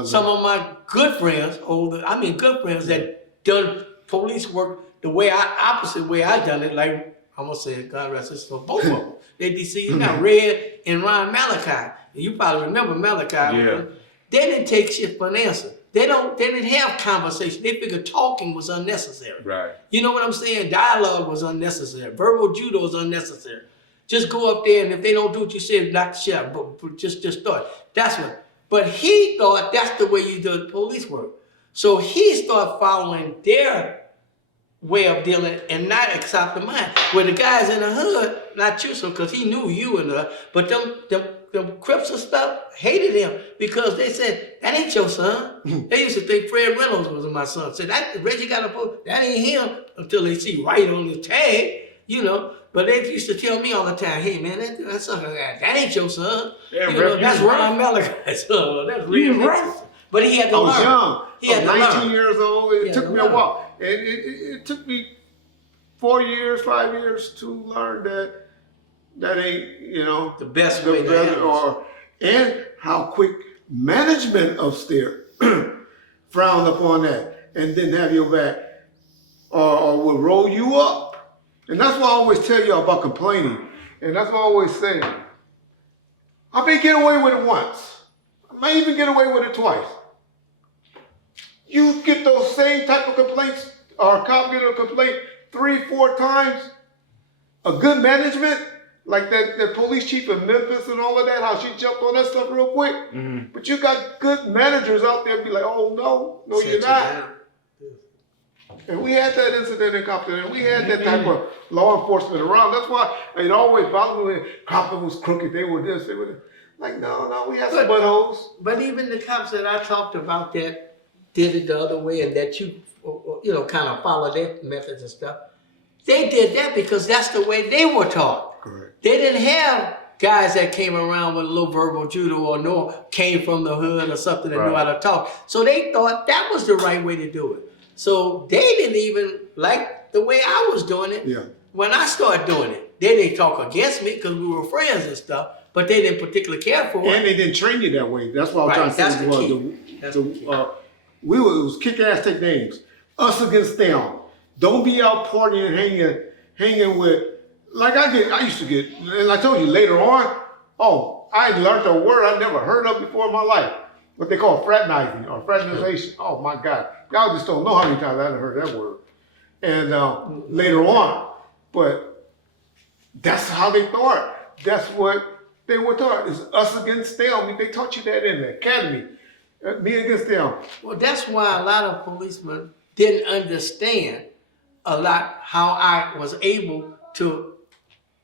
some of my good friends, good friends that done police work the opposite way I done it, like I'm gonna say God rest his soul, both of them. They deceased now, Red and Ron Malachi. You probably remember Malachi. Yeah. They didn't take shit for an answer. They didn't have conversation. They figured talking was unnecessary. Right. You know what I'm saying? Dialogue was unnecessary. Verbal judo is unnecessary. Just go up there, and if they don't do what you said, knock the shit out. But just thought. That's what. But he thought that's the way you do police work. So he started following their way of dealing and not accepting mine. Where the guys in the hood, not you, so because he knew you in the hood, but them Crips and stuff hated him because they said, that ain't your son. They used to think Fred Reynolds was my son. Said, that Reggie got a post, that ain't him, until they see Wright on his tag, you know. But they used to tell me all the time, hey man, that son, that ain't your son. Yeah, you know, that's Ron Malachi's son. That's Red Nixon's son. But he had to I learn. was young. He had I was to 19 learn. years old. It He took had me to a learn. while. And it took me 4 years, 5 years to learn that ain't, you know, The best way to better, handle and how quick management upstairs frowned upon that and didn't have your back or would roll you up. And that's why I always tell you about complaining. And that's what I always say. I may get away with it once. I may even get away with it twice. You get those same type of complaints, or a cop get a complaint 3, 4 times. A good management, like that police chief in Memphis and all of that, how she jumped on that stuff real quick. Mm-hmm. But you got good managers out there be like, oh no, Sit you're you not. down. And we had that incident in Compton, and we had that type of law enforcement around. That's why it always bothered me when Compton was crooked. They were this, they were that. Like, no, we had some buttholes. But even the cops that I talked about that did it the other way and that you know, kind of follow their methods and stuff, they did that because that's the way they were taught. Correct. They didn't have guys that came around with a little verbal judo or came from the hood or something that knew how to talk. So they thought that was the right way to do it. So they didn't even like the way I was doing it. Yeah. When I started doing it, they didn't talk against me because we were friends and stuff, but they didn't particularly care for it. And they didn't train you that way. That's what I was Right, trying to that's say. the Was key. That's the key. it was kick ass, take names. Us against them. Don't be out partying, hanging with. Like I used to get, and I told you later on. Oh, I learned a word I never heard of before in my life. What they call fraternizing or fraternization. Oh my God, y'all just don't know how many times I heard that word. And later on, but that's how they thought. That's what they were taught. It's us against them. They taught you that in the academy. Me against them. Well, that's why a lot of policemen didn't understand a lot how I was able to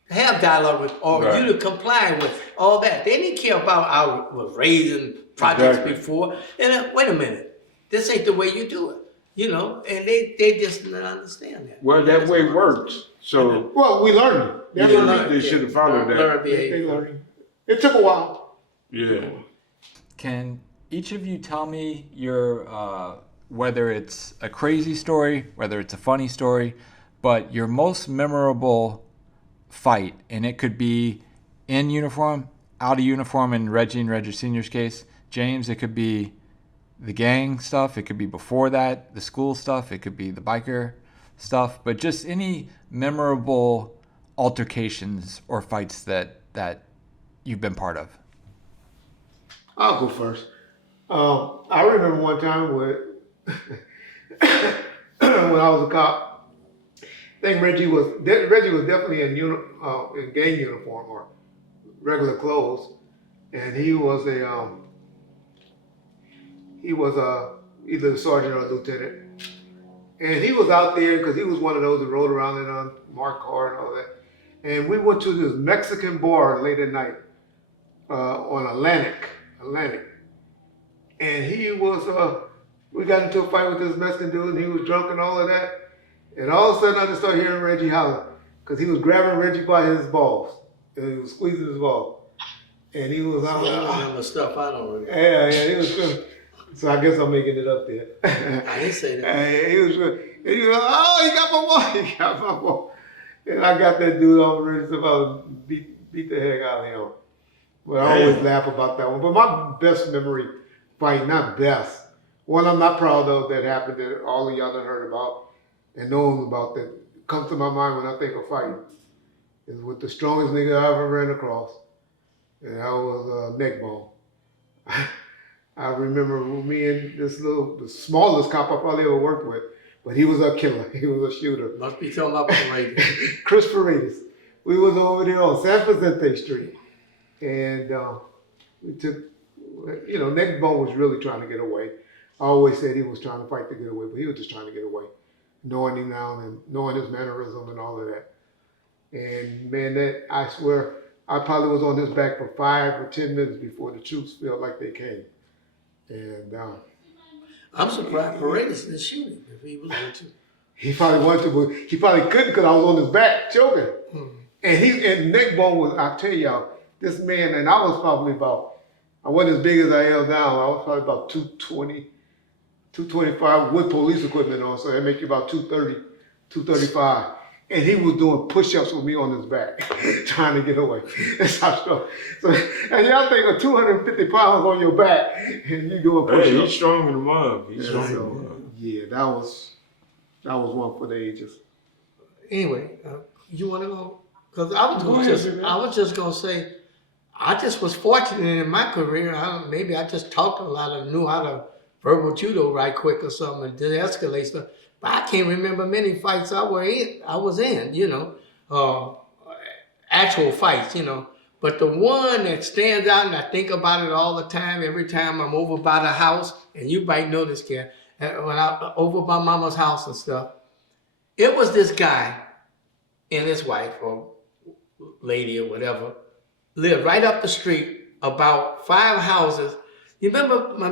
have dialogue with or you to comply with all that. They didn't care about I was raising projects before. And wait a minute, this ain't the way you do it. You know, and they just didn't understand that. Well, that way works. So Well, we learned it. they should have followed that. Learn They behavior. learned it. It took a while. Yeah. Can each of you tell me your whether it's a crazy story, whether it's a funny story, but your most memorable fight, and it could be in uniform, out of uniform in Reggie and Reggie Sr.'s case. James, it could be the gang stuff, it could be before that, the school stuff, it could be the biker stuff, but just any memorable altercations or fights that you've been part of. I'll go first. I remember one time when I was a cop. I think Reggie was definitely in gang uniform or regular clothes, and he was either a sergeant or a lieutenant, and he was out there because he was one of those that rode around in a marked car and all that. And we went to this Mexican bar late at night on Atlantic. And he was, we got into a fight with this Mexican dude, and he was drunk and all of that. And all of a sudden, I just started hearing Reggie holler, because he was grabbing Reggie by his balls, and he was squeezing his balls. And he was I remember stuff I don't remember. yeah, he was good. So I guess I'm making it up there. I didn't say that. He was good. And he was, oh, he got my ball, he got my ball. And I got that dude all ready to beat the heck out of him. But I always laugh about that one. But my best memory fight, not best, one I'm not proud of that happened that all of y'all done heard about and known about that comes to my mind when I think of fighting is with the strongest nigga I ever ran across. And that was neck bone. I remember me and the smallest cop I probably ever worked with, but he was a killer. He was a shooter. Must be talking about Paredes. Chris Paredes. We was over there on San Vicente Street, and we took, Neckbone was really trying to get away. I always said he was trying to fight to get away, but he was just trying to get away, knowing him now and knowing his mannerism and all of that. And man, I swear, I probably was on his back for 5 or 10 minutes before the troops felt like they came. And I'm surprised Paredes didn't shoot him if he was with you. he probably wanted to, but he probably couldn't because I was on his back choking. And Neckbone was, I tell y'all, this man, and I was probably I wasn't as big as I am now. I was probably about 220, 225 with police equipment on, so that make you about 230, 235. And he was doing push-ups with me on his back, trying to get away. That's how strong. So, and y'all think of 250 pounds on your back, and you doing push-ups. Hey, he's strong in the mug. He's strong in the mug. Yeah, that was one for the ages. Anyway, you want to go? Because I was just gonna say, I just was fortunate in my career. Maybe I just talked a lot and knew how to verbal judo right quick or something and de-escalate stuff. But I can't remember many fights I was in, actual fights, But the one that stands out, and I think about it all the time, every time I'm over by the house, and you might know this, kid, when I over by Mama's house and stuff, it was this guy and his wife or lady or whatever lived right up the street, about 5 houses. You remember my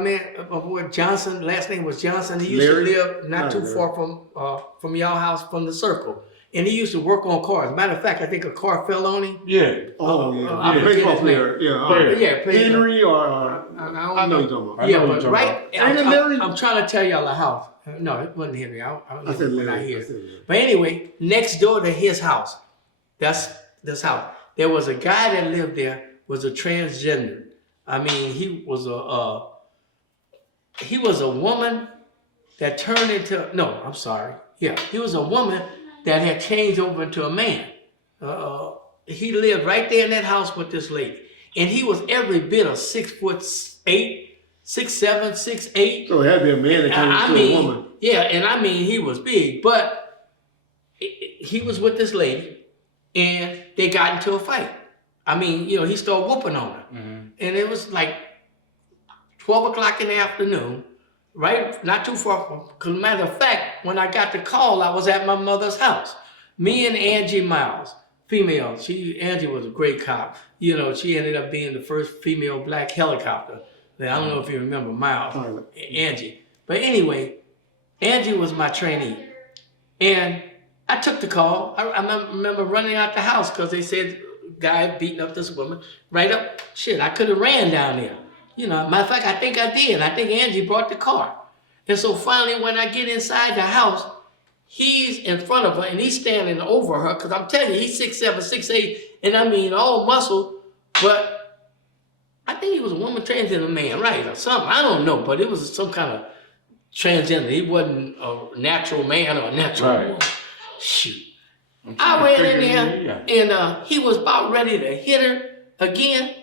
boy Johnson? Last name was Johnson. He used Larry? to live not too far from y'all house, from the Circle, and he used to work on cars. Matter of fact, I think a car fell on him. Yeah. Oh, yeah. I forget Baseball his player. name. Yeah. Henry or I know you're talking about. Yeah, what but you're right. Ain't it Larry? I'm trying to tell y'all the house. No, it wasn't Henry. I I said when I Larry. hear I it. said Larry. But anyway, next door to his house, that's this house. There was a guy that lived there, was a transgender. I mean, he was a woman that turned into, no, I'm sorry. Yeah, he was a woman that had changed over into a man. He lived right there in that house with this lady. And he was every bit of 6'8", 6'7", 6'8". So it had to be a man that turned into a woman. Yeah, and I mean, he was big, but he was with this lady, and they got into a fight. I mean, he started whooping on her. Mm-hmm. And it was like 12 o'clock in the afternoon, right? Not too far from, because matter of fact, when I got the call, I was at my mother's house. Me and Angie Miles, female. Angie was a great cop. She ended up being the first female black helicopter. I don't know if you remember Miles, Angie. But anyway, Angie was my trainee. And I took the call. I remember running out the house because they said, guy beating up this woman. Right up, shit, I could have ran down there. Matter of fact, I think I did. I think Angie brought the car. And so finally, when I get inside the house, he's in front of her and he's standing over her. Because I'm telling you, he's 6'7", 6'8", and I mean, all muscle. But I think he was a woman transgender man, right? Or something. I don't know. But it was some kind of transgender. He wasn't a natural man or a natural woman. Shoot. I ran in there and he was about ready to hit her again.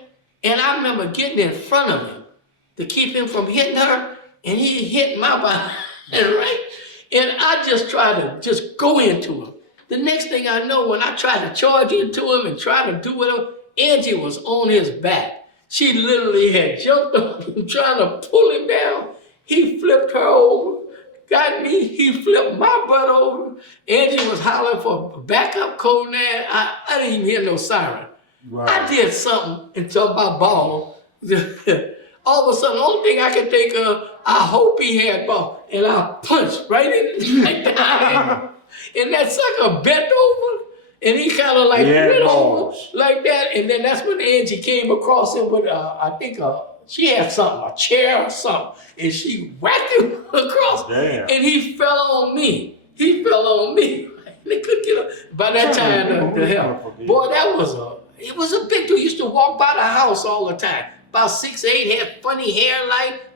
And I remember getting in front of him to keep him from hitting her. And he hit my behind, right? And I just tried to just go into him. The next thing I know, when I tried to charge into him and try to do whatever, Angie was on his back. She literally had jumped on him trying to pull him down. He flipped her over. Got me, he flipped my butt over. Angie was hollering for backup code now. I didn't even hear no siren. Wow. I did something until my ball. All of a sudden, the only thing I could think of, I hope he had ball. And I punched right in like that. And that sucker bent over. And he kind of like went over like that. And then that's when Angie came across him with, I think, she had something, a chair or something, and she whacked him across. Damn. And he fell on me. They couldn't get up. By that time, the hell. Boy, it was a big dude. He used to walk by the house all the time. About 6'8", had funny hair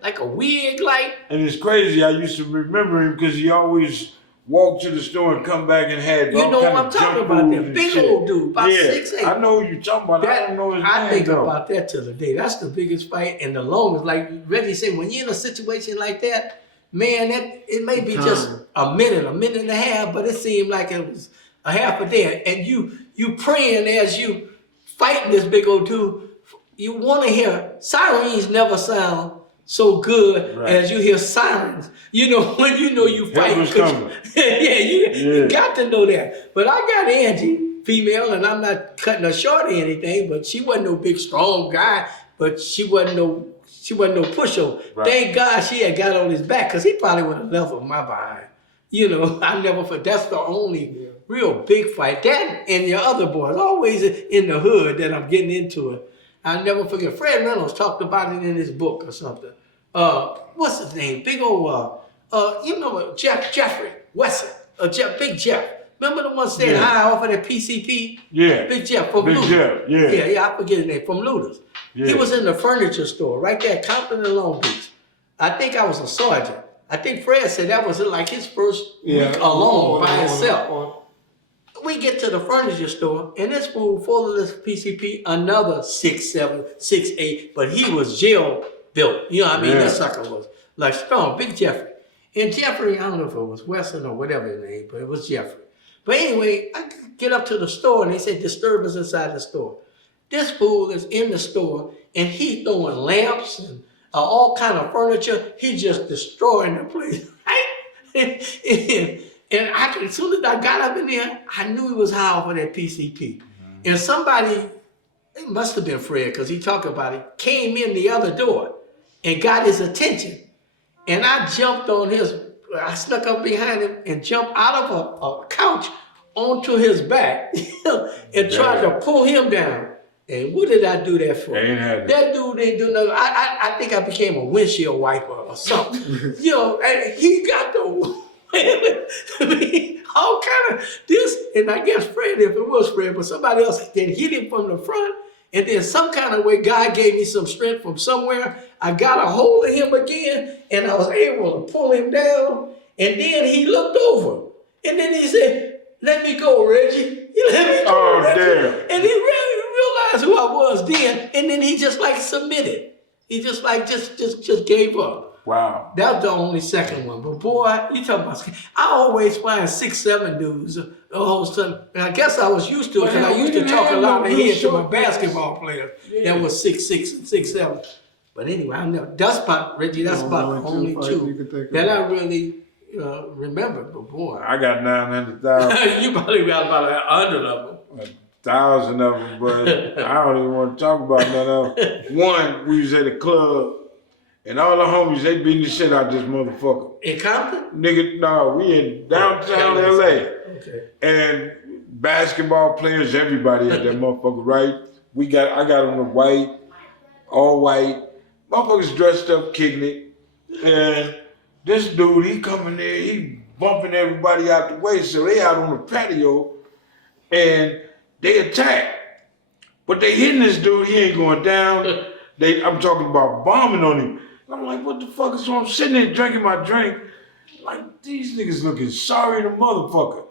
like a wig like. And it's crazy, I used to remember him because he always walk to the store and come back and had You all know what kind I'm of talking junk about? food That and big shit. old dude, about Yeah, 6'8". I know who you're talking about. I don't know his I name think though. about that till the day. That's the biggest fight and the longest. Like Reggie said, when you're in a situation like that, man, it may be just a minute and a half, but it seemed like it was a half a day. And you praying as you fighting this big old dude. You want to hear sirens never sound so good Right. as you hear sirens. You know when you know you Help fight. was coming. Yeah, you got to know that. But I got Angie, female, and I'm not cutting her short or anything, but she wasn't no big strong guy, but she wasn't no pushover. Right. Thank God she had got on his back, because he probably would have left with my behind. You know, I never forget. That's the only real big fight. That and your other boys, always in the hood that I'm getting into it. I'll never forget. Fred Reynolds talked about it in his book or something. What's his name? Big old, you know, Jeffrey Wesson, Big Jeff. Remember the one staying high off of that PCP? Yeah. Big Jeff from Big Looters. Jeff, yeah. Yeah, I forget his name, from Looters. Yeah. He was in the furniture store right there, Compton and Long Beach. I think I was a sergeant. I think Fred said that was like his first week alone by himself. We get to the furniture store, and this fool full of this PCP, another 6'7", 6'8", but he was jail built. You know what I mean? Yeah. That sucker was like strong, Big Jeffrey. And Jeffrey, I don't know if it was Wesson or whatever his name, but it was Jeffrey. But anyway, I get up to the store, and they said disturbance inside the store. This fool is in the store, and he throwing lamps and all kind of furniture. He just destroying the place, right? And as soon as I got up in there, I knew he was high off of that PCP. And somebody, it must have been Fred, because he talked about it, came in the other door and got his attention. And I jumped on I snuck up behind him and jumped out of a couch onto his back and tried to pull him down. And what did I do that for? That dude didn't do nothing. I think I became a windshield wiper or something. You know, and he got the all kind of this, and I guess Fred, if it was Fred, but somebody else then hit him from the front, and then some kind of way God gave me some strength from somewhere. I got a hold of him again, and I was able to pull him down, and then he looked over, and then he said, "Let me go, Reggie. You let me go, Reggie." Damn. And he really realized who I was then, and then he just like submitted. He just like just gave up. Wow. That was the only second one. But boy, you talking about, I always find 6'7" dudes all of a sudden. And I guess I was used to it, because I used to talk a lot of head to my basketball players that was 6'6" and 6'7". But anyway, that's about Reggie. That's about the only two that I really remember. But boy, I got 900,000. you probably got about 100 of them. 1,000 of them, but I don't even want to talk about none of them. One, we was at a club, and all the homies, they beating the shit out this motherfucker. In Compton? Nigga, no, we in downtown LA. Okay. And basketball players, everybody at that motherfucker, right? I got on the white, all white. Motherfuckers dressed up, kicking it. And this dude, he coming there, he bumping everybody out the way. So they out on the patio, and they attack. But they hitting this dude, he ain't going down. I'm talking about bombing on him. I'm like, what the fuck is wrong? I'm sitting there drinking my drink. Like, these niggas looking sorry the motherfucker.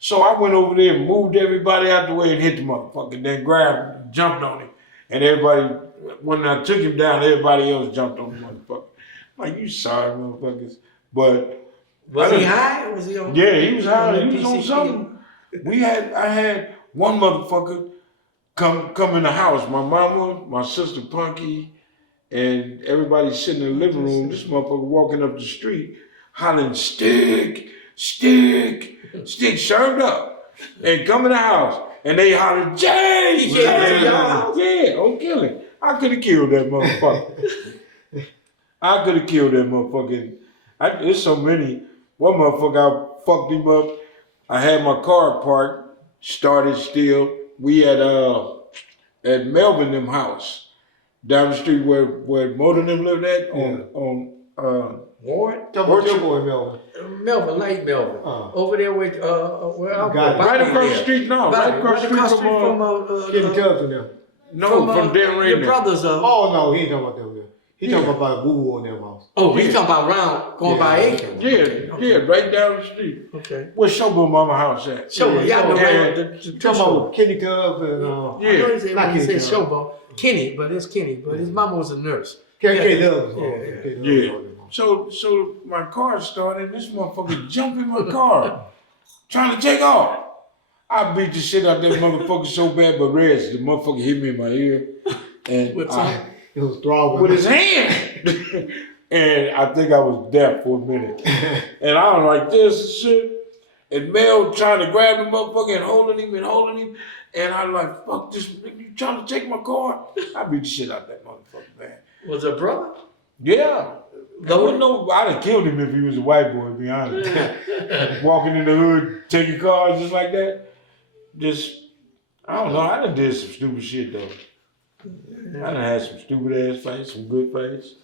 So I went over there and moved everybody out the way and hit the motherfucker. Then grabbed him, jumped on him. And everybody, when I took him down, everybody else jumped on the motherfucker. Like, you sorry motherfuckers. But was he high or was he on? Yeah, he was high. He was PCP? on something. I had one motherfucker come in the house. My mama, my sister Punky, and everybody sitting in the living room. This motherfucker walking up the street, hollering, stick, stick, stick, served up. And come in the house, and they hollered, Jay! Yeah, on killing. I could have killed that motherfucker. I could have killed that motherfucker. There's so many. One motherfucker, I fucked him up. I had my car parked, started still. We at Melvin them house, down the street where Motor and them lived at, on Ward? Tell me your boy Melvin. Melvin, Lake Melvin. Over there with, where I Got it. right across the street, right across the street from Getting cousin now. No, from Dan your Raymond. brother's. Oh no, he ain't talking about them there. He talking about woo on them house. Oh, he's talking about around going by Aiken. Yeah, right down the street. Okay. Where's Showboat Mama house at? Showboat, yeah, I know. Talking about Kenny Tubbs and I know he said, not when he Kenny said Tubbs. Showboat. Kenny, but it's Kenny. But his mama was a nurse. K Tubbs. Yeah. So my car started, and this motherfucker jumped in my car, trying to take off. I beat the shit out of that motherfucker so bad, but Reg, the motherfucker hit me in my ear, and It was throbbing with his hand. And I think I was deaf for a minute. And I was like this and shit. And Mel trying to grab the motherfucker and holding him. And I was like, fuck this, you trying to take my car? I beat the shit out of that motherfucker, man. Was a brother? Yeah. I'd have killed him if he was a white boy, to be honest. Walking in the hood, taking cars just like that. I don't know, I done did some stupid shit though. I done had some stupid ass fights, some good fights.